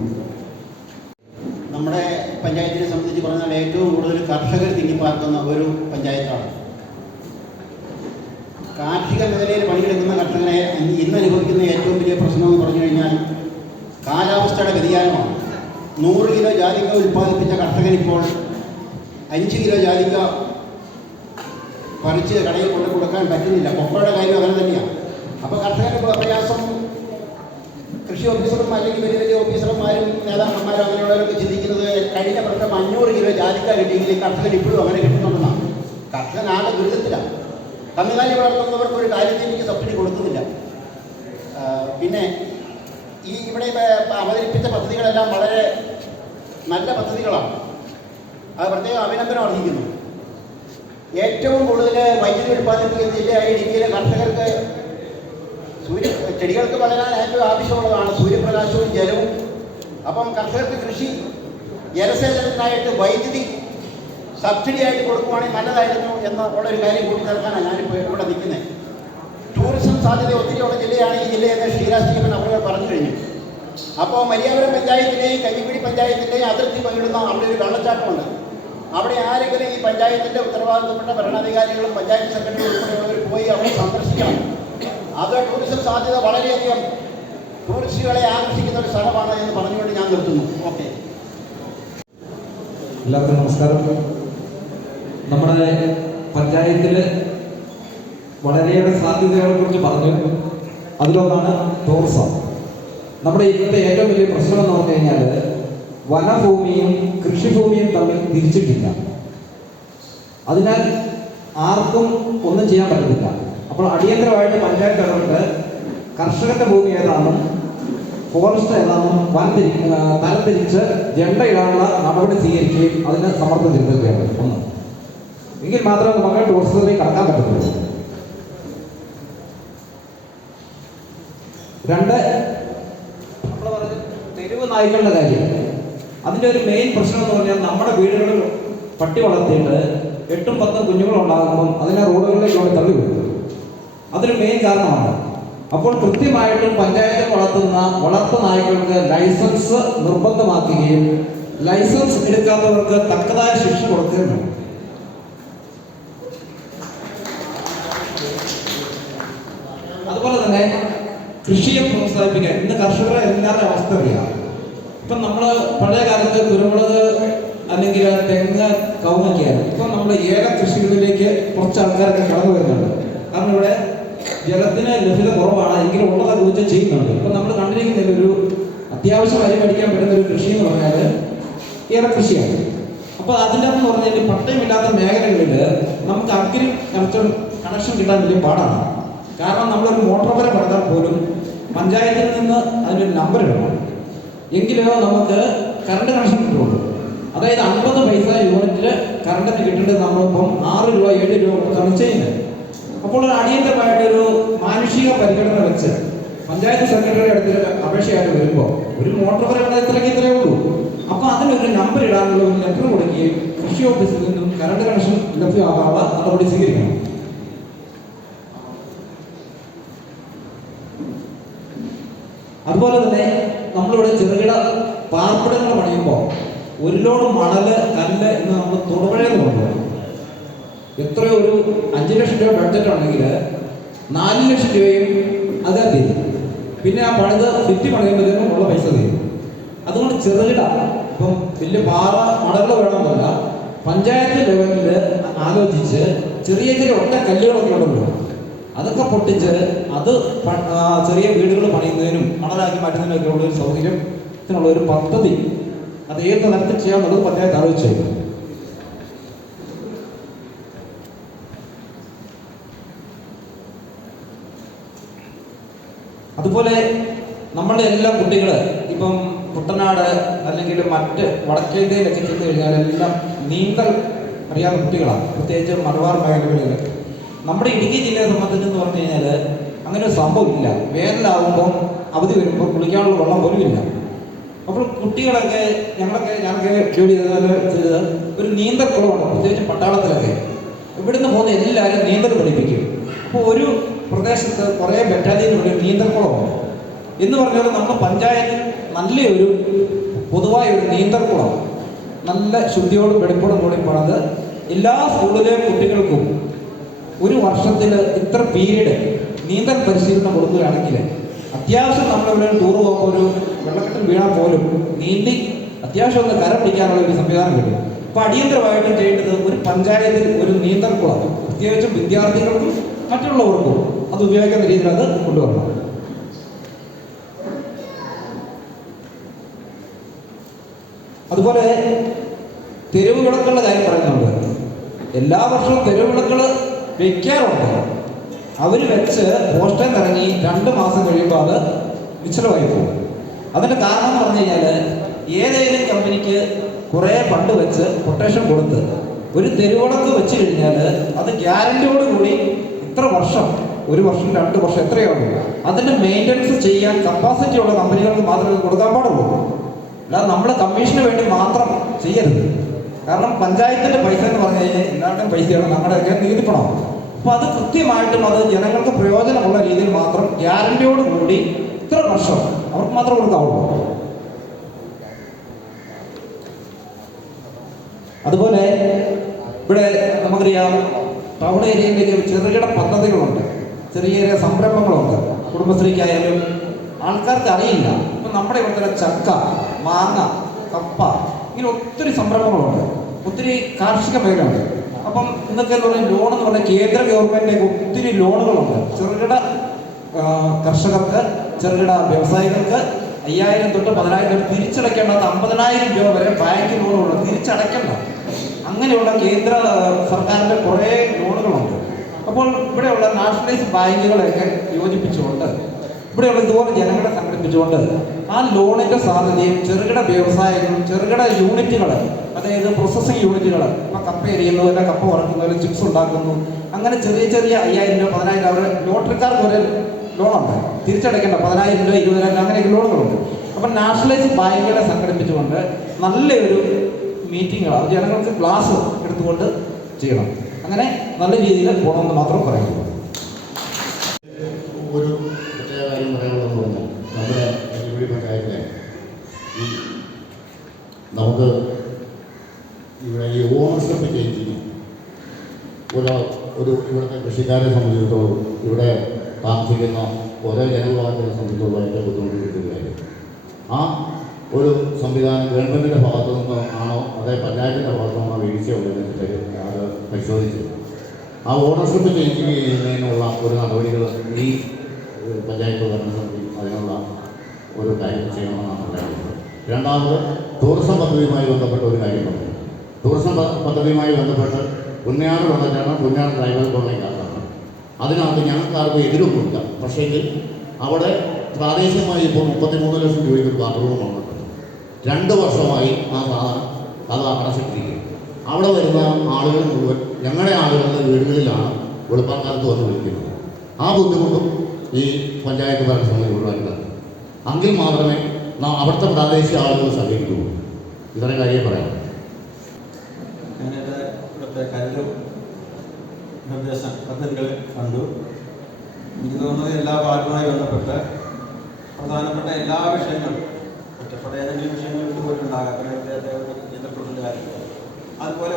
നമ്മുടെ പഞ്ചായത്തിനെ സംബന്ധിച്ച് പറഞ്ഞാൽ ഏറ്റവും കൂടുതൽ കർഷകർ തിങ്ങിപ്പാർക്കുന്ന ഒരു പഞ്ചായത്താണ്. കാർഷിക മേഖലയിൽ പണിയെടുക്കുന്ന കർഷകരെ ഇന്ന് അനുഭവിക്കുന്ന ഏറ്റവും വലിയ പ്രശ്നം എന്ന് പറഞ്ഞു കഴിഞ്ഞാൽ കാലാവസ്ഥയുടെ വ്യതിയാനമാണ്. 100 കിലോ ജാതിക്ക ഉൽപ്പാദിപ്പിച്ച കർഷകനിപ്പോൾ 5 കിലോ ജാതിക്ക പറിച്ച് കടയിൽ കൊണ്ട് കൊടുക്കാൻ പറ്റുന്നില്ല. കൊക്കോയുടെ കാര്യം അങ്ങനെ തന്നെയാണ്. അപ്പോൾ കർഷകരുടെ പ്രയാസം കൃഷി ഓഫീസർമാർ അല്ലെങ്കിൽ വലിയ വലിയ ഓഫീസർമാരും നേതാക്കന്മാരും അങ്ങനെയുള്ളവരൊക്കെ ചിന്തിക്കുന്നത് ജാതിക്ക കിട്ടിയെങ്കിൽ ഈ കർഷകൻ ഇപ്പോഴും അങ്ങനെ കിട്ടുന്നുണ്ടെന്നാണ്. കർഷകനാകെ ദുരിതത്തിലാണ്. കന്നുകാലി വളർത്തുന്നവർക്ക് ഒരു കാര്യത്തിലേക്ക് സബ്സിഡി കൊടുക്കുന്നില്ല. പിന്നെ ഈ ഇവിടെ അവതരിപ്പിച്ച പദ്ധതികളെല്ലാം വളരെ നല്ല പദ്ധതികളാണ്. അത് പ്രത്യേകം അഭിനന്ദനം അർഹിക്കുന്നു. ഏറ്റവും കൂടുതൽ വൈദ്യുതി ഉൽപ്പാദിപ്പിക്കുന്ന ജില്ലയായ ഇടുക്കിയിലെ കർഷകർക്ക് ചെടികൾക്ക് വളരാൻ ഏറ്റവും ആവശ്യമുള്ളതാണ് സൂര്യപ്രകാശവും ജലവും. അപ്പം കർഷകർക്ക് കൃഷി ജലസേചനത്തിനായിട്ട് വൈദ്യുതി സബ്സിഡിയായിട്ട് കൊടുക്കുവാണെങ്കിൽ നല്ലതായിരുന്നു എന്നുള്ളൊരു കാര്യം കൂട്ടി ചേർക്കാനാണ് ഞാനിപ്പോൾ ഇവിടെ നിൽക്കുന്നത്. ടൂറിസം സാധ്യത ഒത്തിരിയുള്ള ജില്ലയാണ് ഈ ജില്ലയെന്ന് ഷീലാ സ്റ്റീഫൻ അവർ പറഞ്ഞു കഴിഞ്ഞു. അപ്പോൾ മരിയാപുരം പഞ്ചായത്തിൻ്റെയും കഞ്ഞിക്കുഴി പഞ്ചായത്തിൻ്റെയും അതിർത്തി പങ്കിടുന്ന അവിടെ ഒരു വെള്ളച്ചാട്ടമുണ്ട്. അവിടെ ആരെങ്കിലും ഈ പഞ്ചായത്തിൻ്റെ ഉത്തരവാദിത്തപ്പെട്ട ഭരണാധികാരികളും പഞ്ചായത്ത് സെക്രട്ടറി ഉൾപ്പെടെയുള്ളവർ പോയി അവിടെ സന്ദർശിക്കണം. അത് ടൂറിസം സാധ്യത വളരെയധികം ടൂറിസ്റ്റുകളെ ആകർഷിക്കുന്ന ഒരു സ്ഥലമാണ് എന്ന് പറഞ്ഞുകൊണ്ട് ഞാൻ നിർത്തുന്നു. ഓക്കെ, എല്ലാവർക്കും നമസ്കാരം. നമ്മുടെ പഞ്ചായത്തിൽ വളരെയേറെ സാധ്യതകളെ കുറിച്ച് പറഞ്ഞു. അതിലൊന്നാണ് ടൂറിസം. നമ്മുടെ ഇന്നത്തെ ഏറ്റവും വലിയ പ്രശ്നം എന്ന് പറഞ്ഞു കഴിഞ്ഞാൽ വനഭൂമിയും കൃഷിഭൂമിയും തമ്മിൽ തിരിച്ചിട്ടില്ല. അതിനാൽ ആർക്കും ഒന്നും ചെയ്യാൻ പറ്റത്തില്ല. അപ്പോൾ അടിയന്തരമായിട്ട് പഞ്ചായത്ത് ഇടപെട്ട് കർഷകന്റെ ഭൂമി ഏതാണെന്നും ഫോറസ്റ്റ് ഏതാണെന്നും തരംതിരിച്ച് ജെണ്ട ഇടാനുള്ള നടപടി സ്വീകരിക്കുകയും അതിന് സമ്മർദ്ദം ചെലുത്തുകയാണ്. ഒന്ന്, എങ്കിൽ മാത്രമേ നമുക്ക് ടൂറിസത്തിലേക്ക് കടക്കാൻ പറ്റത്തുള്ളൂ. രണ്ട്, നമ്മൾ പറഞ്ഞ തെരുവ് നായ്ക്കളുടെ കാര്യം. അതിൻ്റെ ഒരു മെയിൻ പ്രശ്നം എന്ന് പറഞ്ഞാൽ നമ്മുടെ വീടുകളിൽ പട്ടി വളർത്തിയിട്ട് 8-10 കുഞ്ഞുങ്ങളുണ്ടാകുമ്പം അതിനെ റോഡുകളിലേക്ക് തള്ളി വിടും. അതൊരു മെയിൻ കാരണമാണ്. അപ്പോൾ കൃത്യമായിട്ടും പഞ്ചായത്തിൽ വളർത്തു നായ്ക്കൾക്ക് ലൈസൻസ് നിർബന്ധമാക്കുകയും ലൈസൻസ് എടുക്കാത്തവർക്ക് തക്കതായ ശിക്ഷ കൊടുക്കുകയും വേണം. അതുപോലെ തന്നെ കൃഷിയെ പ്രോത്സാഹിപ്പിക്കാൻ ഇന്ന് കർഷകരെ എല്ലാവരുടെ അവസ്ഥ അറിയാം. ഇപ്പം നമ്മൾ പഴയ കാലത്ത് കുരുമുളക് അല്ലെങ്കിൽ തെങ്ങ് കവുങ്ങൊക്കെയാണ്. ഇപ്പം നമ്മൾ ഏല കൃഷികളിലേക്ക് കുറച്ച് ആൾക്കാരൊക്കെ കടന്നു വരുന്നുണ്ട്. കാരണം ഇവിടെ ജലത്തിന് ലഭ്യത കുറവാണ്, എങ്കിലും ഉള്ളതൊക്കെ വെച്ച് ചെയ്യുന്നുണ്ട്. ഇപ്പം നമ്മൾ കണ്ടിരിക്കുന്ന ഒരു അത്യാവശ്യം അരി മേടിക്കാൻ പറ്റുന്ന ഒരു കൃഷി എന്ന് പറഞ്ഞാൽ ഏല കൃഷിയാണ്. അപ്പോൾ അതിൻ്റെ എന്ന് പറഞ്ഞാൽ പട്ടയമില്ലാത്ത മേഖലകളിൽ നമുക്ക് കണക്ഷൻ കിട്ടാൻ വലിയ പാടാണ്. കാരണം നമ്മളൊരു മോട്ടോർ വരെ പണിതാൽ പോലും പഞ്ചായത്തിൽ നിന്ന് അതിനൊരു നമ്പർ ഇടണം, എങ്കിലോ നമുക്ക് കറണ്ട് കണക്ഷൻ കിട്ടുള്ളൂ. അതായത് 50 പൈസ യൂണിറ്റിൽ കറണ്ടിന് കിട്ടേണ്ടത് നമ്മളിപ്പം 6 രൂപ 7 രൂപ കൊടുത്താണ് ചെയ്യുന്നത്. അപ്പോൾ ഒരു അടിയന്തരമായിട്ടൊരു മാനുഷിക പരിഗണന വെച്ച് പഞ്ചായത്ത് സെക്രട്ടറിയുടെ അടുത്തൊരു അപേക്ഷയായിട്ട് വരുമ്പോൾ ഒരു മോട്ടോർ വരെ ഇത്രയേ ഉള്ളൂ. അപ്പോൾ അതിനൊരു നമ്പർ ഇടാനുള്ള ഒരു ലെറ്റർ കൊടുക്കുകയും കൃഷി ഓഫീസിൽ നിന്നും കറണ്ട് കണക്ഷൻ ലഭ്യമാകാനുള്ള നടപടി സ്വീകരിക്കണം. അതുപോലെ തന്നെ നമ്മളിവിടെ ചെറുകിട പാർപ്പിടങ്ങൾ പണിയുമ്പോൾ ഒരു ലോഡ് മണല് കല്ല് എന്ന് നമ്മൾ തൊടുപുഴയിൽ കൊണ്ടുപോകും. എത്രയോ ഒരു 5 ലക്ഷം രൂപ ബഡ്ജറ്റ് ഉണ്ടെങ്കിൽ 4 ലക്ഷം രൂപയും അത് തീരും. പിന്നെ ആ ഭിത്തി പണിയുമ്പോഴത്തേക്കും ഉള്ള പൈസ തീരും. അതുകൊണ്ട് ചെറുകിട ഇപ്പം വലിയ പാറ മണലുകൾ വേണമെന്നല്ല, പഞ്ചായത്ത് ലെവലിൽ ആലോചിച്ച് ചെറിയ ഒറ്റ കല്ലുകളൊക്കെ ഉണ്ടല്ലോ, അതൊക്കെ പൊട്ടിച്ച് അത് ചെറിയ വീടുകൾ പണിയുന്നതിനും മണലാക്കി മാറ്റുന്നതിനൊക്കെ ഉള്ള ഒരു സൗകര്യത്തിനുള്ള ഒരു പദ്ധതി അത് ഏത് തരത്തിൽ ചെയ്യാമെന്നുള്ളത് പഞ്ചായത്ത് ആലോചിച്ചു. അതുപോലെ നമ്മളുടെ എല്ലാ കുട്ടികൾ ഇപ്പം കുട്ടനാട് അല്ലെങ്കിൽ മറ്റ് വടക്കേന്ത്യയിലൊക്കെ ചെന്ന് കഴിഞ്ഞാൽ എല്ലാം നീന്തൽ അറിയാവുന്ന കുട്ടികളാണ്, പ്രത്യേകിച്ച് മലബാർ മേഖലകളിൽ. നമ്മുടെ ഇടുക്കി ജില്ലയെ സംബന്ധിച്ചെന്ന് പറഞ്ഞു കഴിഞ്ഞാൽ അങ്ങനെ ഒരു സംഭവം ഇല്ല. വേനലാവുമ്പം അവധി വരുമ്പോൾ കുളിക്കാനുള്ള വെള്ളം പോലും ഇല്ല. അപ്പോൾ കുട്ടികളൊക്കെ ഞാനൊക്കെ ജോലി ചെയ്തത് ഒരു നീന്തൽ കുളമുണ്ട്, പ്രത്യേകിച്ച് പട്ടാളത്തിലൊക്കെ. ഇവിടുന്ന് പോകുന്ന എല്ലാവരും നീന്തൽ പഠിപ്പിക്കും. അപ്പോൾ ഒരു പ്രദേശത്ത് കുറേ ബറ്റാലിയനുള്ളിൽ നീന്തൽ കുളമുണ്ട് എന്ന് പറഞ്ഞാൽ നമ്മുടെ പഞ്ചായത്തിൽ നല്ലൊരു പൊതുവായ ഒരു നീന്തൽ കുളം നല്ല ശുദ്ധിയോടും വെടിപ്പോടും കൂടി പണിത് എല്ലാ സ്കൂളിലെ കുട്ടികൾക്കും ഒരു വർഷത്തിൽ ഇത്ര പീരീഡ് നീന്തൽ പരിശീലനം കൊടുക്കുകയാണെങ്കിൽ അത്യാവശ്യം നമ്മളിവിടെ ടൂർ പോകുമ്പോൾ ഒരു വെള്ളക്കെട്ടിൽ വീണാൽ പോലും നീന്തി അത്യാവശ്യം ഒന്ന് കര പിടിക്കാനുള്ള ഒരു സംവിധാനം കിട്ടും. അപ്പോൾ അടിയന്തരമായിട്ടും ചെയ്യേണ്ടത് ഒരു പഞ്ചായത്തിൽ ഒരു നീന്തൽ കുളം പ്രത്യേകിച്ചും വിദ്യാർത്ഥികൾക്കും മറ്റുള്ളവർക്കും അത് ഉപയോഗിക്കുന്ന രീതിയിൽ അത് കൊണ്ടുവരണം. അതുപോലെ തെരുവ് വിളക്കുകളുടെ കാര്യം പറയുന്നുണ്ട്. എല്ലാ വർഷവും തെരുവ് വിളക്കുകൾ വെക്കാറുണ്ട്. അവർ വെച്ച് പോസ്റ്റേന്ന് ഇറങ്ങി 2 മാസം കഴിയുമ്പോൾ അത് വിച്ചലമായി പോകും. അതിൻ്റെ കാരണം എന്ന് പറഞ്ഞു കഴിഞ്ഞാൽ ഏതെങ്കിലും കമ്പനിക്ക് കുറേ ഫണ്ട് വെച്ച് കൊട്ടേഷൻ കൊടുത്ത് ഒരു തെരുവിളക്ക് വെച്ച് കഴിഞ്ഞാൽ അത് ഗ്യാരണ്ടിയോടുകൂടി ഇത്ര വർഷം, 1 വർഷം 2 വർഷം എത്രയാണ് അതിൻ്റെ മെയിൻ്റനൻസ് ചെയ്യാൻ കപ്പാസിറ്റി ഉള്ള കമ്പനികൾക്ക് മാത്രമേ കൊടുക്കാൻ പാടുള്ളൂ. അല്ലാതെ നമ്മൾ കമ്മീഷന് വേണ്ടി മാത്രം ചെയ്യരുത്. കാരണം പഞ്ചായത്തിൻ്റെ പൈസ എന്ന് പറഞ്ഞു കഴിഞ്ഞാൽ എല്ലാവരുടെയും പൈസയാണ്, ഞങ്ങളുടെയൊക്കെ നികുതിപ്പണം. അപ്പോൾ അത് കൃത്യമായിട്ടും അത് ജനങ്ങൾക്ക് പ്രയോജനമുള്ള രീതിയിൽ മാത്രം ഗ്യാരണ്ടിയോടുകൂടി ഇത്ര വർഷം അവർക്ക് മാത്രം കൊടുക്കാവുള്ളൂ. അതുപോലെ ഇവിടെ നമുക്കറിയാം ടൗൺ ഏരിയയിലേക്ക് ചെറുകിട പദ്ധതികളുണ്ട്, ചെറിയ ചെറിയ സംരംഭങ്ങളുണ്ട്. കുടുംബശ്രീക്കായാലും ആൾക്കാർക്ക് അറിയില്ല. ഇപ്പം നമ്മുടെ ഇവിടുത്തെ ചക്ക, മാങ്ങ, കപ്പ, ഇങ്ങനെ ഒത്തിരി സംരംഭങ്ങളുണ്ട്, ഒത്തിരി കാർഷിക മേഖലയുണ്ട്. അപ്പം ഇന്നൊക്കെ എന്ന് പറഞ്ഞാൽ ലോൺ എന്ന് പറഞ്ഞാൽ കേന്ദ്ര ഗവൺമെൻറ്റിലേക്ക് ഒത്തിരി ലോണുകളുണ്ട്. ചെറുകിട കർഷകർക്ക്, ചെറുകിട വ്യവസായികൾക്ക് 5000 തൊട്ട് 10000 തിരിച്ചടയ്ക്കേണ്ടത് 50,000 രൂപ വരെ ബാങ്ക് ലോണുകളുണ്ട്, തിരിച്ചടയ്ക്കേണ്ട. അങ്ങനെയുള്ള കേന്ദ്ര സർക്കാരിൻ്റെ കുറേ ലോണുകളുണ്ട്. അപ്പോൾ ഇവിടെയുള്ള നാഷണലൈസ് ബാങ്കുകളെയൊക്കെ യോജിപ്പിച്ചുകൊണ്ട് ഇവിടെയുള്ള ഇതുപോലെ ജനങ്ങളെ സംഘടിപ്പിച്ചുകൊണ്ട് ആ ലോണിൻ്റെ സാധ്യതയും ചെറുകിട വ്യവസായങ്ങളും ചെറുകിട യൂണിറ്റുകൾ, അതായത് പ്രോസസ്സിംഗ് യൂണിറ്റുകൾ, ഇപ്പം കപ്പ എരിയുന്നു, അല്ല കപ്പ വറക്കുന്നു, ചിപ്സ് ഉണ്ടാക്കുന്നു, അങ്ങനെ ചെറിയ ചെറിയ 5000 രൂപ 10000 അവർ ലോട്ടറിക്കാർക്ക് ഒരു ലോണുണ്ട്, തിരിച്ചടയ്ക്കേണ്ട 10000 രൂപ 20,000 അങ്ങനെയൊക്കെ ലോണുകളുണ്ട്. അപ്പം നാഷണലൈസ് ബാങ്കുകളെ സംഘടിപ്പിച്ചുകൊണ്ട് നല്ലൊരു മീറ്റിങ്ങുകൾ അത് ജനങ്ങൾക്ക് ക്ലാസ് എടുത്തുകൊണ്ട് ചെയ്യണം. അങ്ങനെ നല്ല രീതിയിൽ പോകണമെന്ന് മാത്രം പറയുന്നു. ഒരു പ്രത്യേക കാര്യം പറയാനുള്ളതെന്ന് പറഞ്ഞാൽ നമ്മുടെ അരിക്കുഴി പഞ്ചായത്തിലെ നമുക്ക് ഇവിടെ ഈ ഓണർഷിപ്പ് ചേഞ്ചിങ് ഒരു ഇവിടുത്തെ കൃഷിക്കാരെ സംബന്ധിച്ചിടത്തോളം ഇവിടെ താമസിക്കുന്ന ഓരോ ജനവിഭാഗത്തിനെ സംബന്ധിച്ചിടത്തോളം ഏറ്റവും ബുദ്ധിമുട്ട് കിട്ടുന്ന കാര്യം ആ ഒരു സംവിധാനം ഗവൺമെൻറ്റിൻ്റെ ഭാഗത്തു നിന്ന് ആണോ അതേ പഞ്ചായത്തിൻ്റെ ഭാഗത്തു നിന്നോ വീഴ്ചയുള്ളതിനെ അത് പരിശോധിച്ചു ആ ഓണർഷിപ്പ് ചേഞ്ച് ചെയ്യുന്നതിനുള്ള ഒരു നടപടികൾ ഈ പഞ്ചായത്ത് ഭരണസമിതി അതിനുള്ള ഒരു കാര്യം ചെയ്യണമെന്നാണ് പറയുന്നത്. രണ്ടാമത് ടൂറിസം പദ്ധതിയുമായി ബന്ധപ്പെട്ട ഒരു കാര്യം പറഞ്ഞു. ടൂറിസം പദ്ധതിയുമായി ബന്ധപ്പെട്ട് പുണ്യാട് വെള്ളച്ചാട്ടം, പുണ്യാട് ഡ്രൈവർ കോളനിക്കകത്താണ്. അതിനകത്ത് ഞങ്ങൾക്കാർക്കും എതിരൊന്നുമില്ല. പക്ഷേങ്കിൽ അവിടെ പ്രാദേശികമായി ഇപ്പോൾ 33 ലക്ഷം രൂപയ്ക്ക് ഒരു ബാത്റൂം വന്നിട്ടുണ്ട്. 2 വർഷമായി ആ സാധനം അത് അടച്ചിട്ടിരിക്കും. അവിടെ വരുന്ന ആളുകൾ മുഴുവൻ ഞങ്ങളുടെ ആളുകളുടെ വീടുകളിലാണ് വെളുപ്പാക്കാലത്ത് വന്ന് വിളിക്കുന്നത്. ആ ബുദ്ധിമുട്ടും ഈ പഞ്ചായത്ത് ഭരണസമിതി ഒഴിവാക്കുന്നത്. എങ്കിൽ മാത്രമേ അവിടുത്തെ പ്രാദേശിക ആളുകൾ സഹകരിക്കുള്ളൂ. ഇത്രയും കാര്യം പറയാം. ഞാനിത് ഇവിടുത്തെ കരടും നിർദ്ദേശ പദ്ധതികൾ കണ്ടു. എനിക്ക് തോന്നുന്നത് എല്ലാ ഭാഗവുമായി ബന്ധപ്പെട്ട് പ്രധാനപ്പെട്ട എല്ലാ വിഷയങ്ങളും ഒറ്റപ്പെട്ട ഏതെങ്കിലും വിഷയങ്ങൾ വിട്ടുപോയിട്ടുണ്ടാകാം. അതുപോലെ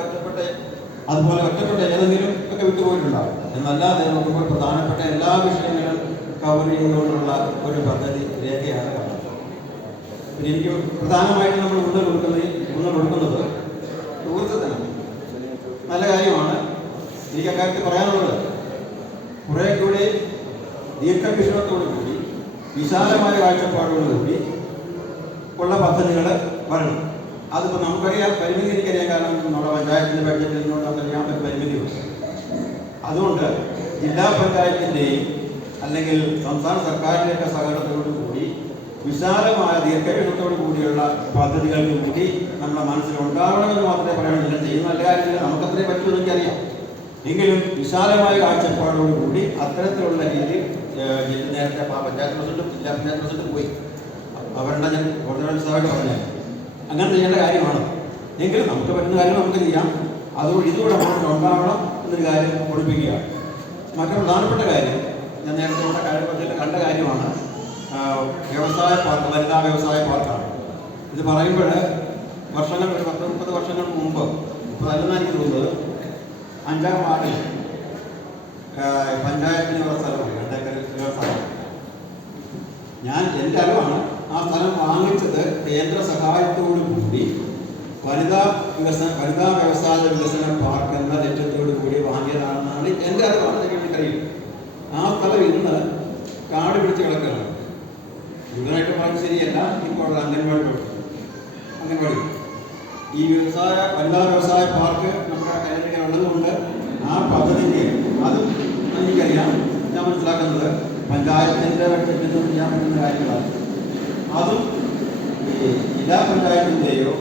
ഒറ്റപ്പെട്ട ഏതെങ്കിലും ഒക്കെ വിട്ടുപോയിട്ടുണ്ടാകും. എന്നല്ലാതെ നോക്കുമ്പോൾ പ്രധാനപ്പെട്ട എല്ലാ വിഷയങ്ങളും കവർ ചെയ്തുകൊണ്ടുള്ള ഒരു പദ്ധതി രേഖയാണ് കാണുന്നത്. പിന്നെ എനിക്ക് പ്രധാനമായിട്ടും നമ്മൾ ഊന്നൽ കൊടുക്കുന്നത് ടൂറിസത്തിനാണ്. നല്ല കാര്യമാണ്. എനിക്ക് അക്കാര്യത്തിൽ പറയാനുള്ളത് കുറേ കൂടി ദീർഘവീക്ഷണത്തോടു കൂടി വിശാലമായ കാഴ്ചപ്പാടോടുകൂടി ഉള്ള പദ്ധതികൾ വരണം. അതിപ്പോൾ നമുക്കറിയാം, പരിമിതി എനിക്കറിയാം. കാരണം നമ്മുടെ പഞ്ചായത്തിൻ്റെ ബഡ്ജറ്റിൽ നിന്നുകൊണ്ട് നമുക്കറിയാൻ പറ്റും പരിമിതിയുണ്ട്. അതുകൊണ്ട് ജില്ലാ പഞ്ചായത്തിൻ്റെയും അല്ലെങ്കിൽ സംസ്ഥാന സർക്കാരിൻ്റെയൊക്കെ സഹകരണത്തോടുകൂടി വിശാലമായ ദീർഘവീക്ഷണത്തോടു കൂടിയുള്ള പദ്ധതികൾക്ക് കൂടി നമ്മുടെ മനസ്സിലുണ്ടാവണമെന്ന് മാത്രമേ പറയാനുള്ളൂ. ചെയ്യുന്ന നല്ല കാര്യമില്ല, നമുക്കത്രേ പറ്റുമെന്ന് എനിക്കറിയാം. എങ്കിലും വിശാലമായ കാഴ്ചപ്പാടോടുകൂടി അത്തരത്തിലുള്ള രീതിയിൽ നേരത്തെ പഞ്ചായത്ത് പ്രസിഡന്റും ജില്ലാ പഞ്ചായത്ത് പ്രസിഡന്റും പോയി അവരുടെ ഞാൻ ഓർഡിനൻസായിട്ട് പറഞ്ഞാൽ അങ്ങനെ ചെയ്യേണ്ട കാര്യമാണ്. എങ്കിലും നമുക്ക് പറ്റുന്ന കാര്യം നമുക്ക് ചെയ്യാം. അതുകൊണ്ട് ഇതുകൂടെ നമ്മൾ ഉണ്ടാവണം എന്നൊരു കാര്യം പഠിപ്പിക്കുകയാണ്. മറ്റൊരു പ്രധാനപ്പെട്ട കാര്യം ഞാൻ നേരത്തെ ഉള്ള കാര്യത്തിൽ കണ്ട കാര്യമാണ് വ്യവസായ പാർക്ക്, വനിതാ വ്യവസായ പാർക്കാണ്. ഇത് പറയുമ്പോൾ വർഷങ്ങൾ 10-30 വർഷങ്ങൾക്ക് മുമ്പ്, ഇപ്പോൾ അല്ലെന്നാണ് എനിക്ക് തോന്നുന്നത്, 5-ാം വാർഡിൽ പഞ്ചായത്തിന് ഒരു സ്ഥലമുണ്ട്, 2 ഏക്കർ സ്ഥലം. എൻ്റെ അറിവാണ് ആ സ്ഥലം വാങ്ങിച്ചത് കേന്ദ്ര സഹായത്തോടു കൂടി വനിതാ വ്യവസായ വികസന പാർക്ക് എന്ന ലക്ഷ്യത്തോടു കൂടി വാങ്ങിയതാണെന്നാണ് എൻ്റെ അറിവാണ്. എനിക്കറിയില്ല. ആ സ്ഥലം ഇന്ന് കാട് പിടിച്ച് കിടക്കുകയാണ്. മുഴുവനായിട്ട് പറഞ്ഞ് ശരിയല്ല. ഇപ്പോൾ അംഗൻവാടി ഈ വനിതാ വ്യവസായ പാർക്ക് നമ്മുടെ കയ്യിലേക്ക് ഉള്ളതുകൊണ്ട് ആ പദ്ധതിക്ക് അതും എനിക്കറിയാം. ഞാൻ മനസ്സിലാക്കുന്നത് പഞ്ചായത്തിൻ്റെ വെട്ടിൽ ചെയ്യാൻ പറ്റുന്ന കാര്യങ്ങളാണ്. അതും ഈ ജില്ലാ പഞ്ചായത്തിൻ്റെയോ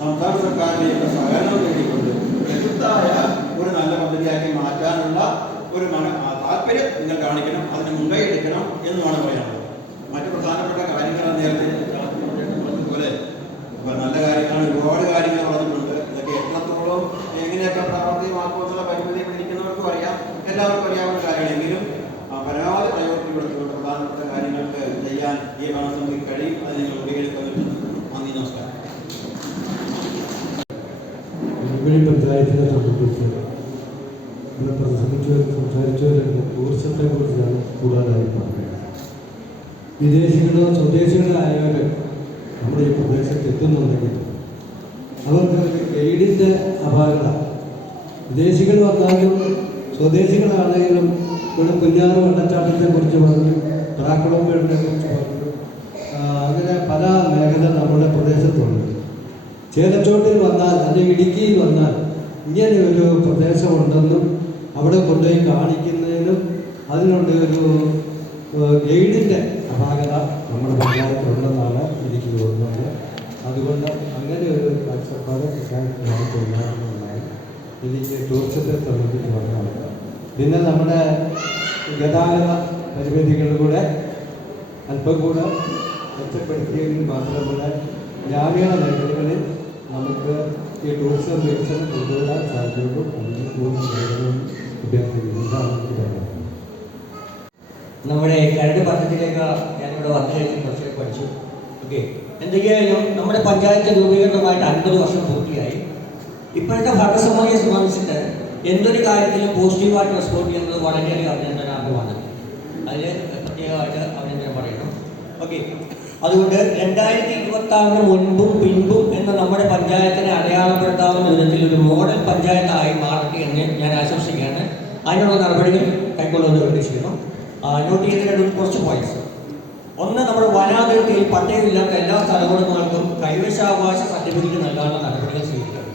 സംസ്ഥാന സർക്കാരിൻ്റെയോ സഹകരണം നേടിക്കൊണ്ട് പ്രകൃതായ ഒരു നല്ല പദ്ധതിയാക്കി മാറ്റാനുള്ള ഒരു താല്പര്യം നിങ്ങൾ കാണിക്കണം, അതിന് മുൻകൈ എടുക്കണം എന്നുമാണ് പറയാനുള്ളത്. മറ്റു പ്രധാനപ്പെട്ട കാര്യങ്ങൾ നേരത്തെ പറഞ്ഞതുപോലെ നല്ല കാര്യങ്ങളാണ്, ഒരുപാട് കാര്യങ്ങൾ പറഞ്ഞിട്ടുണ്ട്. ഇതൊക്കെ എത്രത്തോളം എങ്ങനെയൊക്കെ പ്രാവർത്തികമാക്കുമെന്നുള്ള പരിമിതി ഇരിക്കുന്നവർക്കും അറിയാം, എല്ലാവർക്കും അറിയാവുന്ന കാര്യമാണെങ്കിലും പരമാവധി പ്രയോജനം കൊടുത്തുകൊണ്ട് പ്രധാനപ്പെട്ട കാര്യങ്ങൾക്ക് ചെയ്യാൻ ഈ ഭരണസമിതിക്ക് കഴിയും. അത് നിങ്ങൾ ഉപയോഗിക്കാൻ പറ്റുന്നു. നന്ദി, നമസ്കാരം. പഞ്ചായത്തിനെ സംബന്ധിച്ച് ഇവിടെ സംസാരിച്ചവരുടെ ടൂറിസത്തെ കുറിച്ചാണ് കൂടുതലായി പറയുന്നത്. വിദേശികളോ സ്വദേശികളോ ആയവർ നമ്മുടെ ഈ പ്രദേശത്ത് എത്തുന്നുണ്ടെങ്കിൽ അവർക്ക് ഗൈഡിൻ്റെ അപാകത, വിദേശികൾ വന്നാലും സ്വദേശികളാണെങ്കിലും ഇവിടെ കുഞ്ഞാറ് വെള്ളച്ചാട്ടത്തെ കുറിച്ച് പറഞ്ഞു, പ്രാക്കുളമ്പേടിനെ കുറിച്ച് പറഞ്ഞു, അങ്ങനെ പല മേഖല നമ്മുടെ പ്രദേശത്തുണ്ട്. ചേലച്ചോട്ടിൽ വന്നാൽ അല്ലെങ്കിൽ ഇടുക്കിയിൽ വന്നാൽ ഇങ്ങനെ ഒരു പ്രദേശമുണ്ടെന്നും അവിടെ കൊണ്ടുപോയി കാണിക്കുന്നതിനും അതിനുള്ള ഒരു ഗൈഡിൻ്റെ അപാകത നമ്മുടെ പഞ്ചായത്തിലുണ്ടെന്നാണ് എനിക്ക് തോന്നുന്നത്. അതുകൊണ്ട് അങ്ങനെ ഒരു കാഴ്ചപ്പാട് പഞ്ചായത്തിനകത്ത് ഉണ്ടാകുന്നതാണ് എനിക്ക് ടൂറിസത്തെ സംബന്ധിച്ച് പറയാനുള്ളത്. പിന്നെ നമ്മുടെ ഗതാഗത പരിമിതികളിലൂടെ അല്പം കൂടെ മെച്ചപ്പെടുത്തിയെങ്കിൽ മാത്രമല്ല ഗ്രാമീണ മേഖലകളിൽ നമുക്ക് ഈ ടൂറിസം വികസനം കൊണ്ടുവരാൻ സാധിക്കുള്ളൂ. അതിന് കൂടുതൽ മേഖലകളും വിദ്യാർത്ഥികൾ നമ്മുടെ കരട് പദ്ധതിയിലേക്ക് ഞാനിവിടെ വന്നു കഴിഞ്ഞ് കുറച്ച് പഠിച്ചു. ഓക്കെ, എന്തൊക്കെയായാലും നമ്മുടെ പഞ്ചായത്ത് രൂപീകരണമായിട്ട് 50 വർഷം പൂർത്തിയായി. ഇപ്പോഴത്തെ ഭരണസമിതിയെ സംബന്ധിച്ചിട്ട് എന്തൊരു കാര്യത്തിലും പോസിറ്റീവായിട്ട് റെസ്പോണ്ട് ചെയ്യുന്നത് വളരെയധികം അഭിനന്ദനാർഹമാണ്. അതിൽ പ്രത്യേകമായിട്ട് അഭിനന്ദനം പറയണം. ഓക്കെ, അതുകൊണ്ട് 2026 മുൻപും പിൻപും എന്ന നമ്മുടെ പഞ്ചായത്തിനെ അടയാളപ്പെടുത്താവുന്ന വിധത്തിൽ ഒരു മോഡൽ പഞ്ചായത്തായി മാറട്ടെ എന്ന് ഞാൻ ആശംസിക്കുകയാണ്. അതിനുള്ള നടപടികൾ കൈക്കൊള്ളുമെന്ന് പ്രതീക്ഷിക്കുന്നു. നോട്ട് ചെയ്തതിന് കുറച്ച് പോയിന്റ്സ്. ഒന്ന്, നമ്മുടെ വനാതിർത്തിയിൽ പട്ടയമില്ലാത്ത എല്ലാ സ്ഥലങ്ങളുടമകൾക്കും കൈവശാവകാശ സർട്ടിഫിക്കറ്റ് നൽകാനുള്ള നടപടികൾ സ്വീകരിക്കണം.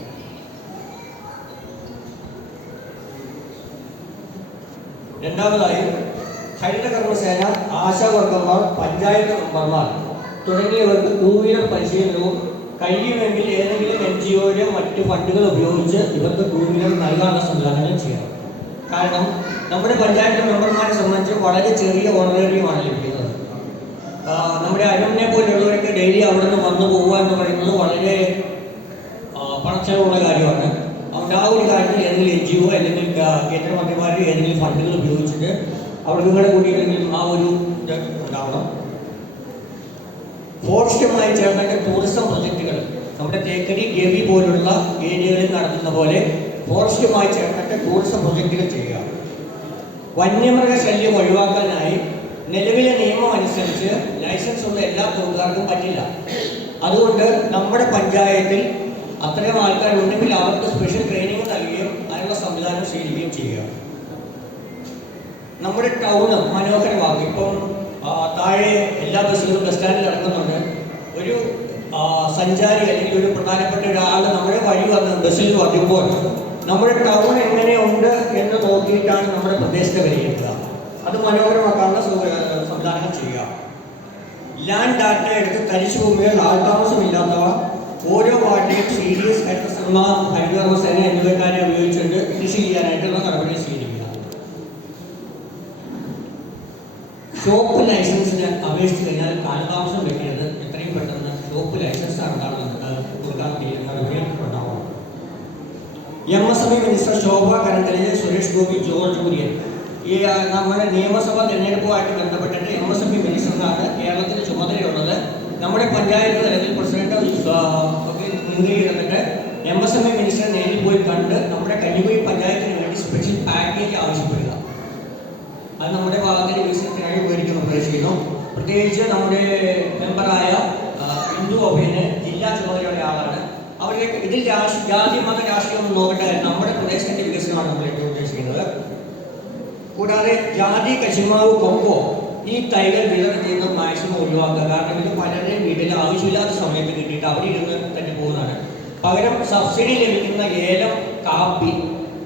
രണ്ടാമതായി, ഹരിതകർമ്മസേന, ആശാവർക്കർമാർ, പഞ്ചായത്ത് മെമ്പർമാർ തുടങ്ങിയവർക്ക് 2 വീലർ പരിശീലനവും കഴിയുമെങ്കിൽ ഏതെങ്കിലും NGOയുടെ മറ്റ് ഫണ്ടുകൾ ഉപയോഗിച്ച് ഇവർക്ക് 2 വീലർ നൽകാനുള്ള സംവിധാനങ്ങൾ ചെയ്യണം. കാരണം നമ്മുടെ പഞ്ചായത്ത് മെമ്പർമാരെ സംബന്ധിച്ച് വളരെ ചെറിയ ഓണറേറിയമാണ് ലഭിക്കുന്നത്. നമ്മുടെ അരുണിനെ പോലുള്ളവർക്ക് ഡെയിലി അവിടെ നിന്ന് വന്നു പോകുക എന്ന് പറയുന്നത് വളരെ പണച്ചെലവുള്ള കാര്യമാണ്. അതുകൊണ്ട് ആ ഒരു കാര്യത്തിൽ ഏതെങ്കിലും NGO അല്ലെങ്കിൽ കേന്ദ്രമന്ത്രിമാർ ഏതെങ്കിലും ഫണ്ടുകൾ ഉപയോഗിച്ചിട്ട് അവർക്ക് കൂടെ കൂടിയിട്ടെങ്കിലും ആ ഒരു ഇത് ഉണ്ടാവണം. ഫോറസ്റ്റുമായി ചേർന്നിട്ട് ടൂറിസം പ്രൊജക്റ്റുകൾ നമ്മുടെ തേക്കടി, ഗവി പോലുള്ള ഏരിയകളിൽ നടത്തുന്ന പോലെ ഫോറസ്റ്റുമായി ചേർന്നിട്ട് ടൂറിസം പ്രൊജക്റ്റുകൾ ചെയ്യുക. വന്യമൃഗ ശല്യം ഒഴിവാക്കാനായി നിലവിലെ നിയമം അനുസരിച്ച് ലൈസൻസ് ഉള്ള എല്ലാ തൊഴിലാളികൾക്കും പറ്റില്ല. അതുകൊണ്ട് നമ്മുടെ പഞ്ചായത്തിൽ അത്രയും ആൾക്കാരുണ്ടെങ്കിൽ അവർക്ക് സ്പെഷ്യൽ ട്രെയിനിങ് നൽകുകയും അതിനുള്ള സംവിധാനം സ്വീകരിക്കുകയും ചെയ്യുക. നമ്മുടെ ടൗണ് മനോഹരമാകും. ഇപ്പം താഴെ എല്ലാ ബസ്സുകളും ബസ് സ്റ്റാൻഡിൽ ഇറങ്ങുന്നുണ്ട്. ഒരു സഞ്ചാരി അല്ലെങ്കിൽ ഒരു പ്രധാനപ്പെട്ട ഒരാൾ നമ്മുടെ വഴി വന്ന് ബസ്സിൽ വരുമ്പോൾ നമ്മുടെ ടൗൺ എങ്ങനെയുണ്ട് എന്ന് നോക്കിയിട്ടാണ് നമ്മുടെ പ്രദേശത്തെ വിലയിരുത്തുക. അത് മനോഹരമാക്കാനുള്ള സംവിധാനങ്ങൾ ചെയ്യുക. ലാൻഡ് ഡാറ്റ എടുത്ത് തരിശുഭൂമികൾ, ആൾതാമസമില്ലാത്തവ ഓരോ വാർഡിലും സീരിയസ് ഹരിതകർമ്മസേന എന്നിവക്കാരെ ഉപയോഗിച്ചുകൊണ്ട് കൃഷി ചെയ്യാനായിട്ടുള്ള നടപടി സ്വീകരിക്കുക. ഷോപ്പ് ലൈസൻസിന് അപേക്ഷിച്ച് കഴിഞ്ഞാൽ കാലതാമസം വെക്കുന്നത് എത്രയും പെട്ടെന്ന് ഷോപ്പ് ലൈസൻസ് കൊടുക്കാൻ നടപടികളുണ്ടാവണം. MSME മിനിസ്റ്റർ ശോഭ കരന്തലിന് സുരേഷ് ഗോപി, ജോർജ് കുര്യൻ ഈ നമ്മുടെ നിയമസഭാ തെരഞ്ഞെടുപ്പുമായിട്ട് ബന്ധപ്പെട്ടിട്ട് MSME മിനിസ്റ്ററിനാണ് കേരളത്തിന് ചുമതലയുള്ളത്. നമ്മുടെ പഞ്ചായത്ത് തലത്തിൽ പ്രസിഡന്റ് ഒക്കെ മുൻകൈ എടുത്തിട്ട് MSME മിനിസ്റ്റർ നേരിൽ പോയി കണ്ട് നമ്മുടെ കഞ്ഞിക്കുഴി പഞ്ചായത്തിന് വേണ്ടി സ്പെഷ്യൽ പാക്കേജ് ആവശ്യപ്പെടുക. അത് നമ്മുടെ ഭാഗത്തിന് വികസനത്തിനായി ഉപകരിക്കുന്നു പ്രതീക്ഷിക്കുന്നു. പ്രത്യേകിച്ച് നമ്മുടെ മെമ്പറായ ഹിന്ദു അഭയന് ജില്ലാ ചുമതലയുള്ള ആളാണ്. അവർക്ക് ഇതിൽ ജാതി മത രാഷ്ട്രീയമൊന്നും നോക്കേണ്ട കാര്യം നമ്മുടെ പ്രദേശത്തിന്റെ വികസനമാണ് നമ്മൾ ഏറ്റവും ഉദ്ദേശിക്കുന്നത്. കൂടാതെ ജാതി, കശുമാവ്, കൊക്കോ ഈ തൈകൾ വിതരണം ചെയ്യുന്നത് മാക്സിമം ഒഴിവാക്കുക. കാരണം ഇത് പലരുടെയും വീട്ടിൽ ആവശ്യമില്ലാത്ത സമയത്ത് കിട്ടിയിട്ട് അവിടെ ഇരുന്ന് തന്നെ പോകുന്നതാണ്. പകരം സബ്സിഡി ലഭിക്കുന്ന ഏലം, കാപ്പി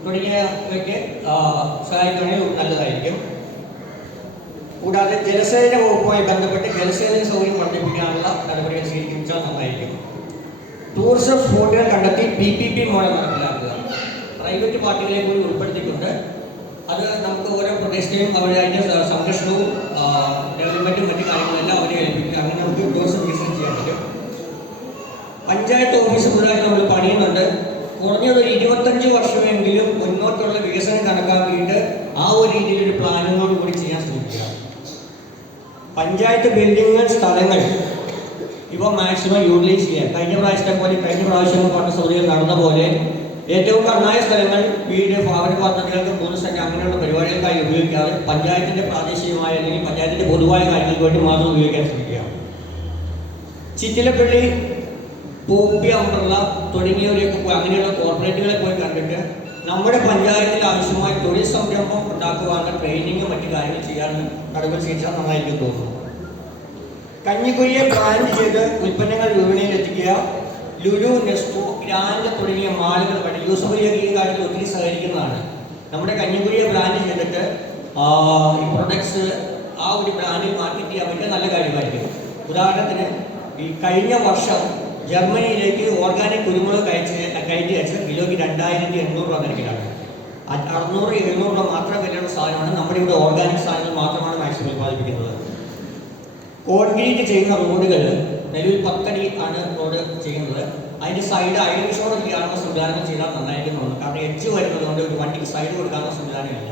തുടങ്ങിയവയ്ക്ക് സഹായിക്കുകയാണെങ്കിൽ നല്ലതായിരിക്കും. കൂടാതെ ജലസേചന വകുപ്പുമായി ബന്ധപ്പെട്ട് ജലസേചന സൗകര്യം വർദ്ധിപ്പിക്കാനുള്ള നടപടികൾ സ്വീകരിച്ചാൽ നന്നായിരിക്കും. ടൂറിസം സ്പോട്ടുകൾ കണ്ടെത്തി PPP മോഡൽ നടപ്പിലാക്കുക. പ്രൈവറ്റ് പാർട്ടികളെ കൂടി ഉൾപ്പെടുത്തിക്കൊണ്ട് അത് നമുക്ക് ഓരോ പ്രദേശത്തെയും അവരുടെ അതിൻ്റെ സംരക്ഷണവും ഡെവലപ്മെൻറ്റും മറ്റു കാര്യങ്ങളെല്ലാം അവരെ ഏൽപ്പിക്കുക. അങ്ങനെ നമുക്ക് ടൂറിസം വികസനം ചെയ്യാൻ പറ്റും. പഞ്ചായത്ത് ഓഫീസ് പുതുതായിട്ട് നമ്മൾ പണിയുന്നുണ്ട്. കുറഞ്ഞത് ഒരു 25 വർഷമെങ്കിലും മുന്നോട്ടുള്ള വികസനം കണക്കാക്കിയിട്ട് ആ ഒരു രീതിയിലൊരു പ്ലാനിങ്ങോട് കൂടി ചെയ്യാൻ ശ്രമിക്കുക. പഞ്ചായത്ത് ബിൽഡിങ്ങുകൾ, സ്ഥലങ്ങൾ ഇവ മാക്സിമം യൂട്ടിലൈസ് ചെയ്യുക. കഴിഞ്ഞ പ്രാവശ്യം പറഞ്ഞ സൗകര്യങ്ങൾ നടന്ന പോലെ ഏറ്റവും കർണായ സ്ഥലങ്ങൾ, വീട്, ഭവന പദ്ധതികൾക്ക് 3 സെന്റ് അങ്ങനെയുള്ള പരിപാടികൾക്കായി ഉപയോഗിക്കാതെ പഞ്ചായത്തിൻ്റെ പ്രാദേശികമായ അല്ലെങ്കിൽ പഞ്ചായത്തിൻ്റെ പൊതുവായ കാര്യങ്ങൾക്ക് വേണ്ടി മാത്രം ഉപയോഗിക്കാൻ ശ്രമിക്കുക. ചിറ്റിലപ്പള്ളി, പോപ്പി, അംബ്രല്ല തുടങ്ങിയവരെയൊക്കെ അങ്ങനെയുള്ള കോർപ്പറേറ്റുകളെ പോയി കണ്ടിട്ട് നമ്മുടെ പഞ്ചായത്തിൽ ആവശ്യമായ തൊഴിൽ സംരംഭം ഉണ്ടാക്കുവാനുള്ള ട്രെയിനിങ്ങും മറ്റു കാര്യങ്ങൾ ചെയ്യാൻ നടപടി സ്വീകരിച്ചാൽ നന്നായിരിക്കും തോന്നുന്നു. കഞ്ഞിക്കുഴിയെ ബ്രാൻഡ് ചെയ്ത് ഉൽപ്പന്നങ്ങൾ വിപണിയിൽ എത്തിക്കുക. ലുലു, നെസ്റ്റോ, ഗ്രാൻഡ് തുടങ്ങിയ മാളുകൾ വഴി യൂസഫലിയ ഈ കാര്യത്തിൽ ഒത്തിരി സഹകരിക്കുന്നതാണ്. നമ്മുടെ കഞ്ഞിക്കുഴിയെ ബ്രാൻഡ് ചെയ്തിട്ട് ഈ പ്രൊഡക്ട്സ് ആ ഒരു ബ്രാൻഡിൽ മാർക്കറ്റ് ചെയ്യാൻ പറ്റിയ നല്ല കാര്യമായിരിക്കും. ഉദാഹരണത്തിന് ഈ കഴിഞ്ഞ വർഷം ജർമ്മനിയിലേക്ക് ഓർഗാനിക് കുരുമുളക് കയറ്റി അയച്ച് കിലോയ്ക്ക് 2800 രൂപ നിരക്കിലാണ്. 600-700 രൂപ മാത്രം വിലയുള്ള സാധനമാണ്. നമ്മുടെ ഇവിടെ ഓർഗാനിക് സാധനങ്ങൾ മാത്രമാണ് മാക്സിമം ഉൽപ്പാദിപ്പിക്കുന്നത്. കോൺക്രീറ്റ് ചെയ്യുന്ന റോഡുകൾ നിലവിൽ 10 അടി ആണ് റോഡ് ചെയ്യുന്നത്. അതിൻ്റെ സൈഡ് ഐറിഷോട് ചെയ്യാനുള്ള സംവിധാനങ്ങൾ ചെയ്താൽ നന്നായിരിക്കുന്നുണ്ട്. കാരണം എഡ്ജ് വരുന്നത് കൊണ്ട് ഒരു വണ്ടിക്ക് സൈഡ് കൊടുക്കാനുള്ള സംവിധാനമില്ല.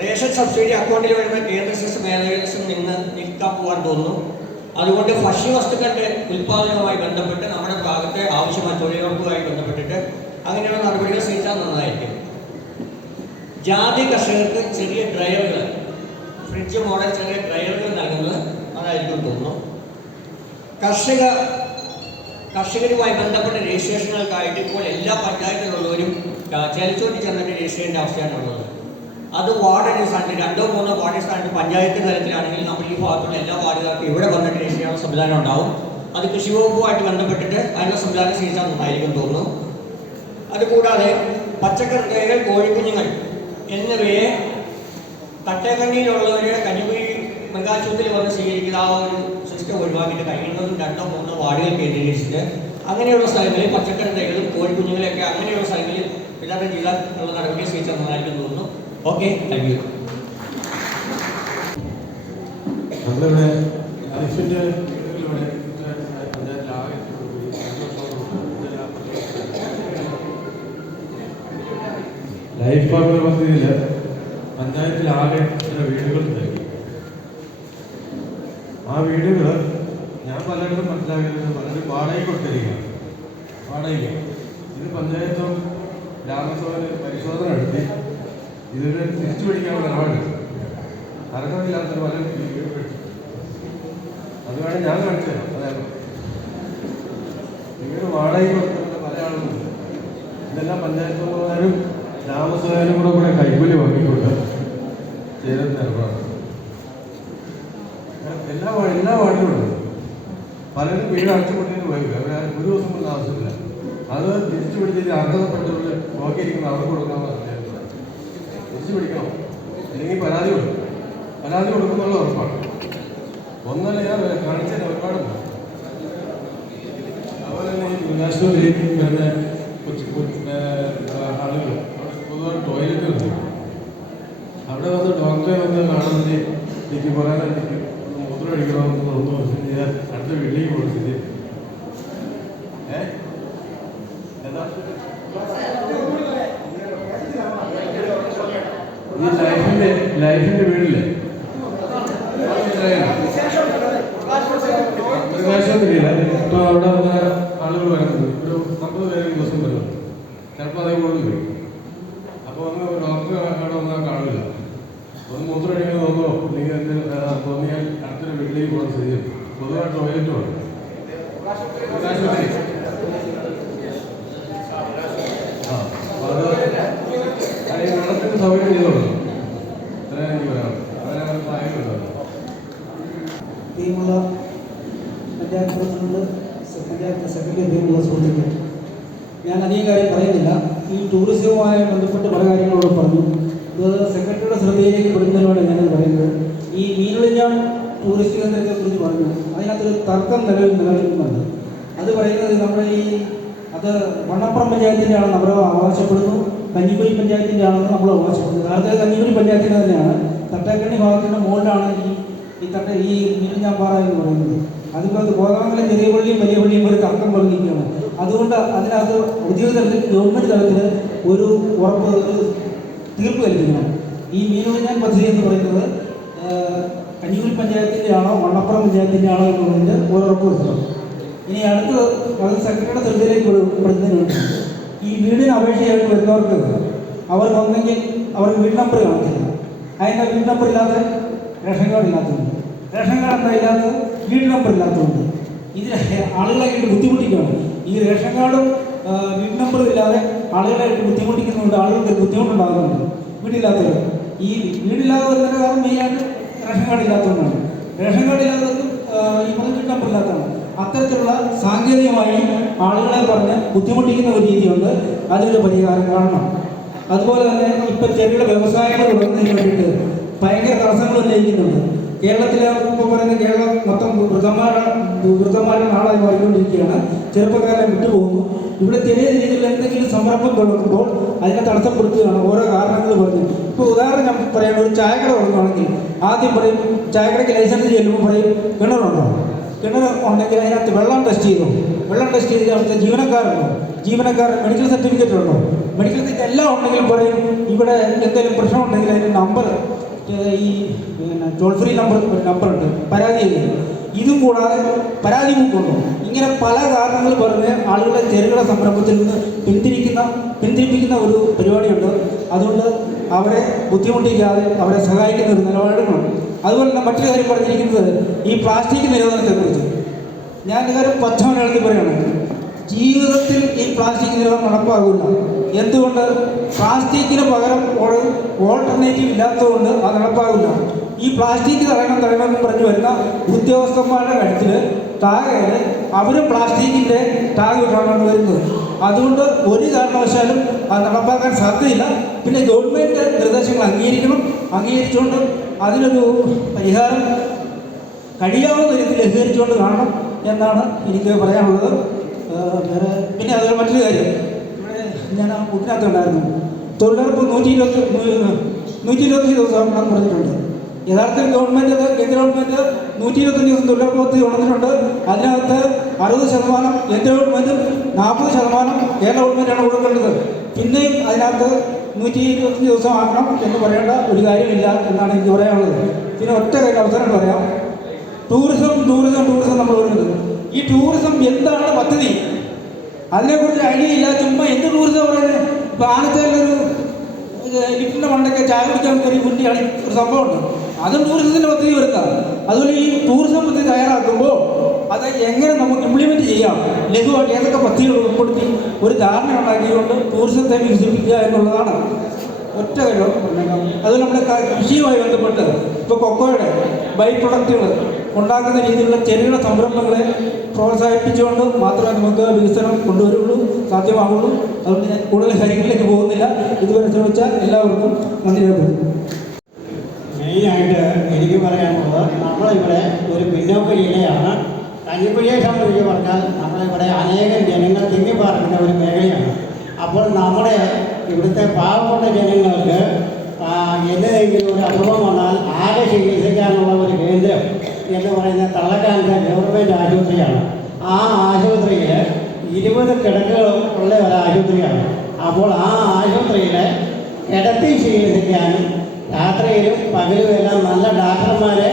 റേഷൻ സബ്സിഡി അക്കൗണ്ടിൽ വരുന്ന കേന്ദ്ര സെസ് മേഖലയിൽ നിന്ന് നിൽക്കാൻ പോകാൻ തോന്നുന്നു. അതുകൊണ്ട് ഭക്ഷ്യവസ്തുക്കളുടെ ഉൽപ്പാദനവുമായി ബന്ധപ്പെട്ട് നമ്മുടെ ഭാഗത്തെ ആവശ്യമായ തൊഴിലുറപ്പുമായി ബന്ധപ്പെട്ടിട്ട് അങ്ങനെയുള്ള നടപടികൾ സ്വീകരിച്ചാൽ നന്നായിരിക്കും. ജാതി കർഷകർക്ക് ചെറിയ ഡ്രയറുകൾ, ഫ്രിഡ്ജ് മോഡൽ ചെറിയ ഡ്രയറുകൾ നൽകുന്നത് അതായിരിക്കും തോന്നുന്നു. കർഷകരുമായി ബന്ധപ്പെട്ട രജിസ്ട്രേഷനുകൾക്കായിട്ട് ഇപ്പോൾ എല്ലാ പഞ്ചായത്തിലുള്ളവരും ചെലച്ചോട്ടി ചെന്നിട്ട് രജിസ്റ്റർ ചെയ്യേണ്ട അവസ്ഥയാണുള്ളത്. അത് വാർഡ് അടിസ്ഥാനത്തിൽ 2-3 വാർഡ് അടിസ്ഥാനത്തിൽ പഞ്ചായത്ത് തലത്തിലാണെങ്കിൽ നമ്മൾ ഈ ഭാഗത്തുള്ള എല്ലാ വാർഡുകാർക്കും ഇവിടെ വന്നിട്ട് രജിസ്റ്റർ ചെയ്യാനുള്ള സംവിധാനം ഉണ്ടാവും. അത് കൃഷി വകുപ്പുമായിട്ട് ബന്ധപ്പെട്ടിട്ട് അതിനുള്ള സംവിധാനം സ്വീകരിച്ചാൽ നന്നായിരിക്കും തോന്നുന്നു. അതുകൂടാതെ പച്ചക്കറി തൈകൾ, കോഴിക്കുഞ്ഞുങ്ങൾ എന്നിവയെ തട്ടേക്കണ്ണിയിലുള്ളവരെ കഞ്ഞിക്കുഴി മൃഗാശുപത്രിയിൽ വന്ന് സ്വീകരിക്കുന്ന ആ ഒരു സിസ്റ്റം ഒഴിവാക്കിയിട്ട് കഴിയുന്നതും 2-3 വാർഡുകൾ കേന്ദ്രീകരിച്ചിട്ട് അങ്ങനെയുള്ള സ്ഥലങ്ങളിൽ പച്ചക്കറി തൈകളും കോഴിക്കുഞ്ഞുങ്ങളെയൊക്കെ അങ്ങനെയുള്ള സ്ഥലങ്ങളിൽ വിതരണം ചെയ്താൽ ഉള്ള നടപടി സ്വീകരിച്ചാൽ നന്നായിരിക്കും തോന്നുന്നു. Okay, thank you. നമ്മളിവിടെ ലൈഫിൻ്റെ ലൈഫ് ഭവന പദ്ധതിയിൽ പഞ്ചായത്തിലാകെ ചില വീടുകൾ നൽകി. ആ വീടുകൾ ഞാൻ പലയിടത്തും മനസ്സിലാക്കിയത് പലരും വാടകയ്ക്ക് കൊടുത്തിരിക്കുകയാണ്. വാടകയ്ക്ക് ഇത് പഞ്ചായത്തും ഗ്രാമസഭയിൽ പരിശോധന നടത്തി ഇതൊരു തിരിച്ചു പിടിക്കാനുള്ള നിലപാടെടുത്തു. അർഹതയില്ലാത്തൊരു പലരും വീട് പിടിച്ചു. അതുവേണം ഞാൻ കാണിച്ചത്. അതായത് വീട് വാടകയ്ക്ക് കൊടുക്കുന്ന പല ആളുകളുണ്ട്. ഇതെല്ലാം പഞ്ചായത്തുകാരും ഗ്രാമസഭയിലും കൂടെ കൈക്കൂലി വാങ്ങിക്കൊണ്ട് ചെയ്ത നിലപാടാണ്. എല്ലാ വാർഡിലും ഉണ്ട്. പലരും വീട് അടച്ചുകൊണ്ടിട്ട് പോയി ഒരു ദിവസം കൊണ്ട് ആവശ്യമില്ല. അത് തിരിച്ചു പിടിച്ചിട്ട് അർഹതപ്പെട്ടവർ നോക്കിയിരിക്കുന്ന അവർക്ക് കൊടുക്കാമെന്ന് തിരിച്ചു പിടിക്കണം. അല്ലെങ്കിൽ പരാതി കൊടുക്കും. പരാതി കൊടുക്കുന്നുള്ള ഉറപ്പാണ്. ഒന്നല്ല ഞാൻ കാണിച്ചത് ഒരുപാടുണ്ട്. അതുപോലെ തന്നെ ഈ മൃഗാശുപത്രിയിലേക്ക് വരുന്ന ആളുകൾ പൊതുവായി ടോയ്ലറ്റുണ്ട്. അവിടെ വന്ന് ഡോക്ടറെ വന്ന് കാണുന്നത് എനിക്ക് പറയാൻ എനിക്ക് മൂത്രം അടിക്കണമെന്ന് തോന്നുന്നു. ഞാൻ അടുത്ത വീട്ടിലേക്ക് കൊടുത്തിട്ട് ഈ ലൈഫിന്റെ വീടില്ലേ മൃഗാശുപത്രിയില്ല. ഇപ്പോൾ അവിടെ വന്ന ആളുകൾ വരുന്നത് ഒരു 50 പേര് ദിവസം വരുന്നത്. ചിലപ്പോൾ അതേ കൂടുതൽ വരും. അപ്പോൾ ഒന്ന് ഡോക്ടർ അവിടെ വന്നാൽ കാണില്ല. ഒന്ന് മൂത്രം അടിക്കാൻ തോന്നുമോ അല്ലെങ്കിൽ തോന്നിയാൽ അടുത്തൊരു വീട്ടിലേക്ക് പോകാൻ സ്ഥിതി. പൊതുവായി ടോയ്ലറ്റ് വേണം. മൃഗാശുപത്രി വെള്ളത്തിന് സൗകര്യം ചെയ്തു കൊടുക്കണം. അത്രയും എനിക്ക് പറയാനുള്ളൂ. അതിനങ്ങനെ സഹായിക്കുന്നുണ്ടോ? ടീമുള്ള പഞ്ചായത്ത് പ്രസിഡന്റ്, പഞ്ചായത്ത് സെക്രട്ടറി എൻ്റെ പേരുള്ള സുഹൃത്തുക്കൾ, ഞാൻ അധികം കാര്യം പറയുന്നില്ല. ഈ ടൂറിസവുമായി ബന്ധപ്പെട്ട് പല കാര്യങ്ങളോട് പറഞ്ഞു. ഇത് സെക്രട്ടറിയുടെ ശ്രദ്ധയിലേക്ക് പെടുന്നതിനോട് ഞാനത് പറയുന്നത്, ഈ മീനൊളിഞ്ഞാൽ ടൂറിസ്റ്റ് കേന്ദ്രത്തെ കുറിച്ച് പറഞ്ഞു. അതിനകത്തൊരു തർക്കം നിലനിൽക്കുന്നുണ്ട്. അത് പറയുന്നത് നമ്മുടെ അത് വണ്ണപ്പുറം പഞ്ചായത്തിൻ്റെ ആണെന്ന് അവർ അവകാശപ്പെടുന്നു, കഞ്ഞിക്കുഴി പഞ്ചായത്തിൻ്റെ ആണെന്ന് നമ്മൾ അവകാശപ്പെടുന്നത്. അത് കഞ്ഞിക്കുഴി പഞ്ചായത്തിൻ്റെ തന്നെയാണ്. തട്ടേക്കണ്ണി ഭാഗത്തിൻ്റെ മുകളിലാണ് ഈ മീനഞ്ഞാമ്പാറ എന്ന് പറയുന്നത്. അതുപോലെ കോതമംഗലം ചെറിയ പള്ളിയും വലിയ പള്ളിയും ഒരു തർക്കം പറഞ്ഞിരിക്കുകയാണ്. അതുകൊണ്ട് അതിനകത്ത് ഔദ്യോഗിക തലത്തിൽ ഗവൺമെൻറ് തലത്തിൽ ഒരു ഉറപ്പ് തീർപ്പ് കൽപ്പിക്കണം. ഈ മീനൊളിഞ്ഞാൽ പദ്ധതി എന്ന് പറയുന്നത് കഞ്ഞിക്കുഴി പഞ്ചായത്തിൻ്റെ ആണോ വണ്ണപ്പുറം പഞ്ചായത്തിൻ്റെ ആണോ എന്നുള്ളതിൻ്റെ ഉറപ്പ് വരുത്തണം. ഇനി അടുത്ത് അത് സെക്രട്ടറിയുടെ ശ്രദ്ധയിലേക്ക് പെടുന്നതിന് വേണ്ടി ഈ വീടിന് അപേക്ഷയായിട്ട് വരുന്നവർക്ക് അവർക്ക് ഒന്നെങ്കിൽ അവർക്ക് വീട് നമ്പർ കാണത്തില്ല. അതിൻ്റെ വീട് നമ്പർ ഇല്ലാതെ റേഷൻ കാർഡ് ഇല്ലാത്തതുണ്ട്, റേഷൻ കാർഡ് എന്താ ഇല്ലാത്തത് വീട് നമ്പർ ഇല്ലാത്തതുണ്ട്. ഇതിൽ ആളുകളായിട്ട് ബുദ്ധിമുട്ടിക്കുകയാണ്. ഈ റേഷൻ കാർഡും വീട് നമ്പറും ഇല്ലാതെ ആളുകളായിട്ട് ബുദ്ധിമുട്ടിക്കുന്നുണ്ട്. ആളുകൾക്ക് ബുദ്ധിമുട്ടുണ്ടാകുന്നുണ്ട് വീടില്ലാത്തവർ. ഈ വീടില്ലാതെ വരുന്നതിന് കാരണം മെയിനായിട്ട് റേഷൻ കാർഡ് ഇല്ലാത്തതുകൊണ്ടാണ്. റേഷൻ കാർഡ് ഇല്ലാത്തവർക്കും ഈ വീട് നമ്പർ ഇല്ലാത്തതാണ്. അത്തരത്തിലുള്ള സാങ്കേതികമായി ആളുകളെ പറഞ്ഞ് ബുദ്ധിമുട്ടിക്കുന്ന ഒരു രീതിയുണ്ട്. അതിനൊരു പരിഹാരം കാണണം. അതുപോലെ തന്നെ ഇപ്പം ചെറുകിട വ്യവസായങ്ങൾ തുടങ്ങുന്നതിന് വേണ്ടിയിട്ട് ഭയങ്കര തടസ്സങ്ങൾ ഉന്നയിക്കുന്നുണ്ട്. കേരളത്തിലെ ഇപ്പോൾ പറയുന്ന കേരളം മൊത്തം വൃദ്ധന്മാരുടെ നാടായി മാറിക്കൊണ്ടിരിക്കുകയാണ്. ചെറുപ്പക്കാരെ വിട്ടുപോകുന്നു. ഇവിടെ ചെറിയ രീതിയിൽ എന്തെങ്കിലും സംരംഭം തുടങ്ങുമ്പോൾ അതിനെ തടസ്സപ്പെടുത്തുകയാണ് ഓരോ കാരണങ്ങൾ പറഞ്ഞ്. ഇപ്പോൾ ഉദാഹരണം ഞാൻ പറയുന്നത്, ഒരു ചായക്കട തുടങ്ങുകയാണെങ്കിൽ ആദ്യം പറയും, ചായക്കടയ്ക്ക് ലൈസൻസ് ചെല്ലുമ്പോൾ പറയും കിണറുണ്ടോ, കിണർ ഉണ്ടെങ്കിൽ അതിനകത്ത് വെള്ളം ടെസ്റ്റ് ചെയ്തു, വെള്ളം ടെസ്റ്റ് ചെയ്ത് അവിടുത്തെ ജീവനക്കാരൻ മെഡിക്കൽ സർട്ടിഫിക്കറ്റ് ഉണ്ടോ, മെഡിക്കൽ സർട്ടിഫിക്കറ്റ് എല്ലാം ഉണ്ടെങ്കിലും പറയും ഇവിടെ എന്തെങ്കിലും പ്രശ്നം ഉണ്ടെങ്കിൽ അതിൻ്റെ നമ്പർ ഈ ടോൾ ഫ്രീ നമ്പറുണ്ട്, പരാതി ചെയ്യുന്നത്. ഇതും കൂടാതെ പരാതി ബുക്കുണ്ടോ. ഇങ്ങനെ പല കാരണങ്ങൾ പറഞ്ഞ് ആളുകളെ ചെറുകിട സംരംഭത്തിൽ നിന്ന് പിന്തിരിപ്പിക്കുന്ന ഒരു പരിപാടിയുണ്ട്. അതുകൊണ്ട് അവരെ ബുദ്ധിമുട്ടിക്കാതെ അവരെ സഹായിക്കുന്ന ഒരു നിലപാടുകളും. അതുപോലെ തന്നെ മറ്റൊരു കാര്യം പറഞ്ഞിരിക്കുന്നത് ഈ പ്ലാസ്റ്റിക് നിരോധനത്തെക്കുറിച്ച്. ഞാൻ ഇതൊരു പച്ച മലയാളത്തിൽ പറയുകയാണ്, ജീവിതത്തിൽ ഈ പ്ലാസ്റ്റിക് നിരോധനം നടപ്പാകില്ല. എന്തുകൊണ്ട്? പ്ലാസ്റ്റിക്കിന് പകരം ഓൾട്ടർനേറ്റീവ് ഇല്ലാത്തതുകൊണ്ട് അത് നടപ്പാകില്ല. ഈ പ്ലാസ്റ്റിക് തടയണമെന്ന് പറഞ്ഞു വരുന്ന ഉദ്യോഗസ്ഥന്മാരുടെ കാര്യത്തിൽ താഴെ അവരും പ്ലാസ്റ്റിക്കിൻ്റെ ടാഗ് ഇട്ടാണ് വരുന്നത്. അതുകൊണ്ട് ഒരു കാരണവശാലും അത് നടപ്പാക്കാൻ സാധ്യതയില്ല. പിന്നെ ഗവൺമെൻറ് നിർദ്ദേശങ്ങൾ അംഗീകരിച്ചുകൊണ്ട് അതിനൊരു പരിഹാരം കഴിയാവുന്ന രീതിയിൽ ലഘൂകരിച്ചുകൊണ്ട് കാണണം എന്നാണ് എനിക്ക് പറയാനുള്ളത്. പിന്നെ അതുപോലെ മറ്റൊരു കാര്യം, ഇവിടെ ഞാൻ ഇതിനകത്തുണ്ടായിരുന്നു, തൊഴിലുറപ്പ് 125 ദിവസം പറഞ്ഞിട്ടുണ്ട്. യഥാർത്ഥത്തിൽ ഗവൺമെൻറ്, കേന്ദ്ര ഗവൺമെൻറ് 125 ദിവസം തൊഴിലുറപ്പ് പദ്ധതി കൊണ്ടുവന്നിട്ടുണ്ട്. അതിനകത്ത് 60% കേന്ദ്ര ഗവൺമെൻറ്റും 40% കേരള ഗവൺമെൻറ്റാണ് കൊടുക്കേണ്ടത്. പിന്നെയും അതിനകത്ത് 125 ദിവസം ആക്കണം എന്ന് പറയേണ്ട ഒരു കാര്യമില്ല എന്നാണ് എനിക്ക് പറയാനുള്ളത്. പിന്നെ ഒറ്റ കാര്യം അവസരം പറയാം, ടൂറിസം നമ്മൾ പറയുന്നത്, ഈ ടൂറിസം എന്താണ് പദ്ധതി അതിനെക്കുറിച്ച് ഐഡിയ ഇല്ല. ചുമ്മാ എന്ത് ടൂറിസം പറയുന്നത്? ഇപ്പോൾ ആനത്തേലൊരു ലിഫ്റ്റിൻ്റെ മണ്ടൊക്കെ ചായ കുടിക്കാൻ കയറി കുട്ടിയാണ് ഒരു സംഭവമുണ്ട്, അതും ടൂറിസത്തിൻ്റെ പദ്ധതി വരുത്താം. അതുപോലെ ഈ ടൂറിസം പദ്ധതി തയ്യാറാക്കുമ്പോൾ അത് എങ്ങനെ നമുക്ക് ഇംപ്ലിമെൻറ്റ് ചെയ്യാം, ലഘുവായിട്ട് ഏതൊക്കെ പദ്ധതികൾ ഉൾപ്പെടുത്തി ഒരു ധാരണ ഉണ്ടാക്കിക്കൊണ്ട് ടൂറിസത്തെ വികസിപ്പിക്കുക എന്നുള്ളതാണ് ഒറ്റ കാര്യം. അതുപോലെ നമ്മുടെ കൃഷിയുമായി ബന്ധപ്പെട്ട് ഇപ്പോൾ കൊക്കോയുടെ ബൈ പ്രൊഡക്റ്റുകൾ ഉണ്ടാക്കുന്ന രീതിയിലുള്ള ചെറുകിട സംരംഭങ്ങളെ പ്രോത്സാഹിപ്പിച്ചുകൊണ്ട് മാത്രമേ നമുക്ക് വികസനം കൊണ്ടുവരുള്ളൂ, സാധ്യമാവുള്ളൂ. അതുകൊണ്ട് ഞാൻ കൂടുതൽ കാര്യങ്ങളിലേക്ക് പോകുന്നില്ല. ഇതുവരെ ശ്രമിച്ച എല്ലാവർക്കും നന്ദി രേഖപ്പെടുത്തുന്നു. മെയിനായിട്ട് എനിക്ക് പറയാനുള്ളത്, നമ്മളിവിടെ ഒരു പിന്നോക്ക ജില്ലയാണ്. കഞ്ഞിക്കുഴിയെ സംബന്ധിച്ച് പറഞ്ഞാൽ നമ്മളിവിടെ അനേകം ജനങ്ങൾ തിങ്ങിപ്പാർക്കുന്ന ഒരു മേഖലയാണ്. അപ്പോൾ നമ്മുടെ ഇവിടുത്തെ പാവപ്പെട്ട ജനങ്ങൾക്ക് എന്തെങ്കിലും ഒരു അസുഖം വന്നാൽ ആകെ ചികിത്സിക്കാനുള്ള ഒരു കേന്ദ്രം എന്ന് പറയുന്ന തള്ളക്കാലത്തെ ഗവൺമെൻറ് ആശുപത്രിയാണ്. ആ ആശുപത്രിയിൽ 20 കിടക്കുകൾ ഉള്ള ഒരു ആശുപത്രിയാണ്. അപ്പോൾ ആ ആശുപത്രിയിൽ കിടത്തി ചികിത്സിക്കാനും രാത്രിയിലും പകലുമെല്ലാം നല്ല ഡാക്ടർമാരെ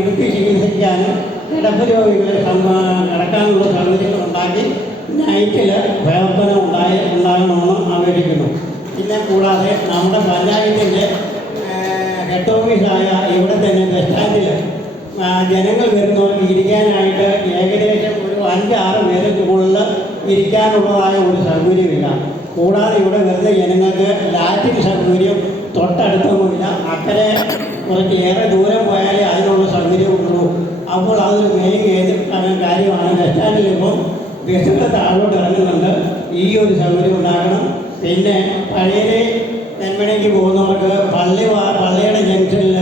ഇരുത്തി ചികിത്സിക്കാനും കിടപ്പ് രോഗികളെ കിടക്കാനുള്ള സൗകര്യങ്ങൾ ഉണ്ടാക്കി നൈറ്റിൽ പ്രവർത്തനം ഉണ്ടാകണമെന്ന് അപേക്ഷിക്കുന്നു. പിന്നെ കൂടാതെ നമ്മുടെ പഞ്ചായത്തിൻ്റെ ഹെഡ് ഓഫീസായ ഇവിടെ തന്നെ ബസ് സ്റ്റാൻഡിൽ ജനങ്ങൾ വരുന്നവർക്ക് ഇരിക്കാനായിട്ട് ഏകദേശം ഒരു 5-6 പേർക്ക് കൂടുതൽ ഇരിക്കാനുള്ളതായ ഒരു സൗകര്യമില്ല. കൂടാതെ ഇവിടെ വരുന്ന ജനങ്ങൾക്ക് ലാറ്റിൻ സൗകര്യം തൊട്ടടുത്തൊന്നുമില്ല. അക്കരെ കുറച്ച് ഏറെ ദൂരം പോയാലേ അതിനുള്ള സൗകര്യമുള്ളൂ. അപ്പോൾ അതൊരു മെയിൻ കാര്യമാണ്. ബസ് സ്റ്റാൻഡിൽ ഇപ്പോൾ ബസ്സുകൾ താഴോട്ട് ഇറങ്ങുന്നുണ്ട്. ഈ ഒരു സൗകര്യം ഉണ്ടാകണം. പിന്നെ പഴയ നെന്മണിക്ക് പോകുന്നവർക്ക് പള്ളിയുടെ ജംഗ്ഷനിൽ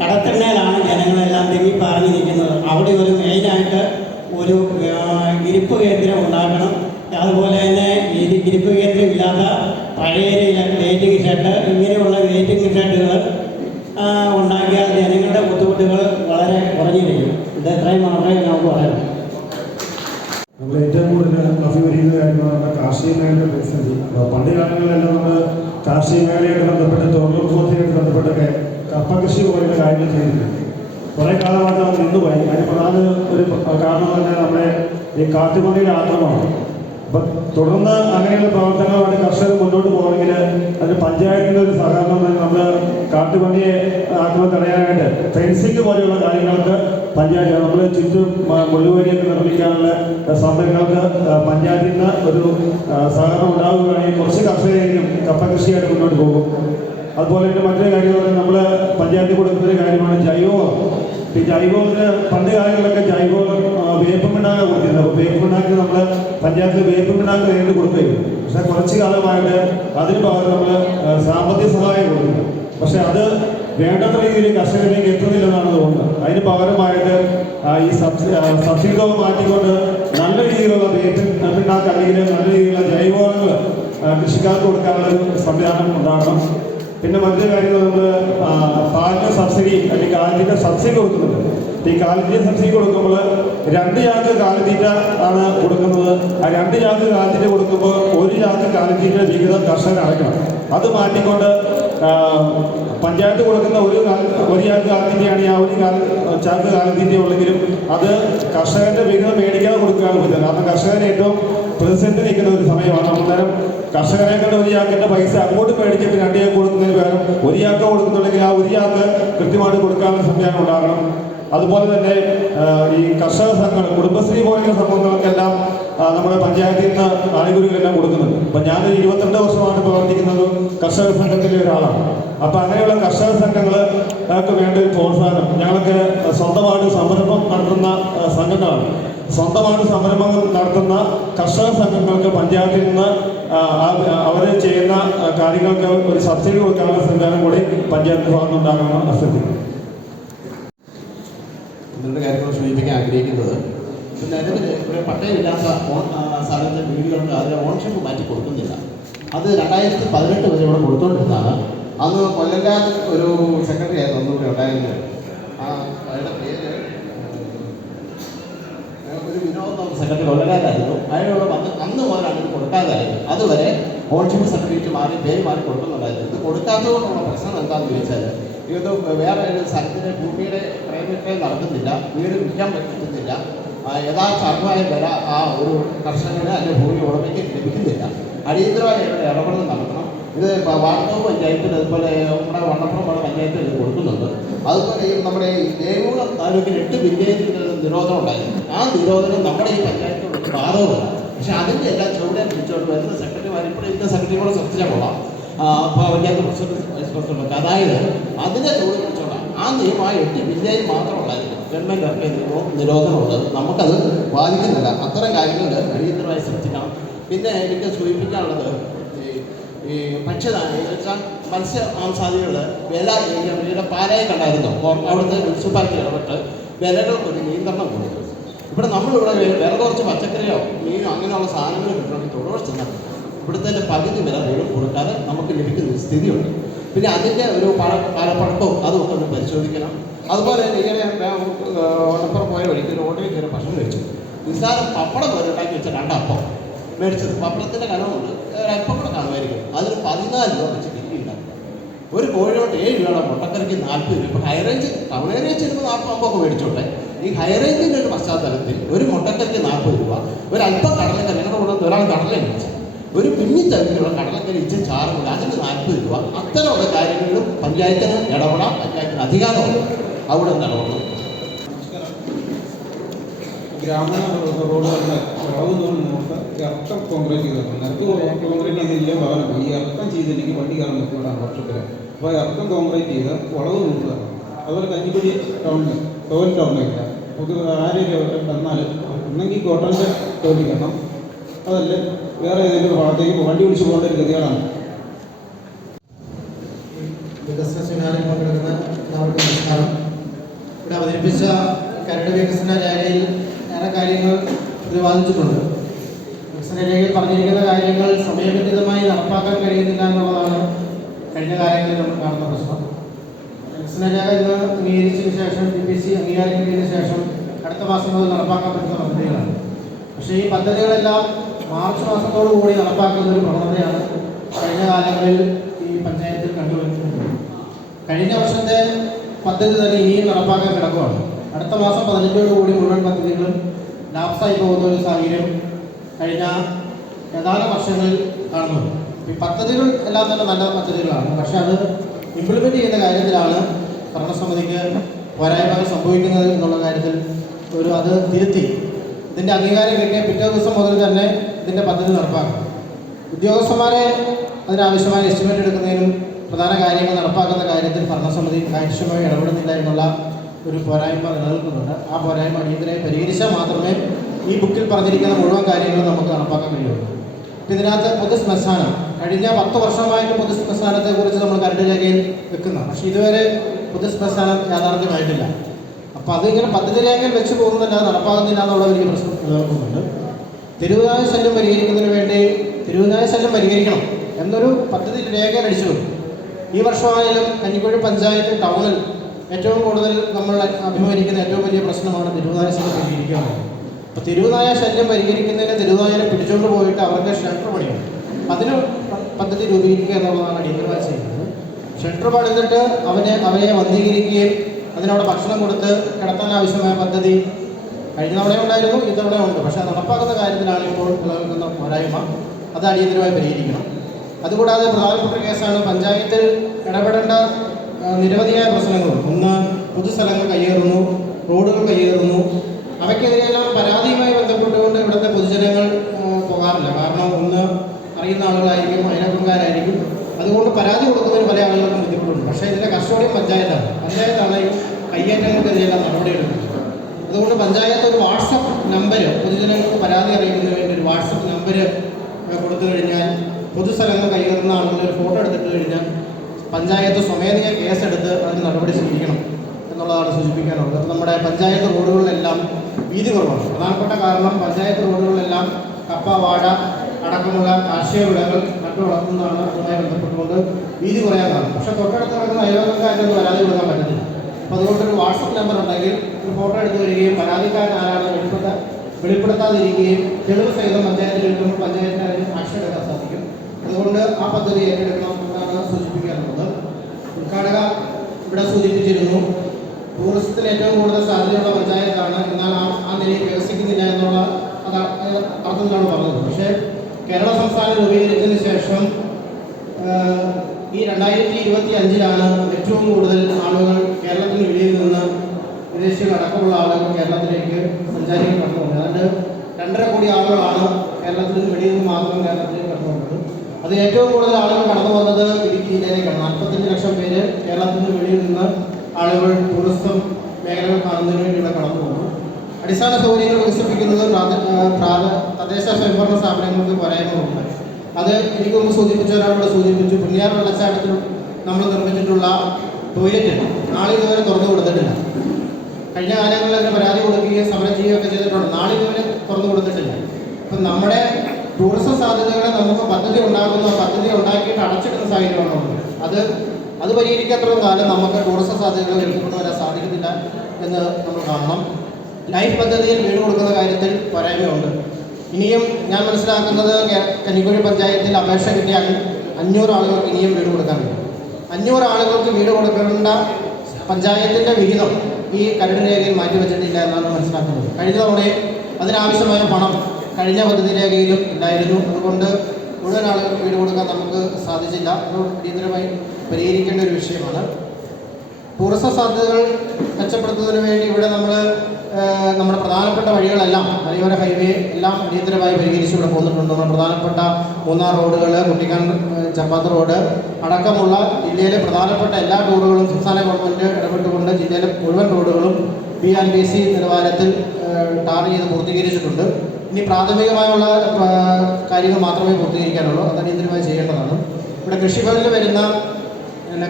കടത്തണ്ണയിലാണ് ജനങ്ങളെല്ലാം തിങ്ങി പറഞ്ഞു നിൽക്കുന്നത്. അവിടെ ഒരു മെയിനായിട്ട് ഒരു ഇരിപ്പ് കേന്ദ്രം ഉണ്ടാക്കണം. അതുപോലെ തന്നെ ഇരിപ്പ് കേന്ദ്രം ഇല്ലാത്ത പഴയ വെയിറ്റിംഗ് ഷെഡ്, ഇങ്ങനെയുള്ള വെയിറ്റിംഗ് ഷെഡുകൾ ഉണ്ടാക്കിയാൽ ജനങ്ങളുടെ ബുദ്ധിമുട്ടുകൾ വളരെ കുറഞ്ഞിരിക്കും. ഇത് എത്രയും മാത്രമേ നമുക്ക് പറയാം. നമ്മൾ ഏറ്റവും കൂടുതൽ അഭിമുഖീകരിക്കുന്ന കാര്യമെന്ന് പറഞ്ഞാൽ കാർഷിക മേഖലയുടെ പ്രതിസന്ധി. പണ്ട് കാലങ്ങളിലെല്ലാം നമ്മൾ കാർഷിക മേഖലയായിട്ട് ബന്ധപ്പെട്ട് തൊഴിലുറപ്പുമായിട്ട് ബന്ധപ്പെട്ടൊക്കെ കപ്പ കൃഷി പോലുള്ള കാര്യങ്ങൾ ചെയ്തിട്ടുണ്ട്. കുറേ കാലമായിട്ട് അത് നിന്നുപോയി. അതിന് പ്രധാന ഒരു കാരണം തന്നെ നമ്മുടെ ഈ കാട്ടുപന്നിയുടെ ആക്രമണമാണ്. അപ്പം തുടർന്ന് അങ്ങനെയുള്ള പ്രവർത്തനങ്ങളുമായിട്ട് കർഷകർ മുന്നോട്ട് പോകണമെങ്കിൽ അതിന് പഞ്ചായത്തിൻ്റെ ഒരു സഹകരണം നമ്മൾ കാട്ടുപന്നിയെ ആക്രമണം തടയാനായിട്ട് ഫെൻസിങ് പോലെയുള്ള കാര്യങ്ങൾക്ക് പഞ്ചായത്ത് നമ്മൾ ചുറ്റും മുള്ളുവരിയൊക്കെ നിർമ്മിക്കാനുള്ള സംരംഭങ്ങൾക്ക് പഞ്ചായത്തിൽ നിന്ന് ഒരു സഹകരണം ഉണ്ടാവുകയാണെങ്കിൽ കുറച്ച് കർഷകരെങ്കിലും കപ്പ കൃഷിയായിട്ട് മുന്നോട്ട് പോകും. അതുപോലെ തന്നെ മറ്റൊരു കാര്യം നമ്മൾ പഞ്ചായത്തിൽ കൊടുക്കുന്നൊരു കാര്യമാണ് ജൈവവളം. ഈ ജൈവവളത്തിന് പണ്ട് കാലങ്ങളിലൊക്കെ ജൈവവളം വേപ്പ് പിണ്ണാക്ക് കൊടുത്തിരുന്നത്. അപ്പോൾ വേപ്പ് പിണ്ണാക്ക് നമ്മൾ പഞ്ചായത്തിൽ വേപ്പ് പിണ്ണാക്ക് നേരിട്ട് കൊടുക്കുകയും, പക്ഷേ കുറച്ച് കാലമായിട്ട് അതിന് പകരം നമ്മൾ സാമ്പത്തിക സഹായം കൊടുക്കുന്നു. പക്ഷേ അത് വേണ്ടത്ര രീതിയിൽ കർഷകരിലേക്ക് എത്തുന്നില്ലെന്നാണ് തോന്നുന്നത്. അതിന് പകരമായിട്ട് ഈ സബ്സിഡി തുക മാറ്റിക്കൊണ്ട് നല്ല രീതിയിലുള്ള വേപ്പ് പിണ്ണാക്ക് അല്ലെങ്കിൽ നല്ല രീതിയിലുള്ള ജൈവവളങ്ങൾ കൃഷിക്കാർക്ക് കൊടുക്കാനുള്ളൊരു സംവിധാനം ഉണ്ടാകണം. പിന്നെ മറ്റൊരു കാര്യം നമ്മൾ പാലിന് സബ്സിഡി അല്ലെങ്കിൽ കാലിത്തീറ്റ സബ്സിഡി കൊടുക്കുന്നുണ്ട്. ഈ കാലിത്തീറ്റ സബ്സിഡി കൊടുക്കുമ്പോൾ 2 ചാക്ക് കാലിത്തീറ്റ ആണ് കൊടുക്കുന്നത്. ആ 2 ചാക്ക് കാലിത്തീറ്റ കൊടുക്കുമ്പോൾ 1 ചാക്ക് കാലിത്തീറ്റ വിഹിതം കർഷകർ അടയ്ക്കണം. അത് മാറ്റിക്കൊണ്ട് പഞ്ചായത്ത് കൊടുക്കുന്ന ഒരു ചാക്ക് കാലിത്തീറ്റയാണെങ്കിൽ ആ ഒരു ചാക്ക് കാലിത്തീറ്റ ഉള്ളെങ്കിലും അത് കർഷകരുടെ വിഹിതം മേടിക്കാതെ കൊടുക്കുകയാണ് പറ്റുന്നത്. കാരണം കർഷകർ ഏറ്റവും പ്രതിസന്ധി നിൽക്കുന്ന ഒരു സമയമാണ്. അന്നേരം കർഷകരെ കൊണ്ട് 1 ചാക്കിൻ്റെ പൈസ അങ്ങോട്ട് മേടിച്ചിട്ട് 2 ചാക്ക് കൊടുക്കുന്നതിന് പകരം 1 ചാക്ക് കൊടുക്കുന്നുണ്ടെങ്കിൽ ആ 1 ചാക്ക് കൃത്യമായിട്ട് കൊടുക്കാനുള്ള സംവിധാനം ഉണ്ടാകണം. അതുപോലെ തന്നെ ഈ കർഷക സംഘങ്ങൾ, കുടുംബശ്രീ പോലെയുള്ള സംഭവങ്ങൾക്കെല്ലാം നമ്മുടെ പഞ്ചായത്തിൽ നിന്ന് ആനുകൂല്യങ്ങളെല്ലാം കൊടുക്കുന്നുണ്ട്. അപ്പം ഞാനൊരു 22 വർഷമായിട്ട് പ്രവർത്തിക്കുന്നത് കർഷക സംഘത്തിലെ ഒരാളാണ്. അപ്പം അങ്ങനെയുള്ള കർഷക സംഘങ്ങൾക്ക് വേണ്ട ഒരു പ്രോത്സാഹനം, ഞങ്ങൾക്ക് സ്വന്തമായിട്ട് സംരംഭം നടത്തുന്ന സംഘങ്ങളാണ്. സ്വന്തമായിട്ട് സംരംഭങ്ങൾ നടത്തുന്ന കർഷക സംഘങ്ങൾക്ക് പഞ്ചായത്തിൽ നിന്ന് അവർ ചെയ്യുന്ന കാര്യങ്ങൾക്ക് ഒരു സബ്സിഡി കൊടുക്കാനുള്ള സംവിധാനം കൂടി പഞ്ചായത്ത് ഭാഗത്തുനിന്നുണ്ടാകണമെന്ന് അഭ്യർത്ഥിക്കുന്നു. ഇന്നത്തെ കാര്യങ്ങൾ സൂചിപ്പിക്കാൻ ആഗ്രഹിക്കുന്നത്, നിലവിൽ ഒരു പട്ടയമില്ലാത്ത സ്ഥലത്തെ വീടുകൾക്ക് അതിൻ്റെ ഓൺഷിപ്പ് മാറ്റി കൊടുക്കുന്നില്ല. അത് 2018 വരെ ഇവിടെ കൊടുത്തുകൊണ്ടിരുന്നതാണ്. അന്ന് കൊല്ലം ഒരു സെക്രട്ടറി ആയിരുന്നു ഒന്നുകൂടി ഉണ്ടായിരുന്നത്. അയാളുടെ പേര് ഒരു വിനോദ സെക്രട്ടറി കൊല്ലകാരായിരുന്നു. അയാളോട് അന്ന് മുതൽ അങ്ങനെ കൊടുക്കാതായിരുന്നു. അതുവരെ ഓൺഷിപ്പ് സർട്ടിഫിക്കറ്റ് മാറി പേര് മാറി കൊടുക്കുന്നുണ്ടായിരുന്നു. ഇത് കൊടുക്കാത്തതുകൊണ്ടുള്ള പ്രശ്നം എന്താണെന്ന് ചോദിച്ചാൽ, ഇത് വേറെ ഒരു സ്ഥലത്തിൻ്റെ ഭൂമിയുടെ പ്രൈവറ്റ് നടക്കുന്നില്ല, വീട് വിൽക്കാൻ പറ്റുന്നില്ല, യഥാർത്ഥ അർഹമായ വില ആ ഒരു കർഷകന് അല്ലെങ്കിൽ ഭൂമി ഉടമയ്ക്ക് ലഭിക്കുന്നില്ല. അടിയന്തരമായ ഇടപെടൽ നടത്തണം. ഇത് വാർത്താവ് പഞ്ചായത്തിൽ, അതുപോലെ നമ്മുടെ വണ്ണപ്പുറം പഞ്ചായത്തിൽ ഇത് കൊടുക്കുന്നുണ്ട്. അതുപോലെ നമ്മുടെ ഈ ദേവൂർ താലൂക്കിൽ 8 വില്ലേജ് നിരോധനം ഉണ്ടായിരുന്നു. ആ നിരോധനം നമ്മുടെ ഈ പഞ്ചായത്തോട് ബാധകമല്ല. പക്ഷെ അതിൻ്റെ എല്ലാം ചുവടെ പിടിച്ചോട്ട് വരുന്ന സെക്രട്ടറിമാർ, ഇപ്പോൾ ഇന്ന സെക്രട്ടറിയോടെ ശ്രദ്ധിച്ചാൽ കൊള്ളാം, പഞ്ചായത്ത് പ്രസിഡന്റ് വൈസ് പ്രസിഡന്റ്, അതായത് അതിൻ്റെ ചുവട് പിടിച്ചോളാം. ആ നിയമം ആ 8 വില്ലേജ് മാത്രമുള്ളായിരുന്നു ഗവൺമെൻറ് ഇറക്കിയ നിരോധനമുള്ളത്. നമുക്കത് ബാധിക്കുന്നില്ല. അത്തരം കാര്യങ്ങൾ അടിയന്തരമായി ശ്രദ്ധിക്കണം. പിന്നെ എനിക്ക് സൂചിപ്പിക്കാനുള്ളത്, ഈ മത്സ്യ മാംസാദികൾ വില ഇവിടെ പാലായി കണ്ടായിരുന്നു. അവിടുത്തെ മുനിസിപ്പാലിറ്റി ഇടപെട്ട് വിലകൾക്കൊരു നിയന്ത്രണം കൊടുത്തു. ഇവിടെ നമ്മളിവിടെ വില കുറച്ച് പച്ചക്കറിയോ മീനോ അങ്ങനെയുള്ള സാധനങ്ങൾ കിട്ടണമെങ്കിൽ തൊഴിലുറപ്പ് ചെന്നാൽ ഇവിടുത്തെ പകുതി വില പോലും കൊടുക്കാതെ നമുക്ക് ലഭിക്കുന്ന സ്ഥിതിയുണ്ട്. പിന്നെ അതിൻ്റെ ഒരു പഴക്കവും അതുമൊക്കെ ഒന്ന് പരിശോധിക്കണം. അതുപോലെ തന്നെ ഇങ്ങനെ വണ്ണപ്പുറം പോയ വഴിക്ക് റോഡിൽ കയറി ഭക്ഷണം കഴിച്ചു. നിസ്സാരം പപ്പടം പോലെ ഉണ്ടാക്കി വെച്ച 2 അപ്പം മേടിച്ചത്. പപ്പടത്തിൻ്റെ കനമുണ്ട്, ഒരല്പം കൂടെ കാണുമായിരിക്കും. അതിന് 14 രൂപ വെച്ച് കിട്ടിയിട്ടുണ്ടാകും. ഒരു കോഴിയോട്ട് 7 രൂപയുടെ മുട്ടക്കറിക്ക് 40 രൂപ. ഇപ്പോൾ ഹൈറേഞ്ച് ടൗൺ ഏരിയ ചെല്ലുമ്പോൾ 40 അമ്പൊക്കെ മേടിച്ചോട്ടെ. ഈ ഹൈറേഞ്ചിൻ്റെ ഒരു പശ്ചാത്തലത്തിൽ ഒരു മുട്ടക്കറിക്ക് 40 രൂപ, ഒരല്പം കടലക്കറി, ഞങ്ങളുടെ കൂടെ ഒരാൾ കടല മേടിച്ചു, ഒരു പിന്നിത്തരത്തിലുള്ള കടലക്കറി ഇച്ചിരി ചാറുകൂടെ, അതിന് 40 രൂപ. അത്തരമുള്ള കാര്യങ്ങളിലും പഞ്ചായത്തിന് ഇടപെടാം. പഞ്ചായത്തിന് അധികാരമുണ്ട്, അവിടെ നിന്ന് ഇടപെടണം. ഗ്രാമീണ റോഡുകളുടെ വളവ് നോർത്ത് ഇറക്കം കോൺക്രീറ്റ് ചെയ്തിട്ടുണ്ട്. നിരക്ക് കോൺക്രീറ്റ് ചെയ്തില്ല ഭവനം, ഈ ഇറക്കം ചെയ്തില്ലെങ്കിൽ വണ്ടി കയറാൻ ബുദ്ധിമുട്ടാണ് വർഷത്തിൽ. അപ്പോൾ ഇറക്കം കോൺക്രീറ്റ് ചെയ്ത് വളവ് നോക്കുക. അതുപോലെ കഞ്ഞിപ്പടി ടൗണിൽ ടൗണില്ല പൊതു ആരെങ്കിലും വന്നാൽ ഒന്നെങ്കിൽ കോട്ടൻ്റെ തോൽപ്പിക്കണം, അതല്ല വേറെ ഏതെങ്കിലും ഭാഗത്തേക്ക് വണ്ടി പിടിച്ച് പോകേണ്ട ഒരു ഗതികളാണ്. വികസന സെമിനാറിൽ പങ്കെടുക്കുന്ന എല്ലാവർക്കും നമസ്കാരം. ഇവിടെ അവതരിപ്പിച്ച കരട് വികസന രേഖയിൽ ഏറെ കാര്യങ്ങൾ പ്രതിപാദിച്ചിട്ടുണ്ട്. വികസന രേഖയിൽ പറഞ്ഞിരിക്കുന്ന കാര്യങ്ങൾ സമയബന്ധിതമായി നടപ്പാക്കാൻ കഴിയുന്നില്ല എന്നുള്ളതാണ് കഴിഞ്ഞ കാലങ്ങളിൽ നമ്മൾ കാണുന്ന പ്രശ്നം. വികസന രേഖ ഇന്ന് അംഗീകരിച്ചതിന് ശേഷം DPC അംഗീകാരം കിട്ടിയതിന് ശേഷം അടുത്ത മാസം മുതൽ നടപ്പാക്കാൻ പറ്റുന്ന പദ്ധതികളാണ്. പക്ഷേ ഈ പദ്ധതികളെല്ലാം മാർച്ച് മാസത്തോടു കൂടി നടപ്പാക്കുന്ന ഒരു പ്രവണതയാണ് കഴിഞ്ഞ കാലങ്ങളിൽ ഈ പഞ്ചായത്തിൽ കണ്ടുവരുന്നത്. കഴിഞ്ഞ വർഷത്തെ പദ്ധതി തന്നെ ഇനിയും നടപ്പാക്കാൻ കിടക്കുകയാണ്. അടുത്ത മാസം 15 കൂടി മുഴുവൻ പദ്ധതികളും ലാപ്സായി പോകുന്ന ഒരു സാഹചര്യം കഴിഞ്ഞ ഏതാനും വർഷങ്ങളിൽ കാണുന്നുണ്ട്. ഈ പദ്ധതികൾ എല്ലാം തന്നെ നല്ല പദ്ധതികളാണ്, പക്ഷേ അത് ഇംപ്ലിമെൻറ്റ് ചെയ്യുന്ന കാര്യത്തിലാണ് ഭരണസമിതിക്ക് പോരായ്മകൾ സംഭവിക്കുന്നത് എന്നുള്ള കാര്യത്തിൽ അത് തിരുത്തി ഇതിൻ്റെ അംഗീകാരം കിട്ടിയ പിറ്റേ ദിവസം മുതൽ തന്നെ ഇതിൻ്റെ പദ്ധതി നടപ്പാക്കും. ഉദ്യോഗസ്ഥന്മാരെ അതിനാവശ്യമായ എസ്റ്റിമേറ്റ് എടുക്കുന്നതിനും പ്രധാന കാര്യങ്ങൾ നടപ്പാക്കുന്ന കാര്യത്തിൽ ഭരണസമിതി കാര്യക്ഷമമായി ഇടപെടുന്നില്ല എന്നുള്ള ഒരു പോരായ്മ നിലനിൽക്കുന്നുണ്ട്. ആ പോരായ്മ അടിയന്തരമായി പരിഹരിച്ചാൽ മാത്രമേ ഈ ബുക്കിൽ പറഞ്ഞിരിക്കുന്ന മുഴുവൻ കാര്യങ്ങളും നമുക്ക് നടപ്പാക്കാൻ കഴിയുള്ളൂ. ഇതിനകത്ത് പൊതുശ്മശാനം കഴിഞ്ഞ 10 വർഷമായിട്ട് പൊതുശ്മശാനത്തെക്കുറിച്ച് നമ്മൾ കരട് രേഖയിൽ വെക്കുന്ന, പക്ഷേ ഇതുവരെ പൊതുശ്മശാനം യാഥാർത്ഥ്യമായിട്ടില്ല. അപ്പോൾ അതിങ്ങനെ പദ്ധതി രേഖയിൽ വെച്ച് പോകുന്നില്ല, നടപ്പാകുന്നില്ല എന്നുള്ള വലിയ പ്രശ്നം നിലനിൽക്കുന്നുണ്ട്. തെരുവുനായ ശല്യം പരിഹരിക്കുന്നതിന് വേണ്ടി തെരുവുനായ ശല്യം പരിഹരിക്കണം എന്നൊരു പദ്ധതി രേഖയിൽ അടിച്ചു. ഈ വർഷമായാലും കഞ്ഞിക്കുഴി പഞ്ചായത്ത് ടൗണിൽ ഏറ്റവും കൂടുതൽ നമ്മൾ അഭിമുഖീകരിക്കുന്ന ഏറ്റവും വലിയ പ്രശ്നമാണ് തെരുവുനായ ശല്യം പരിഹരിക്കുക. അപ്പോൾ തെരുവുനായ ശല്യം പരിഹരിക്കുന്നതിന് തെരുവുനായനെ പിടിച്ചുകൊണ്ട് പോയിട്ട് അവർക്ക് ഷെൽട്ടർ പണിയും, അതിന് പദ്ധതി രൂപീകരിക്കുക എന്നുള്ളതാണ് അടിയന്തരമായി ചെയ്യുന്നത്. ഷെൽട്ടർ പണിതിട്ട് അവരെ വന്ധീകരിക്കുകയും അതിനവിടെ ഭക്ഷണം കൊടുത്ത് കിടത്താൻ ആവശ്യമായ പദ്ധതി കഴിഞ്ഞ തവണ ഉണ്ടായിരുന്നു, ഈ തവണ ഉണ്ട്. പക്ഷേ നടപ്പാക്കുന്ന കാര്യത്തിലാണ് ഇപ്പോൾ നിലനിൽക്കുന്ന പോരായ്മ. അത് അടിയന്തരമായി പരിഹരിക്കണം. അതുകൂടാതെ പ്രധാനപ്പെട്ട കേസാണ് പഞ്ചായത്തിൽ ഇടപെടേണ്ട നിരവധിയായ പ്രശ്നങ്ങളുണ്ട്. ഒന്ന്, പൊതുസ്ഥലങ്ങൾ കയ്യേറുന്നു, റോഡുകൾ കയ്യേറുന്നു. അവയ്ക്കെതിരെയെല്ലാം പരാതിയുമായി ബന്ധപ്പെട്ടുകൊണ്ട് ഇവിടുത്തെ പൊതുജനങ്ങൾ പോകാറില്ല. കാരണം ഒന്ന്, അറിയുന്ന ആളുകളായിരിക്കും, അയൽപക്കക്കാരായിരിക്കും. അതുകൊണ്ട് പരാതി കൊടുക്കുന്നതിന് പല ആളുകൾക്കും ബുദ്ധിമുട്ടുണ്ട്. പക്ഷേ ഇതിൻ്റെ കസ്റ്റോഡിയൻ പഞ്ചായത്താണ്. പഞ്ചായത്താണ് ഈ കയ്യേറ്റങ്ങൾക്കെതിരെയെല്ലാം നടപടിയെടുക്കുന്നത്. അതുകൊണ്ട് പഞ്ചായത്ത് ഒരു വാട്സപ്പ് നമ്പർ പൊതുജനങ്ങൾക്ക് പരാതി അറിയിക്കുന്നതിന് വേണ്ടി ഒരു വാട്സപ്പ് നമ്പർ കൊടുത്തു കഴിഞ്ഞാൽ പൊതുസ്ഥലങ്ങൾ കയ്യേറുന്ന ആളുകൾ ഒരു ഫോട്ടോ എടുത്തിട്ട് കഴിഞ്ഞാൽ പഞ്ചായത്ത് സ്വമേധയാ കേസെടുത്ത് അതിന് നടപടി സ്വീകരിക്കണം എന്നുള്ളതാണ് സൂചിപ്പിക്കാനുള്ളത്. അപ്പോൾ നമ്മുടെ പഞ്ചായത്ത് റോഡുകളിലെല്ലാം വീതി കുറവാണ്. പ്രധാനപ്പെട്ട കാരണം പഞ്ചായത്ത് റോഡുകളിലെല്ലാം കപ്പ, വാഴ അടക്കമുള്ള കാർഷിക വിളകൾ നട്ടു വളർത്തുന്നതാണ്. അതുമായി ബന്ധപ്പെട്ടുകൊണ്ട് വീതി കുറയാൻ കാരണം. പക്ഷേ തൊട്ടടുത്ത് കിടക്കുന്ന അയൽവക്കക്കാരൊന്നും പരാതി കൊടുക്കാൻ പറ്റുന്നില്ല. അപ്പോൾ അതുകൊണ്ടൊരു വാട്സപ്പ് നമ്പർ ഉണ്ടെങ്കിൽ ഒരു ഫോട്ടോ എടുത്ത് വരികയും പരാതിക്കാരൻ ആരാണെന്ന് വെളിപ്പെടുത്താതിരിക്കുകയും തെളിവ് സഹിതം പഞ്ചായത്തിൽ എടുക്കുമ്പോൾ പഞ്ചായത്തിന് അതിന് ആക്ഷൻ എടുക്കാൻ സാധിക്കും. അതുകൊണ്ട് ആ പദ്ധതി ഏറ്റെടുക്കണം എന്നാണ് സൂചിപ്പിക്കാറുള്ളത്. ഉദ്ഘാടക ഇവിടെ സൂചിപ്പിച്ചിരുന്നു, ടൂറിസത്തിന് ഏറ്റവും കൂടുതൽ സാധ്യതയുള്ള പഞ്ചായത്താണ്, എന്നാൽ ആ നിലയിൽ വികസിക്കുന്നില്ല എന്നുള്ള അർത്ഥത്തിലാണ് പറഞ്ഞത്. പക്ഷേ കേരള സംസ്ഥാനം രൂപീകരിച്ചതിന് ശേഷം ഈ 2025 ഏറ്റവും കൂടുതൽ ആളുകൾ കേരളത്തിന് വെളിയിൽ നിന്ന് വിദേശികൾ അടക്കമുള്ള ആളുകൾ കേരളത്തിലേക്ക് സഞ്ചാരികൾ കടന്നുപോകുന്നത്. അതുകൊണ്ട് 2.5 കോടി ആളുകളാണ് കേരളത്തിൽ നിന്ന് വെളിയിൽ നിന്ന് മാത്രം കേരളത്തിലേക്ക് കടന്നുപോകുന്നത്. അത് ഏറ്റവും കൂടുതൽ ആളുകൾ കടന്നു പോകുന്നത് ഇടുക്കി ജില്ലയിലേക്കാണ്. 45 ലക്ഷം പേര് കേരളത്തിൽ നിന്ന് വെളിയിൽ നിന്ന് ആളുകൾ ടൂറിസം മേഖലകൾ കാണുന്നതിന് വേണ്ടി ഇവിടെ കടന്നു പോകുന്നു. അടിസ്ഥാന സൗകര്യങ്ങൾ വികസിപ്പിക്കുന്നത് തദ്ദേശ സ്വയംഭരണ സ്ഥാപനങ്ങൾക്ക് പോരായ്മകളുണ്ട്. അത് എനിക്ക് മുമ്പ് സൂചിപ്പിച്ച ഒരാളോട് സൂചിപ്പിച്ചു. പുണ്യാർ വെള്ളച്ചാട്ടത്തിൽ നമ്മൾ നിർമ്മിച്ചിട്ടുള്ള ടോയ്ലറ്റ് നാളിതുവരെ തുറന്നു കൊടുത്തിട്ടില്ല. കഴിഞ്ഞ കാലങ്ങളിൽ അതിന് പരാതി കൊടുക്കുകയും സമരം ചെയ്യുകയൊക്കെ ചെയ്തിട്ടുണ്ട്. നാളിതുവരെ തുറന്നു കൊടുത്തിട്ടില്ല. അപ്പം നമ്മുടെ ടൂറിസം സാധ്യതകളെ നമുക്ക് പദ്ധതി ഉണ്ടാകുന്ന പദ്ധതി ഉണ്ടാക്കിയിട്ട് അടച്ചിടുന്ന സാഹചര്യമാണ്. അത് പരിഹരിക്കാത്തോളം കാലം നമുക്ക് ടൂറിസം സാധ്യതകൾ ഉയർത്തിക്കൊണ്ടുവരാൻ സാധിക്കുന്നില്ല എന്ന് നമ്മൾ കാണണം. ലൈഫ് പദ്ധതിയിൽ വീട് കൊടുക്കുന്ന കാര്യത്തിൽ പോരായ്മയുണ്ട്. ഇനിയും ഞാൻ മനസ്സിലാക്കുന്നത് കഞ്ഞിക്കുഴി പഞ്ചായത്തിൽ അപേക്ഷ കിട്ടിയ 500 ആളുകൾക്ക് ഇനിയും വീട് കൊടുക്കാൻ കഴിയും. 500 ആളുകൾക്ക് വീട് കൊടുക്കേണ്ട പഞ്ചായത്തിൻ്റെ വിഹിതം ഈ കരട് രേഖയിൽ മാറ്റിവെച്ചിട്ടില്ല എന്നാണ് മനസ്സിലാക്കുന്നത്. കഴിഞ്ഞ തവണയും അതിനാവശ്യമായ പണം കഴിഞ്ഞ പദ്ധതി രേഖയിലും ഉണ്ടായിരുന്നു. അതുകൊണ്ട് മുഴുവൻ ആളുകൾക്ക് വീട് കൊടുക്കാൻ നമുക്ക് സാധിച്ചില്ല. അത് അടിയന്തരമായി പരിഹരിക്കേണ്ട ഒരു വിഷയമാണ്. ടൂറിസം സാധ്യതകൾ മെച്ചപ്പെടുത്തുന്നതിന് വേണ്ടി ഇവിടെ നമ്മുടെ പ്രധാനപ്പെട്ട വഴികളെല്ലാം മലയോര ഹൈവേ എല്ലാം അടിയന്തരമായി പരിഹരിച്ച് ഇവിടെ പോന്നിട്ടുണ്ട്. നമ്മുടെ പ്രധാനപ്പെട്ട മൂന്നാർ റോഡുകൾ, കുട്ടിക്കാനം ചമ്പാത്ത് റോഡ് അടക്കമുള്ള ജില്ലയിലെ പ്രധാനപ്പെട്ട എല്ലാ ടൂറുകളും സംസ്ഥാന ഗവൺമെൻറ് ഇടപെട്ടുകൊണ്ട് ജില്ലയിലെ മുഴുവൻ റോഡുകളും BRTC നിലവാരത്തിൽ ടാർ ചെയ്ത് പൂർത്തീകരിച്ചിട്ടുണ്ട്. ഇനി പ്രാഥമികമായുള്ള കാര്യങ്ങൾ മാത്രമേ പൂർത്തീകരിക്കാനുള്ളൂ, അത് അടിയന്തരമായി ചെയ്യേണ്ടതാണ്. ഇവിടെ കൃഷിഭവനിൽ വരുന്ന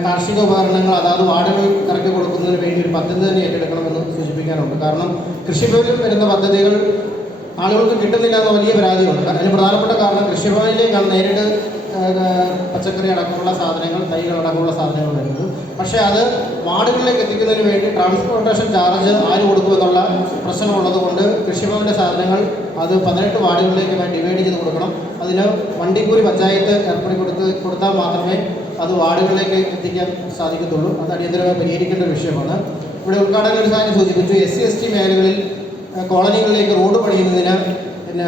കാർഷിക ഉപകരണങ്ങൾ അതാത് വാർഡുകൾ ഇറക്കി കൊടുക്കുന്നതിന് വേണ്ടി ഒരു പദ്ധതി തന്നെ ഏറ്റെടുക്കണമെന്ന് സൂചിപ്പിക്കാനുണ്ട്. കാരണം കൃഷിഭവനിൽ വരുന്ന പദ്ധതികൾ ആളുകൾക്ക് കിട്ടുന്നില്ല എന്ന വലിയ പരാതിയുണ്ട്. അതിന് പ്രധാനപ്പെട്ട കാരണം കൃഷിഭവനിലേക്കാണ് നേരിട്ട് പച്ചക്കറി അടക്കമുള്ള സാധനങ്ങൾ, തൈകൾ അടക്കമുള്ള സാധനങ്ങൾ വരുന്നത്. പക്ഷേ അത് വാർഡുകളിലേക്ക് എത്തിക്കുന്നതിന് വേണ്ടി ട്രാൻസ്പോർട്ടേഷൻ ചാർജ് ആര് കൊടുക്കുമെന്നുള്ള പ്രശ്നമുള്ളത് കൊണ്ട് കൃഷിഭവൻ്റെ സാധനങ്ങൾ അത് 18 വാർഡുകളിലേക്ക് ഡിവൈഡ് ചെയ്ത് കൊടുക്കണം. അതിന് വണ്ടിക്കൂലി പഞ്ചായത്ത് ഏർപ്പെടുത്തി കൊടുത്താൽ മാത്രമേ അത് വാർഡുകളിലേക്ക് എത്തിക്കാൻ സാധിക്കത്തുള്ളൂ. അത് അടിയന്തരമായി പരിഹരിക്കേണ്ട ഒരു വിഷയമാണ്. ഇവിടെ ഉദ്ഘാടന സൂചിപ്പിച്ചു SC/ST മേഖലകളിൽ കോളനികളിലേക്ക് റോഡ് പണിയുന്നതിന്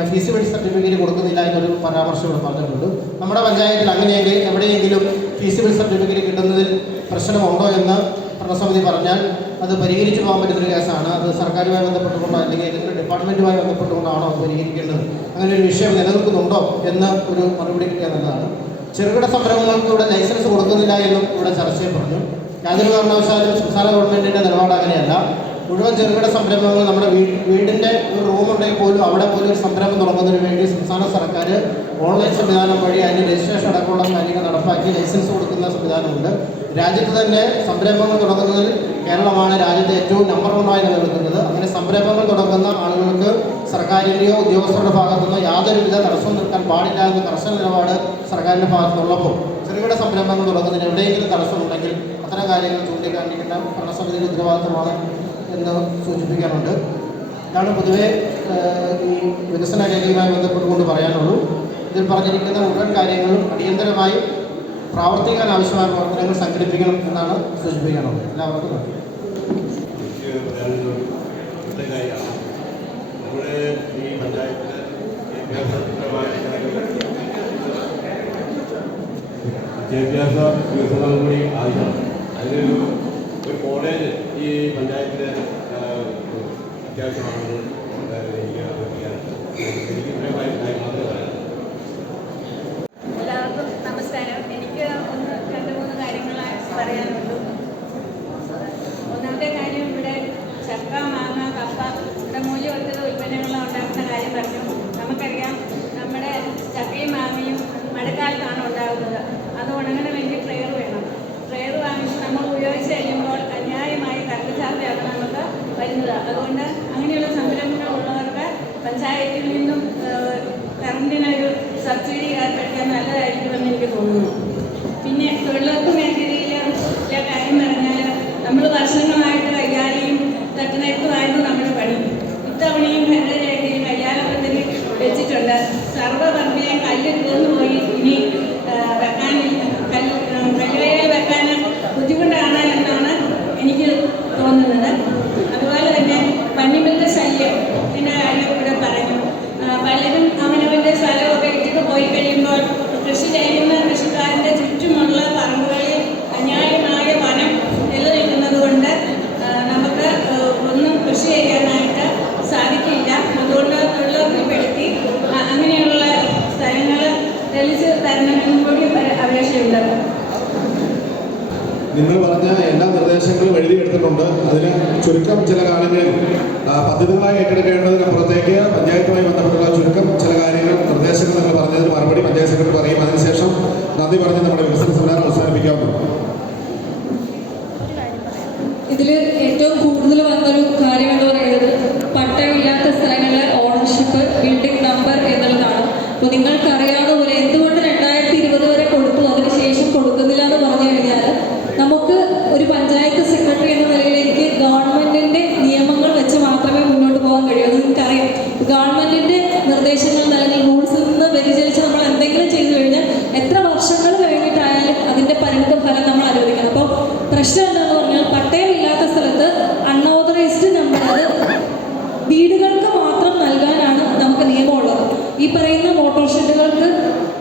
ഫീസിബിലിറ്റി സർട്ടിഫിക്കറ്റ് കൊടുക്കുന്നില്ല എന്നൊരു പരാമർശം ഇവിടെ പറഞ്ഞിട്ടുണ്ട്. നമ്മുടെ പഞ്ചായത്തിൽ അങ്ങനെയെങ്കിൽ എവിടെയെങ്കിലും ഫീസിബിലിറ്റി സർട്ടിഫിക്കറ്റ് കിട്ടുന്നതിൽ പ്രശ്നമുണ്ടോ എന്ന് ഭരണസമിതി പറഞ്ഞാൽ അത് പരിഹരിച്ചു പോകാൻ പറ്റുന്നൊരു കേസാണ്. അത് സർക്കാരുമായി ബന്ധപ്പെട്ടുകൊണ്ടോ അല്ലെങ്കിൽ ഏതെങ്കിലും ഡിപ്പാർട്ട്മെൻറ്റുമായി ബന്ധപ്പെട്ടുകൊണ്ടാണോ അത് പരിഹരിക്കേണ്ടത്, അങ്ങനെ ഒരു വിഷയം നിലനിൽക്കുന്നുണ്ടോ എന്ന് ഒരു മറുപടി കിട്ടിയാൽ നല്ലതാണ്. ചെറുകിട സംരംഭങ്ങൾക്ക് ഇവിടെ ലൈസൻസ് കൊടുക്കുന്നില്ല എന്നും ഇവിടെ ചർച്ചയിൽ പറഞ്ഞു. യാതൊരു കാരണവശാലും സംസ്ഥാന ഗവൺമെൻറ്റിൻ്റെ നിലപാട് അങ്ങനെയല്ല. മുഴുവൻ ചെറുകിട സംരംഭങ്ങൾ നമ്മുടെ വീടിൻ്റെ ഒരു റൂമുണ്ടെങ്കിൽ പോലും അവിടെ പോലും ഒരു സംരംഭം തുടങ്ങുന്നതിന് വേണ്ടി സംസ്ഥാന സർക്കാർ ഓൺലൈൻ സംവിധാനം വഴി അതിന് രജിസ്ട്രേഷൻ അടക്കമുള്ള കാര്യങ്ങൾ നടപ്പാക്കി ലൈസൻസ് കൊടുക്കുന്ന സംവിധാനമുണ്ട്. രാജ്യത്ത് തന്നെ സംരംഭങ്ങൾ തുടങ്ങുന്നതിൽ കേരളമാണ് രാജ്യത്തെ ഏറ്റവും നമ്പർ 1 നിലനിൽക്കുന്നത്. അങ്ങനെ സംരംഭങ്ങൾ തുടങ്ങുന്ന ആളുകൾക്ക് സർക്കാരിൻ്റെയോ ഉദ്യോഗസ്ഥരുടെ ഭാഗത്തുനിന്നോ യാതൊരുവിധ തടസ്സവും നിൽക്കാൻ പാടില്ല എന്ന കർശന നിലപാട് സർക്കാരിൻ്റെ ഭാഗത്തുനിന്നുള്ളപ്പോൾ ചെറുകിട സംരംഭങ്ങൾ തുടങ്ങുന്നതിന് എവിടെയെങ്കിലും തടസ്സമുണ്ടെങ്കിൽ അത്തരം കാര്യങ്ങൾ ചൂണ്ടിക്കാണിക്കേണ്ട ഭരണസമിതിയുടെ ഉത്തരവാദിത്തമാണ് എന്ന് സൂചിപ്പിക്കാനുണ്ട്. ഇതാണ് പൊതുവെ ഈ വികസന രേഖയുമായി ബന്ധപ്പെട്ടുകൊണ്ട് പറയാനുള്ളൂ. ഇതിൽ പറഞ്ഞിരിക്കുന്ന മുഴുവൻ കാര്യങ്ങളും അടിയന്തരമായി പ്രാവർത്തിക്കാൻ ആവശ്യമായ പ്രവർത്തനങ്ങൾ സംഘടിപ്പിക്കണം എന്നാണ് സൂചിപ്പിക്കാനുള്ളത്. എല്ലാവർക്കും നന്ദി. നമ്മുടെ ഈ പഞ്ചായത്തിലെ വിദ്യാഭ്യാസ വികസനം കൂടി ആവശ്യമാണ്. അതിനൊരു കോളേജ് ഈ പഞ്ചായത്തിൽ അത്യാവശ്യമാണെന്ന് എല്ലാവർക്കും നമസ്കാരം. എനിക്ക് 2-3 കാര്യങ്ങൾ പറയാനുള്ളൂ. ഒന്നാമത്തെ കാര്യം, ഇവിടെ ചക്ക, മാങ്ങ, കപ്പ, ഇവിടെ മൂല്യവർദ്ധിത ഉൽപ്പന്നങ്ങൾ ഉണ്ടാക്കുന്ന കാര്യം പറഞ്ഞു. നമുക്കറിയാം, നമ്മുടെ ചക്കയും മാങ്ങയും മഴക്കാലത്താണ് ഉണ്ടാകുന്നത്. അത് ഉണങ്ങാൻ വേണ്ടി ട്രെയർ വേണം. ട്രെയർ വാങ്ങിച്ച് നമ്മൾ ഉപയോഗിച്ച് കഴിയുമ്പോൾ അന്യായമായി കറണ്ട് ചാർജാണ് നമുക്ക് വരുന്നത്. അതുകൊണ്ട് അങ്ങനെയുള്ള സംരംഭങ്ങൾ ഉള്ളവർക്ക് പഞ്ചായത്തിൽ നിന്നും കറണ്ടിനൊരു സബ്സിഡി ഏർപ്പെടുത്താൻ നല്ലതായിരിക്കുമെന്ന് എനിക്ക് തോന്നുന്നു. പിന്നെ തൊഴിലുറപ്പ് മേഖലയിലെ കാര്യം പറഞ്ഞാൽ നമ്മൾ വർഷങ്ങളായിട്ട് കയ്യാലയും തട്ടുനെയ്ത്തുമായിരുന്നു നമ്മുടെ പണി. ഇത്തവണയും ഭരണരേഖയിൽ കയ്യാല പദ്ധതി വെച്ചിട്ടുണ്ട്. സർവ്വവർഗീയം കല്ല് തീർന്നു പോയി. ഇനി കല്ലുവയൽ വെക്കാൻ ബുദ്ധിമുട്ടാണ് എന്നാണ് എനിക്ക് തോന്നുന്നത്. അതുപോലെ തന്നെ പന്നിമൃഗ ശല്യത്തിൻ്റെ കാര്യം ഇവിടെ പറഞ്ഞു. പലരും അവനവൻ്റെ സ്ഥലമൊക്കെ ഇട്ടിട്ട് പോയി കഴിയുമ്പോൾ കൃഷി ചെയ്യുന്ന കൃഷിക്കാരൻ്റെ ചുറ്റുമുള്ള പറമ്പുകളിൽ അന്യായമായ വനം നിലനിൽക്കുന്നത് കൊണ്ട് നമുക്ക് ഒന്നും കൃഷി ചെയ്യാനായിട്ട് സാധിക്കില്ല. അതുകൊണ്ട് തൊഴിലുറപ്പിൽപ്പെടുത്തി അങ്ങനെയുള്ള സ്ഥലങ്ങൾ തെളിച്ച് തരണമെന്നും കൂടി അപേക്ഷയുണ്ട്. നിങ്ങൾ പറഞ്ഞ എല്ലാ നിർദ്ദേശങ്ങളും എഴുതിയെടുത്തിട്ടുണ്ട്. അതിന് ചുരുക്കം ചില കാര്യങ്ങളിൽ പദ്ധതികളായി ഏറ്റെടുക്കേണ്ടതിനപ്പുറത്തേക്ക് പഞ്ചായത്തുമായി ബന്ധപ്പെട്ടുള്ള ചുരുക്കം ചില കാര്യങ്ങൾ നിർദ്ദേശങ്ങൾ നിങ്ങൾ പറഞ്ഞതിന് മറുപടി പഞ്ചായത്ത് സെക്രട്ടറി പറയും. അതിനുശേഷം നന്ദി പറഞ്ഞ് നമ്മുടെ വികസന സെമിനാർ അവസാനിപ്പിക്കാവുന്നതാണ്. ഇതിൽ ഏറ്റവും കൂടുതൽ വന്നൊരു കാര്യം എന്ന് പറയുന്നത് പട്ടയമില്ലാത്ത സ്ഥലങ്ങളിലെ ഓണർഷിപ്പ്, ബിൽഡിംഗ് നമ്പർ എന്നുള്ളതാണ്. അപ്പോൾ നിങ്ങൾക്കറിയാവുന്ന പോലെ എന്തുകൊണ്ട് 2020 വരെ കൊടുത്തു, അതിനുശേഷം കൊടുക്കുന്നില്ല എന്ന് പറഞ്ഞു കഴിഞ്ഞാൽ, നമുക്ക് ഒരു പഞ്ചായത്ത് സെക്രട്ടറി എന്ന നിലയിൽ എനിക്ക് ഗവൺമെൻറ്റിൻ്റെ നിയമങ്ങൾ വെച്ച് മാത്രമേ മുന്നോട്ട് പോകാൻ കഴിയൂ. അത് നിങ്ങൾക്കറിയാം. ഗവൺമെൻറ്റിൻ്റെ നിർദ്ദേശങ്ങൾ അല്ലെങ്കിൽ റൂൾസിൽ നിന്ന് വ്യതിചലിച്ച് നമ്മൾ എന്തെങ്കിലും ചെയ്തു കഴിഞ്ഞാൽ എത്ര വർഷങ്ങൾ കഴിഞ്ഞിട്ടായാലും അതിൻ്റെ പരിണിത ഫലം നമ്മൾ അനുവദിക്കണം. അപ്പോൾ പ്രശ്നം എന്താണെന്ന് പറഞ്ഞാൽ, പട്ടയമില്ലാത്ത സ്ഥലത്ത് അൺഓതറൈസ്ഡ് നമ്പർ അത് വീടുകൾക്ക് മാത്രം നൽകാനാണ് നമുക്ക് നിയമമുള്ളത്. ഈ പറയുന്ന മോട്ടോർ ഷെഡുകൾക്ക്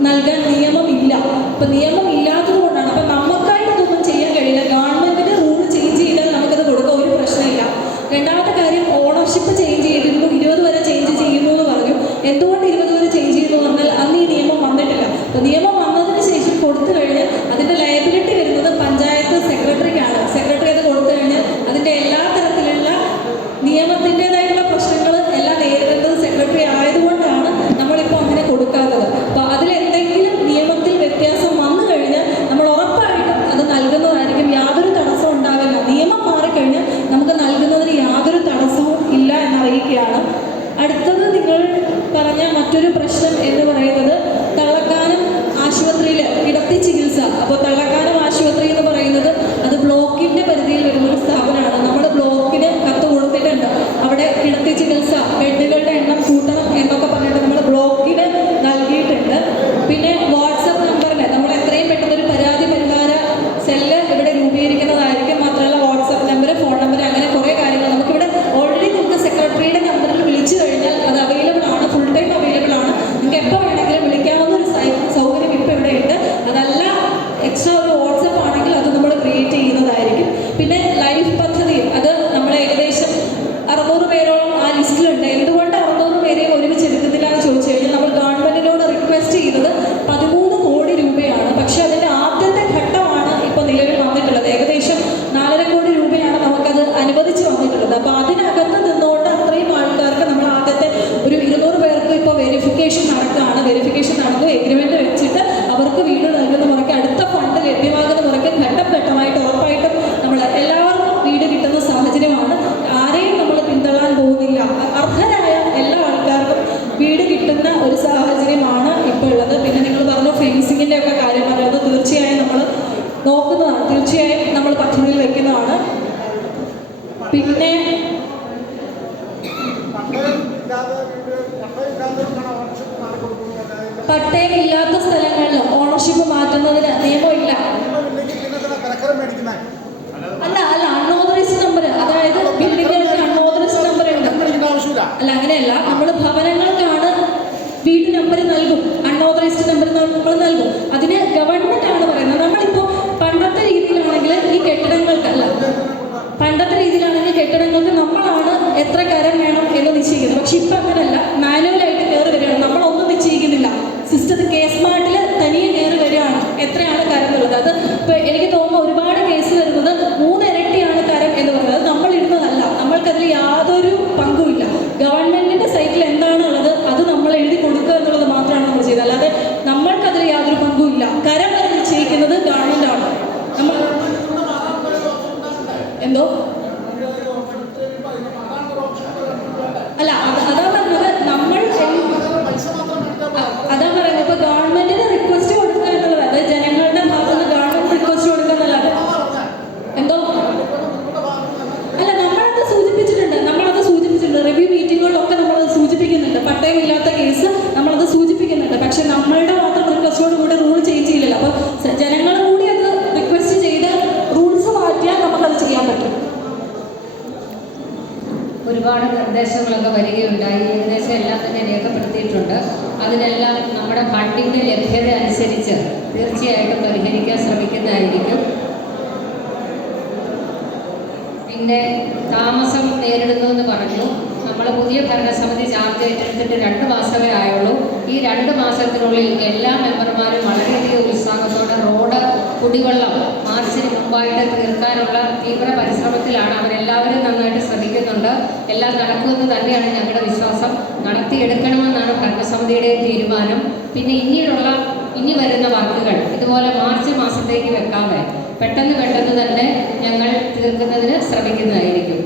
നൽകാൻ നിയമമില്ല. അപ്പം നിയമം ഇല്ലാത്തത് കൊണ്ടാണ്. അപ്പം നമുക്കായിട്ട് ഇതൊന്നും ചെയ്യാൻ കഴിയില്ല. ഗവൺമെൻറ്റിൻ്റെ റൂൾ ചേഞ്ച് ചെയ്താൽ നമുക്കത് കൊടുക്കാൻ ഒരു പ്രശ്നമില്ല. രണ്ടാമത്തെ കാര്യം, ഓണർഷിപ്പ് ചേഞ്ച് ചെയ്തിരുന്നു, 20 വരെ ചേഞ്ച് ചെയ്യുന്നു എന്ന് പറഞ്ഞു. എന്തുകൊണ്ട് 20 വരെ ചേഞ്ച് ചെയ്യുന്നു പറഞ്ഞാൽ അന്ന് ഈ നിയമം വന്നിട്ടില്ല. അപ്പോൾ നിയമം വന്നതിന് ശേഷം കൊടുത്ത നിങ്ങൾ പറഞ്ഞ മറ്റൊരു പ്രശ്നം എന്ന് പറയുന്നത് തള്ളക്കാനം ആശുപത്രിയിൽ കിടത്തി ചികിത്സ. അപ്പോൾ തള്ളക്കാനം ആശുപത്രി എന്ന് പറയുന്നത് അത് ബ്ലോക്കിന്റെ പരിധിയിൽ വരുന്ന ഒരു സ്ഥാപനമാണ്. നമ്മുടെ ബ്ലോക്കിന് കത്ത് കൊടുത്തിട്ടുണ്ട്. അവിടെ കിടത്തി ചികിത്സ ബെഡുകളുടെ എണ്ണം കൂട്ടണം എന്നൊക്കെ പറഞ്ഞിട്ട് നമ്മൾ ബ്ലോക്കിന് നൽകിയിട്ടുണ്ട്. പിന്നെ വാട്സപ്പ് നമ്പറിന് നമ്മൾ എത്രയും പെട്ടെന്ന് ഒരു പരാതി പരിഹാര സെല്ല് ഇവിടെ രൂപീകരിക്കുന്നതായിരിക്കും. മാത്രമല്ല വാട്സപ്പ് നമ്പർ, ഫോൺ നമ്പർ, അങ്ങനെ കുറേ കാര്യങ്ങൾ നമുക്കിവിടെ ഓൾറെഡി നമുക്ക് സെക്രട്ടറിയുടെ നമ്പറിൽ വിളിച്ചു കഴിഞ്ഞാൽ അത് അവൈലബിൾ ആണ്, ഫുൾ ടൈം അവൈലബിൾ ആണ്. നിങ്ങൾക്ക് എപ്പോൾ വേണമെങ്കിലും വിളിക്കാവുന്ന ഒരു സൗകര്യം ഇപ്പോൾ ഇവിടെ ഉണ്ട്. അതല്ല എക്സ്ട്രാ ഒരു വാട്സപ്പ് ആണെങ്കിൽ അത് നമ്മൾ ക്രിയേറ്റ് ചെയ്യുന്നതായിരിക്കും. പിന്നെ ലൈഫ് പദ്ധതി അത് നമ്മൾ ഏകദേശം 600 പേരോളം ആ ലിസ്റ്റിലുണ്ട്. എന്തുകൊണ്ട് 600 പേരെയും ഒരുമിച്ച് എടുക്കുന്നില്ല എന്ന് ചോദിച്ചു കഴിഞ്ഞാൽ നമ്മൾ ഗവൺമെന്റിനോട് റിക്വസ്റ്റ് ചെയ്തത് 13 കോടി രൂപയാണ്. പക്ഷെ അതിന്റെ ആദ്യത്തെ ഘട്ടമാണ് ഇപ്പോൾ നിലവിൽ വന്നിട്ടുള്ളത്. ഏകദേശം 4.5 കോടി രൂപയാണ് നമുക്കത് അനുവദിച്ച് വന്നിട്ടുള്ളത്. അപ്പോൾ അതിനകത്ത് നിന്നുകൊണ്ട് അത്രയും ആൾക്കാർക്ക് നമ്മൾ ആദ്യത്തെ ഒരു 200 പേർക്ക് ഇപ്പോൾ വെരിഫിക്കേഷൻ നടക്കുകയാണ്. വെരിഫിക്കേഷൻ നടന്നു എഗ്രിമെന്റ് വെച്ചിട്ട് അവർക്ക് വീട് നൽകുന്ന മുറയ്ക്ക് അടുത്ത ഫണ്ട് ലഭ്യമാകുന്ന മുറയ്ക്ക് ഘട്ടം ഘട്ടമായിട്ട് ഉറപ്പായിട്ടും നമ്മൾ എല്ലാവർക്കും വീട് കിട്ടുന്ന സാഹചര്യമാണ്. ആരെയും നമ്മൾ പിന്തള്ളാൻ പോകുന്നില്ല. അർഹരായ എല്ലാ ആൾക്കാർക്കും വീട് കിട്ടുന്ന ഒരു സാഹചര്യമാണ് ഇപ്പോൾ ഉള്ളത്. പിന്നെ നിങ്ങൾ പറഞ്ഞു ഫെൻസിങ്ങിൻ്റെ ഒക്കെ കാര്യം പറയുന്നത് തീർച്ചയായും നമ്മൾ നോക്കുന്നതാണ്, തീർച്ചയായും നമ്മൾ പദ്ധതിയിൽ വെക്കുന്നതാണ്. പിന്നെ പട്ടയമില്ലാത്ത സ്ഥലങ്ങളിൽ ഓണർഷിപ്പ് മാറ്റുന്നതിന് നിയമമില്ല. അല്ല അൺഓതറൈസ്ഡ് നമ്പർ, അതായത് ബിൽഡിംഗുകൾക്ക് അൺഓതറൈസ്ഡ് നമ്പർ ഉണ്ട്. അല്ല അങ്ങനെയല്ല, നമ്മൾ ഭവനങ്ങൾക്കാണ് വീട് നമ്പർ നൽകും, അൺഓതറൈസ്ഡ് നമ്പർ നമ്മൾ നൽകും. അതിന് ഗവൺമെന്റ് ആണ് പറയുന്നത്. നമ്മളിപ്പോൾ പണ്ടത്തെ രീതിയിലാണെങ്കിൽ ഈ കെട്ടിടങ്ങൾക്കല്ല, പണ്ടത്തെ രീതിയിലാണെങ്കിൽ കെട്ടിടങ്ങൾക്ക് നമ്മളാണ് എത്ര കരം വേണം എന്ന് നിശ്ചയിക്കുന്നത്. പക്ഷെ ഇപ്പം അങ്ങനെയല്ല, മാനുവലായിട്ട് കയറി വരികയാണ്. നമ്മളൊന്നും നിശ്ചയിക്കുന്നില്ല, സിസ്റ്റത്തിൽ കേസ് മാർട്ടിൽ തനിയെ കയറി വരികയാണ് എത്രയാണ് കരം എന്നുള്ളത്. അത് ഇപ്പോൾ എനിക്ക് തോന്നുന്നു ഒരുപാട് കേസ് വരുന്നത് 3 ഇരട്ടിയാണ് കരം എന്ന് പറയുന്നത്. അത് നമ്മൾ ഇടുന്നതല്ല, നമ്മൾക്കതിൽ യാതൊരു പങ്കുമില്ല. ഗവൺമെന്റിന്റെ സൈറ്റിൽ എന്താണ് ഉള്ളത് അത് നമ്മൾ എഴുതി കൊടുക്കുക എന്നുള്ളത് മാത്രമാണ് നമ്മൾ ചെയ്യുന്നത്. അല്ലാതെ നമ്മൾക്കതിൽ യാതൊരു പങ്കുമില്ല. കരം വരെ നിശ്ചയിക്കുന്നത് ഗവൺമെന്റാണ്. നമ്മൾ എന്തോ അല്ല അതാ പറഞ്ഞത്, നമ്മൾ അതാ പറയുന്നത് ഇപ്പൊ ഗവൺമെന്റിന് റിക്വസ്റ്റ് കൊടുക്കുക എന്നുള്ളത്, അതായത് ജനങ്ങളുടെ ഭാഗത്ത് ഗവൺമെന്റ് റിക്വസ്റ്റ് കൊടുക്കുക എന്നല്ലാതെ എന്തോ അല്ല, നമ്മളത് സൂചിപ്പിച്ചിട്ടുണ്ട് റിവ്യൂ മീറ്റിങ്ങുകളിലൊക്കെ നമ്മളത് സൂചിപ്പിക്കുന്നുണ്ട്. പട്ടയമില്ലാത്ത കേസ് നമ്മളത് സൂചിപ്പിക്കുന്നുണ്ട്. പക്ഷെ നമ്മളുടെ മാത്രം റിക്വസ്റ്റോട് കൂടി റൂൾ ചേഞ്ച് ചെയ്യില്ല. അപ്പൊ ജനങ്ങൾ കൂടി അത് റിക്വസ്റ്റ് ചെയ്ത് റൂൾസ് മാറ്റിയാൽ നമുക്കത് ചെയ്യാൻ പറ്റും. ഒരുപാട് നിർദ്ദേശങ്ങളൊക്കെ വരികയുണ്ടായി. ഏകദേശം എല്ലാം തന്നെ രേഖപ്പെടുത്തിയിട്ടുണ്ട്. അതിനെല്ലാം നമ്മുടെ ഫണ്ടിൻ്റെ ലഭ്യത അനുസരിച്ച് തീർച്ചയായിട്ടും പരിഹരിക്കാൻ ശ്രമിക്കുന്നതായിരിക്കും. പിന്നെ താമസം നേരിടുന്നു എന്ന് പറഞ്ഞു. നമ്മൾ പുതിയ ഭരണസമിതി ചാർജ് ഏറ്റെടുത്തിട്ട് 2 മാസമേ ആയുള്ളൂ. ഈ 2 മാസത്തിനുള്ളിൽ എല്ലാ മെമ്പർമാരും വളരെയധികം ഉത്സാഹത്തോടെ റോഡ്, കുടിവെള്ളം മാർച്ചിന് മുമ്പായിട്ട് തീർക്കാനുള്ള തീവ്ര പരിശ്രമത്തിലാണ്. അവരെല്ലാവരും നന്നായിട്ട് ശ്രമിക്കുന്നുണ്ട്. എല്ലാം നടക്കുമെന്ന് തന്നെയാണ് ഞങ്ങളുടെ വിശ്വാസം. നടത്തിയെടുക്കണമെന്നാണ് ഭരണസമിതിയുടെ തീരുമാനം. പിന്നെ ഇനി വരുന്ന വർക്കുകൾ ഇതുപോലെ മാർച്ച് മാസത്തേക്ക് വെക്കാതെ പെട്ടെന്ന് തന്നെ ഞങ്ങൾ തീർക്കുന്നതിന് ശ്രമിക്കുന്നതായിരിക്കും.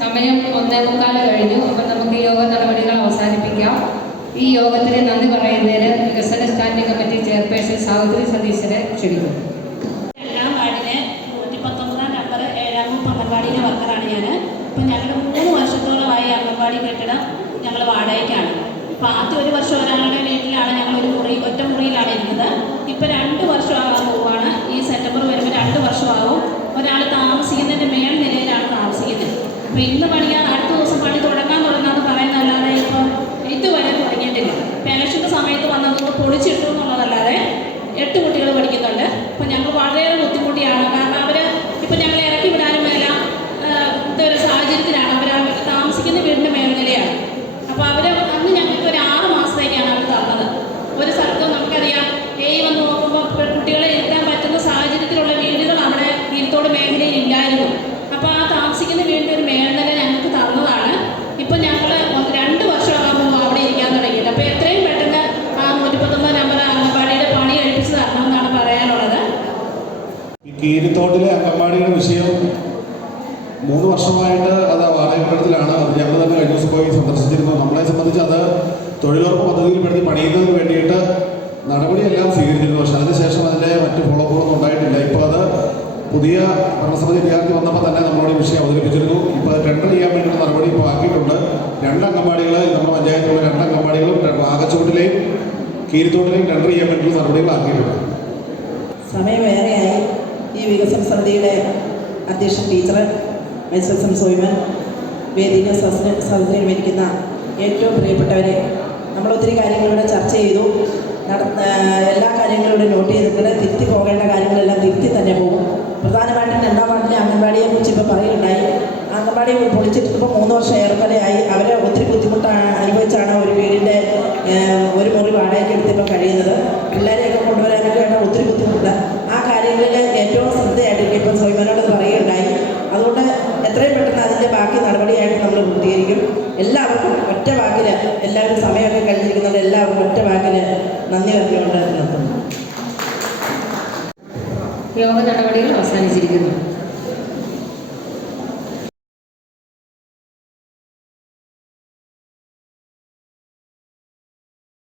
സമയം 1:15 കഴിഞ്ഞു. അപ്പം നമുക്ക് യോഗ നടപടികൾ അവസാനിപ്പിക്കാം. ഈ യോഗത്തിന് നന്ദി പറയുന്നതിന് വികസന സ്റ്റാൻഡിംഗ് കമ്മിറ്റി ചെയർപേഴ്സൺ സാവിത്രി സതീശനെ ക്ഷണിക്കുന്നു. എല്ലാം വാർഡിലെ 119 നമ്പർ 7ാം ഗ്രൂപ്പ് അംഗൻവാടിയിലെ വർക്കറാണ് ഞാൻ. ഇപ്പം ഞങ്ങൾ 3 വർഷത്തോളമായി അംഗൻവാടി കെട്ടിടം ഞങ്ങൾ വാടകയ്ക്കാണ്. അപ്പോൾ ആദ്യം 1 വർഷം ഒരാളുടെ വീട്ടിലാണ് ഞങ്ങൾ ഒറ്റ മുറിയിലാണ് ഇരുന്നത്. ഇപ്പോൾ 2 വർഷമാകാൻ പോവുകയാണ്. ഈ സെപ്റ്റംബർ വരുമ്പോൾ 2 വർഷമാകും. ഒരാൾ താമസിക്കുന്നതിൻ്റെ മേൽ നിലയിലാണ് താമസിക്കുന്നത്. അപ്പോൾ ഇന്ന് പണിയാൻ അടുത്ത ദിവസം പണി തുടങ്ങാമെന്ന് പറയുന്നതല്ലാതെ ഇപ്പോൾ ഇതുവരെ തുടങ്ങിയിട്ടില്ല. ഇപ്പോൾ ഇലക്ഷൻ്റെ സമയത്ത് വന്നത് പൊളിച്ചിട്ടു എന്നുള്ളതല്ലാതെ 8 കുട്ടികൾ പഠിക്കുന്നുണ്ട്. അപ്പോൾ ഞങ്ങൾ വളരെയേറെ ബുദ്ധിമുട്ടിയാണ്. കാരണം അവർ ഇപ്പോൾ ഞങ്ങളെ ഇറക്കി വിടാനും എല്ലാം ഇതൊരു സാഹചര്യത്തിലാണ്. അവർ താമസിക്കുന്ന വീടിൻ്റെ മേൽനിലയാണ്. അപ്പോൾ അവർ അന്ന് ഞങ്ങൾക്ക് ഒരു 6 മാസത്തേക്കാണ് അവർ തന്നത്. ഒരു സ്ഥലത്തും നമുക്കറിയാം വന്ന് നോക്കുമ്പോൾ കുട്ടികളെ ഇരുത്താൻ പറ്റുന്ന സാഹചര്യത്തിലുള്ള വീടുകൾ അവിടെ തീരത്തോട് മേഖലയിൽ ഇല്ലായിരുന്നു. അപ്പോൾ ആ താമസിക്കുന്ന വീടിൻ്റെ ഒരു മേൽനില ഞങ്ങൾക്ക് തന്നതാണ്. ഇപ്പം ഞങ്ങൾ 2 വർഷമാകുമ്പോൾ അവിടെ ഇരിക്കാൻ തുടങ്ങിയിട്ട്. അപ്പോൾ എത്രയും പെട്ടെന്ന് ആ 119 നമ്പർ അംഗൻവാടിയുടെ പണി കഴിപ്പിച്ച് തരണം എന്നാണ് പറയാനുള്ളത്. ഈ കീരിത്തോട്ടിലെ അംഗൻവാടിയുടെ വിഷയം 3 വർഷമായിട്ട് അത് വാടക കെട്ടിടത്തിലാണ്. അത് ഞങ്ങൾ തന്നെ കഴിഞ്ഞ ദിവസം പോയി സന്ദർശിച്ചിരുന്നു. നമ്മളെ സംബന്ധിച്ച് അത് തൊഴിലുറപ്പ് പദ്ധതിയിൽപ്പെടുത്തി പണിയുന്നതിന് വേണ്ടിയിട്ട് നടപടിയെല്ലാം സ്വീകരിച്ചിരുന്നു. പക്ഷേ അതിനുശേഷം അതിൻ്റെ മറ്റ് ഫോളോപ്പുകളൊന്നും ഉണ്ടായിട്ടില്ല. ഇപ്പോൾ അത് പുതിയ ഭരണസമിതി വിദ്യാർത്ഥി വന്നപ്പോൾ തന്നെ നമ്മളോട് ഈ വിഷയം അവതരിപ്പിച്ചിരുന്നു. ഇപ്പോൾ അത് ടെൻഡർ ചെയ്യാൻ വേണ്ടിയിട്ട് നടപടി ഇപ്പോൾ ആക്കിയിട്ടുണ്ട്. 2 അംഗൻവാടികൾ നമ്മുടെ പഞ്ചായത്തിലുള്ള 2 അംഗൻവാടികളും ആകച്ചോട്ടിലെയും കീരിത്തോട്ടിലെയും ടെൻഡർ ചെയ്യാൻ വേണ്ടിയിട്ടുള്ള നടപടികൾ ആക്കിയിട്ടുണ്ട്. സമയമേറെയായി ഈ വികസന സമിതിയുടെ അധ്യക്ഷൻ ടീച്ചർ, വൈസ് പ്രസിഡന്റ് സോയിമൻ, വേദിക സദസ്സിൽ ഇരിക്കുന്ന ഏറ്റവും പ്രിയപ്പെട്ടവരെ, നമ്മളൊത്തിരി കാര്യങ്ങളിവിടെ ചർച്ച ചെയ്തു. എല്ലാ കാര്യങ്ങളും നോട്ട് ചെയ്തിട്ടുണ്ട്. തിരുത്തി പോകേണ്ട കാര്യങ്ങളെല്ലാം തിരുത്തി തന്നെ പോകും. പ്രധാനമായിട്ടും 2-ാം വാർഡിലെ അംഗൻവാടിയെക്കുറിച്ച് ഇപ്പോൾ പറയുകയുണ്ടായി. അംഗൻവാടി പൊളിച്ചിട്ടിപ്പോൾ 3 വർഷം ഏറെക്കുറെയായി. അവർ ഒത്തിരി ബുദ്ധിമുട്ട് അനുഭവിച്ചാണ് ഒരു വീടിൻ്റെ ഒരു മുറി വാടകയ്ക്ക് എടുത്തിപ്പോൾ കഴിയുന്നത്. പിള്ളേരെയൊക്കെ കൊണ്ടുവരാനൊക്കെ വേണ്ട ഒത്തിരി ബുദ്ധിമുട്ട്. ആ കാര്യങ്ങളിൽ ഏറ്റവും ശ്രദ്ധയായിട്ടിരിക്കും. ഇപ്പം സോയിമനോട് പറയുകയുണ്ടായി. അതുകൊണ്ട് എത്രയും പെട്ടെന്ന് അതിൻ്റെ ബാക്കി നടപടിയായിട്ട് നമ്മൾ പൂർത്തീകരിക്കും. എല്ലാവർക്കും ഒറ്റ വാക്കിൽ എല്ലാവരും സമയമൊക്കെ കഴിഞ്ഞിരിക്കുന്നുണ്ട്.